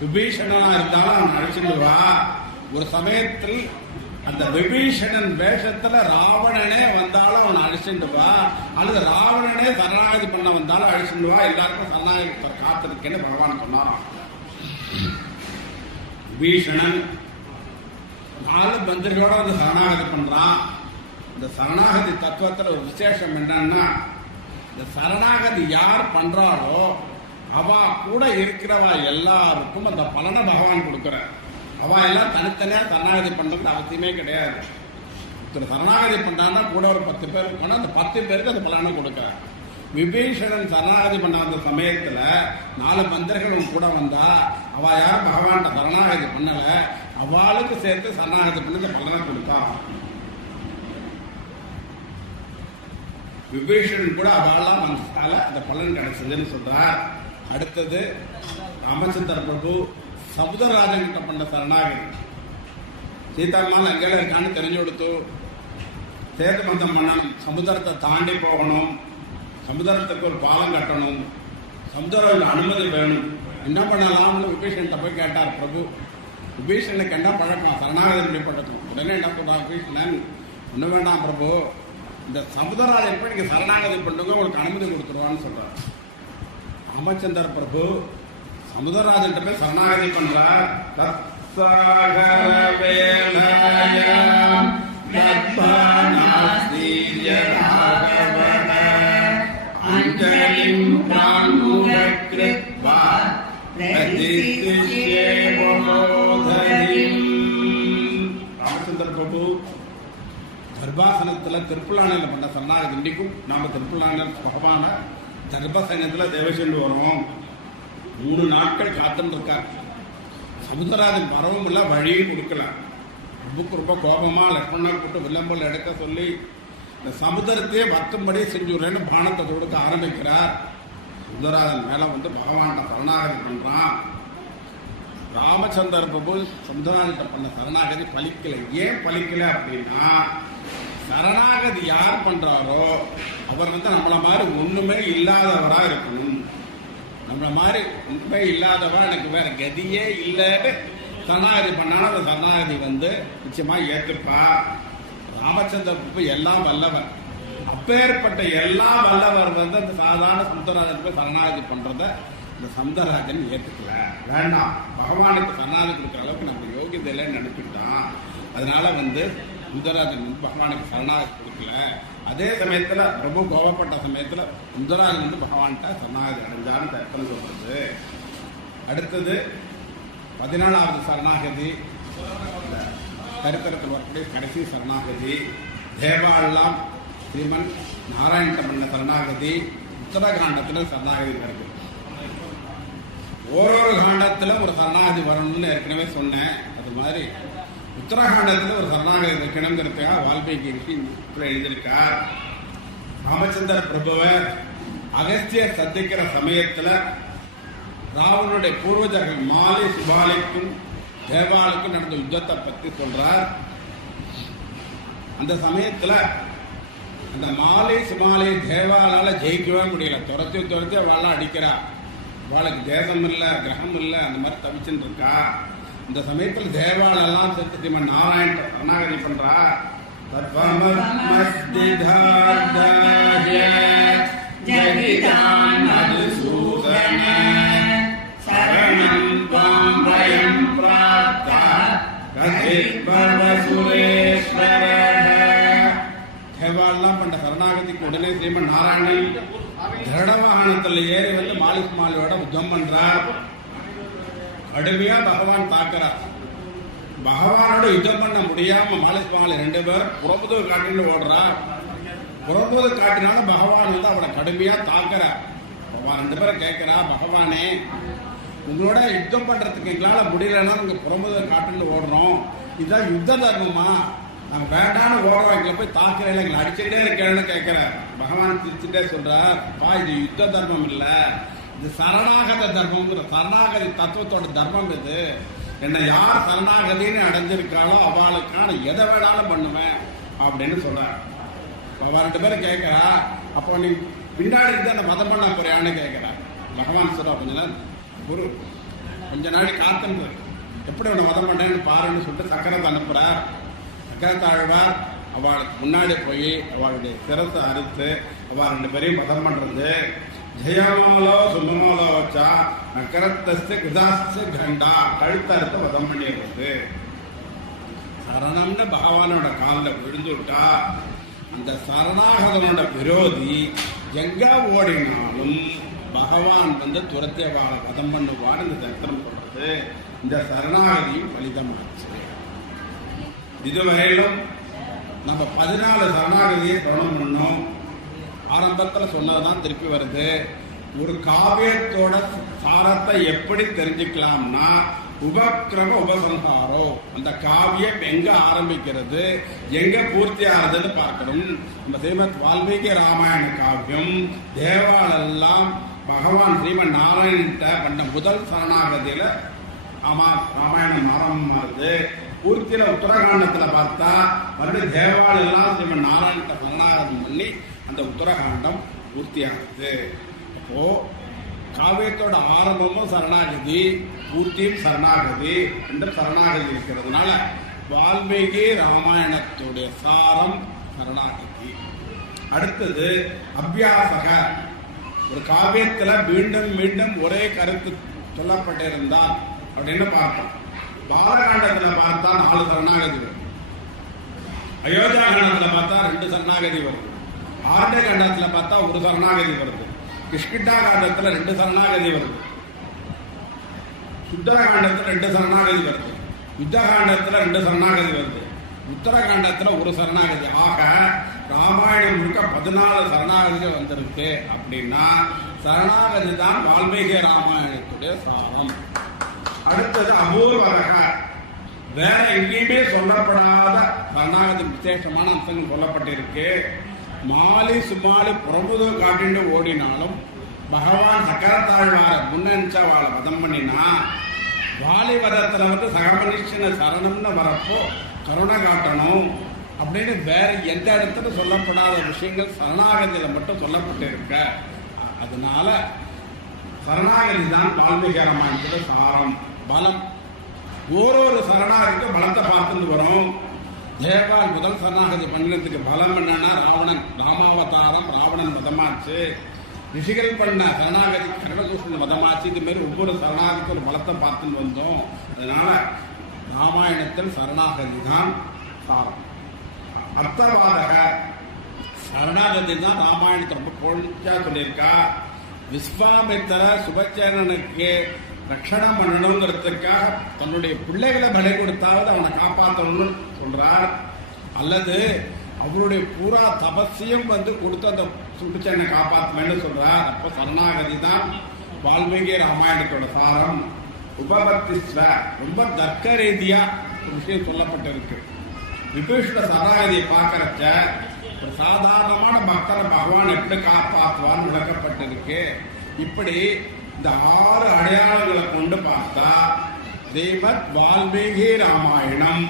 விபீஷணனா இருந்தாலும் அவன் அழைச்சிட்டு வா. ஒரு சமயத்தில் அந்த விபீஷணன் வேஷத்துல ராவணனே வந்தாலும் அவன் அழிச்சுட்டு வா, அல்லது ராவணனே சரணாகதி பண்ண வந்தாலும் அழிச்சுட்டு வா, எல்லாருக்கும் சரணாகதி காத்திருக்கேன்னு பகவான் சொன்னாராம். விபீஷணன் 4 மந்திரிகளோட வந்து சரணாகதி பண்றான். இந்த சரணாகதி தத்துவத்துல ஒரு விசேஷம் என்னன்னா, இந்த சரணாகதி யார் பண்றாளோ அவ கூட இருக்கிறவா எல்லாருக்கும் அந்த பலனை பகவான் கொடுக்கிறார். அவ எல்லாம் தனித்தனியா சரணாகதி பண்றது அவசியமே கிடையாது. சரணாகதி பண்றான்னா கூட ஒரு 10 பேர் இருக்கணும், அந்த 10 பேருக்கு அந்த பலனை கொடுக்கிறார். விபீஷணன் சரணாகதி பண்ண அந்த சமயத்துல 4 மந்திரிகள் கூட வந்தா அவ யார் பகவான் சரணாகதி பண்ணல, அவளுக்கு சேர்த்து சரணாகதி பண்ணி இந்த பலனை கொடுத்தா. விபீஷணன் கூட அவெல்லாம் வந்ததால அந்த பலன் கிடைச்சதுன்னு சொல்றார். அடுத்தது ராமச்சந்திர பிரபு சமுதரராஜன் கிட்ட பண்ண சரணாகதி. சீதாமான் அங்கேல இருக்கான்னு தெரிஞ்சு கொடுத்து சேது மந்தம் பண்ணணும், சமுதிரத்தை தாண்டி போகணும், சமுதிரத்துக்கு ஒரு பாலம் கட்டணும், சமுதிரம் அனுமதி வேணும், என்ன பண்ணலாம்னு விபீஷன்கிட்ட போய் கேட்டார் பிரபு. விபீஷனுக்கு என்ன பழக்கம், சரணாகதி பண்ணப்பட்டது. உடனே என்ன சொல்றார் விபீஷணன், ஒன்றும் வேண்டாம் பிரபு, இந்த சமுதராஜன் போய் நீங்க சரணாகதி பண்ணுங்க, உங்களுக்கு அனுமதி கொடுத்துருவான்னு சொல்றார். ராமச்சந்திர பிரபு சமுதராஜன் போய் சரணாகதி பண்றார். ராமச்சந்திர பிரபு கர்ப்பாசனத்துல திருப்புலானையில பண்ண சரணாகதி. இன்னைக்கும் நாம திருப்புலான பகவான கர்ப்பசனத்துல தேவசென்று வரோம். 3 நாட்கள் காத்துன்னு இருக்கார். சமுதராஜன் வரவும் இல்லை, வழியும் கொடுக்கல. பிரபுக்கு ரொம்ப கோபமா லட்சுமணனை கூட்டு வில்லம்பல் எடுக்க சொல்லி இந்த சமுதிரத்தையே வத்தும்படி செஞ்சுடுறேன்னு பானத்தை கொடுக்க ஆரம்பிக்கிறார். சமுதராஜன் மேல வந்து பகவான் சரணாகதி பண்றான். ராமச்சந்திர பிரபு சமுதராஜன் பண்ண சரணாகதி பலிக்கல. ஏன் பலிக்கல அப்படின்னா, சரணாகதி யார் பண்றாரோ அவர் வந்து நம்மள மாதிரி ஒண்ணுமே இல்லாதவரா இருக்கணும். நம்மள மாதிரி ஒன்றுமே இல்லாதவா எனக்கு வேற கதியே இல்லைன்னு சரணாகதி பண்ணாலும் அந்த சரணாகதி வந்து நிச்சயமா ஏற்றுப்பா. ராமச்சந்திர பிரபு எல்லாம் வல்லவர். அப்பேற்பட்ட எல்லா வல்லவர் வந்து அந்த சாதாரண சமுதராஜன் போய் சரணாகதி பண்றத இந்த சமுதராஜன் ஏற்றுக்கல. வேண்டாம், பகவானுக்கு சரணாகதி கொடுக்குற அளவுக்கு நம்ம யோகியதை இல்லைன்னு நினைச்சுட்டான். அதனால வந்து சமுதராஜன் வந்து பகவானுக்கு சரணாகதி கொடுக்கல. அதே சமயத்துல பிரபு கோபப்பட்ட சமயத்துல சமுதராஜன் வந்து பகவான்கிட்ட சரணாகதி அடைஞ்சான்னு தர்ப்பணை சொல்றது. அடுத்தது 14வது சரணாகதி, சரித்திரத்தில் வரக்கூடிய கடைசி சரணாகதி. தேவாலாம் ஸ்ரீமன் நாராயண பண்ண சரணாகதி உத்தரகாண்டத்தில் சரணாகதி வருது. ஓரொரு காண்டத்துல ஒரு சரணாகதி வரணும்னு ஏற்கனவே சொன்னேன். அது மாதிரி உத்தரகாண்டத்தில் ஒரு சரணாகதி வைக்கணுங்கிறதுக்காக வால்மீகி ரிஷி எழுதியிருக்கார். ராமச்சந்திர பிரபுவர் அகஸ்தியர் சந்திக்கிற சமயத்துல ராவனுடைய பூர்வஜர்கள் மாலி சுபாலிக்கும் தேவாலுக்கும் நடந்த யுத்தத்தை பற்றி சொல்றார். அந்த சமயத்துல அந்த மாலி சுமாலி தேவாலால ஜெயிக்கவே முடியல. துரத்தி துரத்தி அவளாம் அடிக்கிறா. அவளுக்கு தேசம் இல்லை, கிரகம் இல்லை, அந்த மாதிரி தவிச்சுட்டு இருக்கா. இந்த சமயத்தில் தேவாலெல்லாம் சேர்த்து ஸ்ரீமன் நாராயண சரணாகதி பண்றா. தேவாலெல்லாம் பண்ற சரணாகதிக்கு உடனே ஸ்ரீமன் நாராயணன் கருடவாகனத்தில் ஏறி வந்து மாலியோட யுத்தம் பண்றார். கடுமையா பகவான் தாக்குறார். பகவானோட யுத்தம் பண்ண முடியாம மாலிஸ்மாலி 2 பேரும் புறமுது காட்டின்னு ஓடுறார். புறமுது காட்டினால பகவான் வந்து அவனை கடுமையா தாக்குறார். பகவான் 2 பேரும் கேட்கிறா, பகவானே உங்களோட யுத்தம் பண்றதுக்கு எங்களால முடியலன்னா நீங்க புறமுது காட்டுன்னு ஓடுறோம், இதுதான் யுத்த தர்மமா? நாங்க வேண்டான்னு ஓடுறோம், எங்களை போய் தாக்குறேன், எங்களை அடிச்சுக்கிட்டே இருக்கேன்னு கேட்கிறார். பகவான் திருச்சிட்டே சொல்றார், பா இது யுத்த தர்மம் இல்ல, இது சரணாகத தர்மம்ங்கிற சரணாகதி தத்துவத்தோட தர்மம். இது என்னை யார் சரணாகதின்னு அடைஞ்சிருக்காளோ அவளுக்கான எதை வேணாலும் பண்ணுவேன் அப்படின்னு சொல்றார். அவ 2 பேரும் கேட்கிறா, அப்போ நீ பின்னாடி இருந்து அந்த மதம் பண்ண போறியான்னு கேட்கிறா. பகவான் சொல்றா கொஞ்ச நேரம் குரு கொஞ்ச நாள் காத்துன்னு எப்படி உன்னை வதம் பண்ணேன்னு பாருன்னு சொல்லிட்டு சக்கரத்தை அனுப்புறார். சக்கரத்தாழ்வார் அவளுக்கு முன்னாடி போய் அவளுடைய சிரத்தை அறுத்து அவள் 2 பேரையும் வதம் பண்றது. ஜெயமாலோ சுமமாலோ வச்சா நக்கரத்தஸ்து கிருதாஸ்து கண்டா கழுத்தறுத்து வதம் பண்ணிடுறது. சரணம்னு பகவானோட காலில் விழுந்து விட்டா அந்த சரணாகதனோட விரோதி எங்க ஓடினாலும் பகவான் துரத்திய வதம் பண்ணுவான்னு இந்த தந்திரம் சொல்றது. இந்த சரணாகதியும் பலிதமாச்சு. இதுவரையிலும் நம்ம 14 சரணாகதியை தொடர்ந்து பண்ணோம். ஆரம்பத்தில் சொன்னதுதான் திருப்பி வருது. ஒரு காவியத்தோட சாரத்தை எப்படி தெரிஞ்சுக்கலாம்னா உபக்கிரம உபசம்ஹாரோ, அந்த காவியம் எங்க ஆரம்பிக்கிறது எங்க பூர்த்தி ஆகுதுன்னு பார்க்கணும். நம்ம ஸ்ரீமத் வால்மீகி ராமாயண காவியம் தேவாலெல்லாம் பகவான் ஸ்ரீமன் நாராயணன்ட்ட பண்ண முதல் சரணாகதியில ராமாயணம் ஆரம்பமாகுது. பூர்த்தியில உத்தரகாண்டத்துல பார்த்தா மறுபடியும் தேவாலெல்லாம் ஸ்ரீமன் நாராயணத்தை சரணாகதம் பண்ணி அந்த உத்தரகாண்டம் பூர்த்தி ஆகுது. அப்போ காவியத்தோட ஆரம்பமும் சரணாகதி, பூர்த்தியும் சரணாகதி, ரெண்டும் சரணாகதி இருக்கிறதுனால வால்மீகி ராமாயணத்துடைய சாரம் சரணாகதி. அடுத்தது அபியாசக. ஒரு காவியத்துல மீண்டும் மீண்டும் ஒரே கருத்து சொல்லப்பட்டிருந்தால் அப்படின்னு பார்த்தோம். பாலகாண்டத்துல பார்த்தா 4 சரணாகதி வரும். அயோத்தியா காண்டத்துல பார்த்தா 2 சரணாகதி வருது. ஆரண்ய காண்டத்துல பார்த்தா 1 சரணாகதி வருது. கிஷ்கிண்டா காண்டத்துல 2 சரணாகதி வருது. சுந்தரகாண்டத்துல 2 சரணாகதி வருது. யுத்தகாண்டத்துல 2 சரணாகதி வருது. உத்தரகாண்டத்துல 1 சரணாகதி. ஆக ராமாயணம் முழுக்க 14 சரணாகதிகள் வந்திருக்கு. அப்படின்னா சரணாகதி தான் வால்மீகி ராமாயணத்துடைய சாரம். அடுத்தது அபூர்வரக. வேற எங்கேயுமே சொல்லப்படாத சரணாகதி விசேஷமான அம்சங்கள் சொல்லப்பட்டிருக்கு. மாலி சுமாலி புறமுது காட்டிண்டு ஓடினாலும் பகவான் சக்கரத்தாழ்வார முன்னெச்சா வாழை வதம் பண்ணினா வாலி வதத்துல சகமனுஷன சரணம்னு வரப்போ கருணை காட்டணும் அப்படின்னு வேற எந்த இடத்துல சொல்லப்படாத விஷயங்கள் சரணாகதியில மட்டும் சொல்லப்பட்டிருக்க. அதனால சரணாகதி தான் வால்மீகி ராமாயணத்துல சாரம். பலம் ஒரு சரணாகதிக்கு பலத்தை பார்த்துட்டு வரும். தேவால் முதல் சரணாகதி பண்ணினதுக்கு பலம் என்னன்னா ராவணன் ராமாவதாரம், ராவணன் மதமாச்சு. ரிஷிகள் பண்ண சரணாகதி கர்ணசூஷன் மதமாச்சு. இது மாதிரி ஒவ்வொரு சரணாகதிக்கும் ஒரு பலத்தை பார்த்துட்டு வந்தோம். அதனால ராமாயணத்தில் சரணாகதி தான் சாரம். அர்த்தவாதக. சரணாகதி தான் ராமாயணத்தை ரொம்ப பொழிச்சா சொல்லியிருக்கா. விஸ்வாமித்திர சுபச்சேனனுக்கு ரட்சணம் பண்ணணுங்கிறதுக்காக தன்னுடைய பிள்ளைகளை பலி கொடுத்தாவது அவனை காப்பாற்றணும்னு சொல்றார். அல்லது அவருடைய பூரா தபசியம் கொடுத்து அந்த சுட்டுச்சேனை காப்பாற்றணும்னு சொல்றார். அப்போ சரணாகதி தான் வால்மீகி ராமாயணத்தோட சாரம். உபபத்திஸ்வ. ரொம்ப தர்க்க ரீதியா ஒரு விஷயம் சொல்லப்பட்டிருக்கு. விபீஷண சரணாகதியை பார்க்கறச்ச ஒரு சாதாரணமான பக்தரை பகவான் எப்படி காப்பாற்றுவான்னு விளக்கப்பட்டிருக்கு. இப்படி இந்த 6 அடையாளங்களை கொண்டு பார்த்தா ஸ்ரீமத் வால்மீகி ராமாயணம்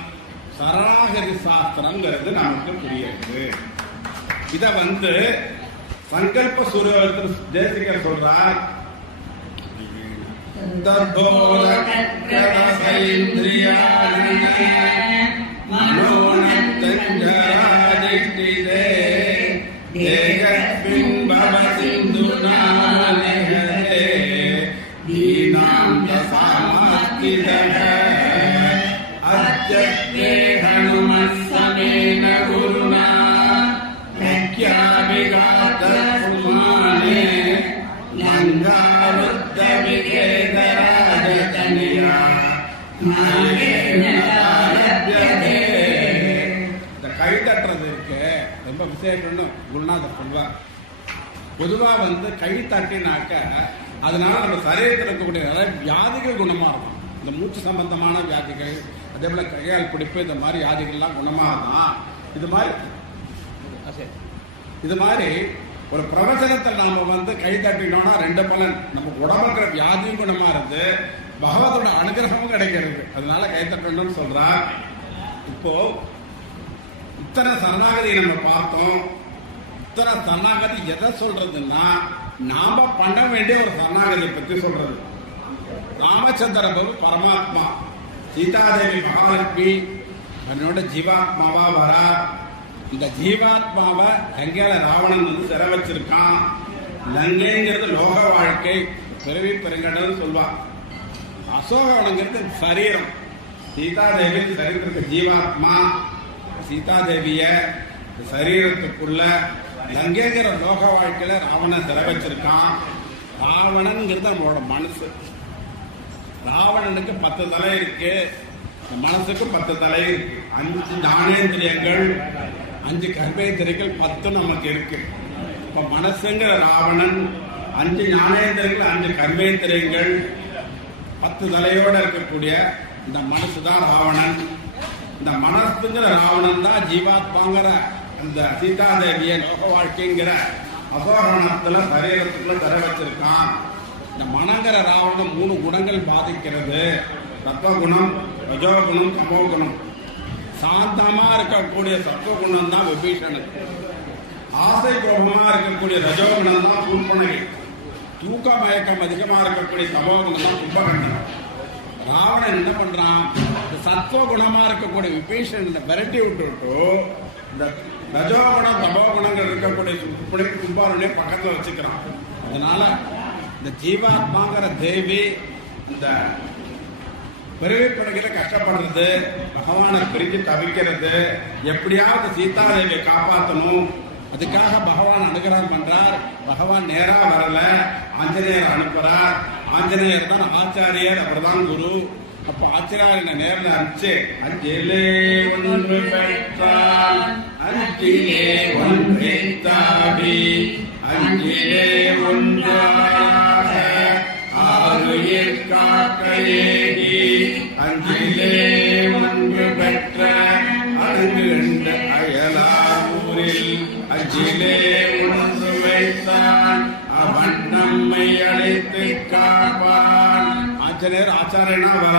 சரணாகதி சாஸ்திரங்கிறது நமக்கு புரியுது. இத சங்கல்ப சூரியத்தில் ஜெயசிகர் சொல்றார். ஹனுமசமேன குருனா பிரக்யாபிகாதகுமானே லங்காருத்த விகேதராஜதனியா நாகேன தாரப்யதே. இந்த கை தட்டுறது இருக்கு ரொம்ப விசேஷம்னு குருநாதர் சொல்வார். பொதுவா கை தட்டினாக்க அதனால நம்ம சரீரத்தில் இருக்கக்கூடிய நிறைய வியாதிகள் குணமா இருக்கும். இந்த மூச்சு சம்பந்தமான வியாதிகள், அதே போல கையால் பிடிப்பு, இந்த மாதிரி வியாதிகள்லாம் குணமாகதான். இது மாதிரி ஒரு பிரவச்சனத்தில் நாம கை தட்டினோம்னா 2 பலன். நமக்கு உடம்புக்கிற வியாதியும் குணமா இருந்து பகவதோட அனுகிரகமும் கிடைக்கிறது. அதனால கை தட்டணும்னு சொல்றார். இப்போ இத்தனை சரணாகதி நம்ம பார்த்தோம். இத்தனை சரணாகதி எதை சொல்றதுன்னா நாம பண்ண வேண்டிய ஒரு சரணாகதியை பத்தி சொல்றது. ராமச்சந்திர பிரபு பரமாத்மா, சீதாதேவி மகாலட்சுமி தன்னோட ஜீவாத்மாவா வரா. இந்த ஜீவாத்மாவை லங்கையில ராவணன் வந்து சிறை வச்சிருக்கான். லங்கைங்கிறது லோக வாழ்க்கை, பிறவி பெருங்கடல் சொல்வான். அசோகவனங்கிறது சரீரம். சீதாதேவி சரீரத்துக்கு ஜீவாத்மா, சீதாதேவிய சரீரத்துக்குள்ள லங்கைங்கிற லோக வாழ்க்கையில ராவணன் சிறை வச்சிருக்கான். ராவணன்ங்கிறது நம்மளோட மனசு. ராவணனுக்கு 10 தலை இருக்கு, மனசுக்கு 10 தலை இருக்கு. 5 ஞானேந்திரியங்கள், 5 கர்மேந்திரியங்கள், 10 நமக்கு இருக்கு. இப்ப மனசுங்கிற ராவணன், 5 ஞானேந்திரியங்கள், 5 கர்மேந்திரியங்கள், 10 தலையோட இருக்கக்கூடிய இந்த மனசு தான் ராவணன். இந்த மனசுங்கிற ராவணன் தான் ஜீவாத்மாங்கிற இந்த சீதாதேவிய லோக வாழ்க்கைங்கிற அசோகரணத்துல சரீரத்துக்குள்ள தர வச்சிருக்கான். இந்த மனங்கிற ராவணன் 3 குணங்கள் பாதிக்கிறது. சத்வகுணம், ரஜோகுணம், தமோகுணம். சாந்தமா இருக்கக்கூடிய சத்வகுணம் தான் விபீஷனுக்கு. ஆசை கோபமா இருக்கக்கூடிய ரஜோகுணம் தான் சூர்பனகை. தூக்க மயக்கம் அதிகமா இருக்கக்கூடிய தமோகுணம் தான் கும்பகர்ணன். ராவணன் என்ன பண்றான், சத்வகுணமா இருக்கக்கூடிய விபீஷன் விரட்டி விட்டு இந்த ரஜோகுணம் தமோகுணங்கள் இருக்கக்கூடிய கும்பகர்ணனை பக்கத்துல வச்சுக்கிறான். அதனால இந்த ஜீவாத்மாங்கிற தேவி இந்த பிறவி பிறகுல கஷ்டப்படுறது, பகவானை பிரிஞ்சு தவிக்கிறது, எப்படியாவது சீதாதேவியை காப்பாற்றணும். அதுக்காக பகவான் அனுகிரகம் பண்றார். பகவான் நேரா வரல, ஆஞ்சநேயர் அனுப்புறார். ஆஞ்சநேயர் தான் ஆச்சாரியர், அவர் தான் குரு. அப்ப ஆச்சாரியர் நேரில் அனுப்பிச்சு அஞ்சிலே ஒன்று பெற்றால் அஞ்சிலே ஒன்றை தாவி அஞ்சிலே ஒன்றாக ஆறுயிர் காக்கையேகி அஞ்சிலே ஒன்று பெற்ற அடங்கு அயலாவூரில் அஞ்சிலே ஒன்று வைத்தான் அவன் நம்மை அழைத்து காப்பான். ஆஞ்சநேயர் ஆச்சாரியனா வர,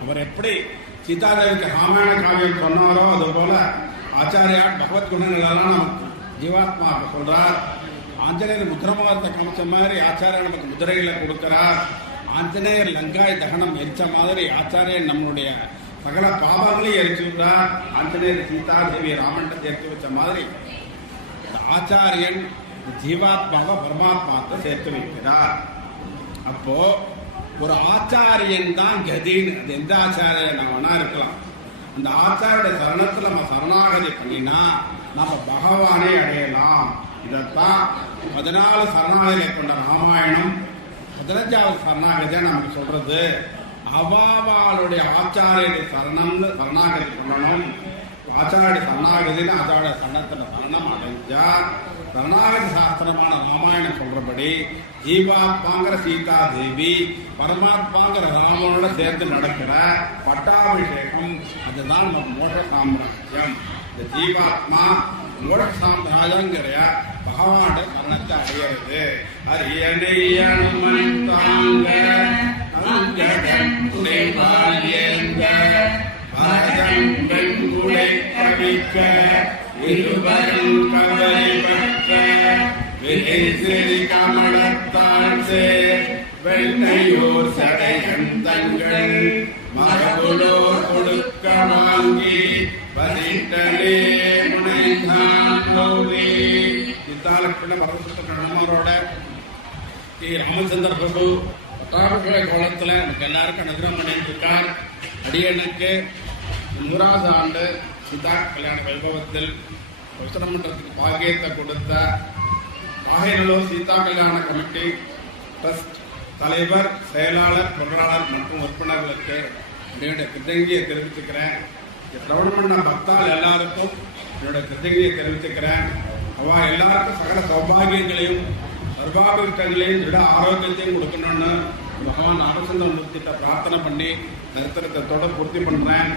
அவர் எப்படி சீதாதேவிக்கு ராமாயண காவியம் சொன்னாரோ அது போல ஆச்சாரியா பகவத் குணங்கள் எல்லாம் நமக்கு ஜீவாத்மா சொல்றார். ஆஞ்சநேயர் முத்திரமாகத்தை காமிச்ச மாதிரி ஆச்சாரியர் நமக்கு முதிரைகளை கொடுக்கிறார். ஆஞ்சநேயர் லங்காய் தகனம் எரிச்ச மாதிரி ஆச்சாரியர் நம்மளுடைய சகல பாவங்களையும் எரிச்சு விடுறார். ஆஞ்சநேயர் சீதாதேவி ராமன்ட்ட சேர்த்து வச்ச மாதிரி ஆச்சாரியன் ஜீவாத்மாவை பரமாத்மாவை சேர்த்து வைக்கிறார். அப்போ ஒரு ஆச்சாரியன் தான் கதின்னு. அது எந்த ஆச்சாரியன் வேணா இருக்கலாம். அந்த ஆச்சாரிய சரணத்துல நம்ம சரணாகதி பண்ணினா நம்ம பகவானை அடையலாம். இதத்தான் 14 சரணாகதியை கொண்ட ராமாயணம் 15வது சரணாகதியை நமக்கு சொல்றது. அவாவாளுடைய ஆச்சாரிய சரணம்னு சரணாகதி பண்ணணும். ஆச்சாரிய சரணாகதினு ஆச்சாரிய சரணத்துல சரணம் அடைஞ்சா சரணாகதி சாஸ்திரமான ராமாயணம் சொல்றபடி ஜீவாத்மாங்கிற சீதாதேவி பரமாத்மாங்கிற ராமனோட சேர்ந்து நடக்கிற பட்டாபிஷேகம், அதுதான் நம்ம மோட்ச சாம்ராஜ்யம். இந்த ஜீவாத்மா மோட்ச சாம்ராஜ்யங்கிற பகவான சரணத்தை அடையிறது. அரியணையனுமந்தாங்க பெண்குடை கவிக்க இருவரும் கவலை பெற்ற விரைசிறி கமலத்தான் சேர் வெண்ணையோர் சடையன் தங்கள் மரபுலோர் கொடுக்க வாங்கி வரிட்டலே முனைந்தான் கௌரி. சித்தாலட்சுமண பரமசுத்தரோட ஸ்ரீ ராமச்சந்திர பிரபு பட்டாபிஷேக கோலத்துல நமக்கு எல்லாருக்கும் அனுகிரகம் பண்ணிட்டு இருக்கார். அடியனுக்கு 100வது ஆண்டு சீதா கல்யாண வைபவத்தில் அவசரமன்றத்துக்கு பாகியத்தை கொடுத்த காகைநல்லூர் சீதா கல்யாண கமிட்டி ட்ரஸ்ட் தலைவர், செயலாளர், பொருளாளர் மற்றும் உறுப்பினர்களுக்கு என்னுடைய கிருத்தங்கியை தெரிவித்துக்கிறேன். சிரவணமண்ண பக்தால் எல்லாருக்கும் என்னுடைய கிருத்தங்கியை தெரிவித்துக்கிறேன். அவ எல்லாருக்கும் சகல சௌபாகியங்களையும் சர்வாபிஷ்டங்களையும் திட ஆரோக்கியத்தையும் கொடுக்கணும்னு பகவான் ராமச்சந்திர மூர்த்திட்ட பிரார்த்தனை பண்ணி நிறுத்தத்தோட பூர்த்தி பண்றேன்.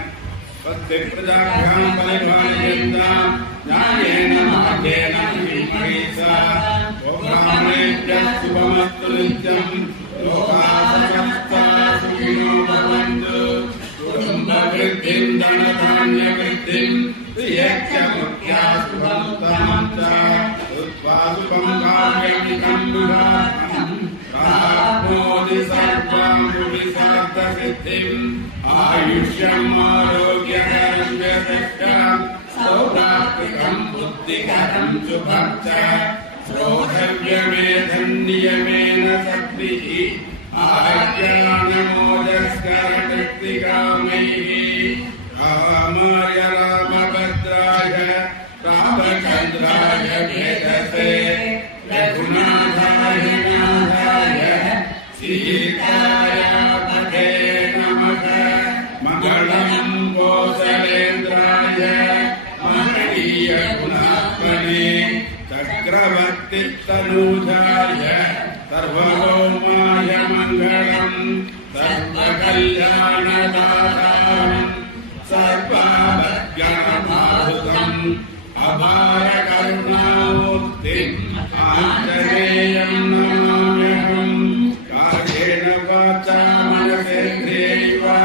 காவிய सर्वमिदं प्राप्नोति सर्वं पुरुषार्थसिद्धिम् आयुष्यम् आरोग्यकरं यशस्करं सौभाग्यकरं बुद्धिकरं शुभं च श्रोतव्यमेधन्नियमेन सद्भिः आज्ञानमोजस्करशक्तिकामैः रामाय रामभद्राय रामचन्द्राय वेदसे रघुनाथाय नाथाय सीताय पते नमः मङ्गलं कौसलेन्द्राय महनीय गुणात्मने चक्रवर्तितनूजाय सर्वभौमाय मङ्गलम् सर्वकल्याणदातारम् सर्वाभद्गणमाहुतम् अपारकरुणामूर्तिम् आञ्जनेयम् नमाम्यहम् कायेन वाचा मनसेन्द्रियैर्वा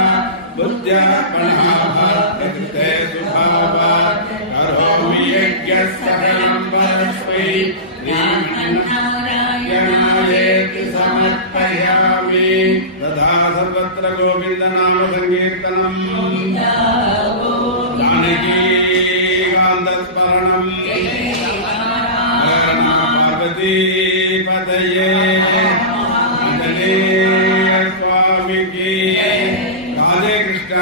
बुद्ध्यात्मनाभाकृते सुभावात् करोमि यज्ञः सकलं परस्मै श्रीमन्नारायणायेति समर्पयामि तथा सर्वत्र गोविन्दनाम सङ्कीर्तनम् जानकीकान्तस्मरणम् पार्वतीपतये आञ्जनेय स्वामी की राधे कृष्ण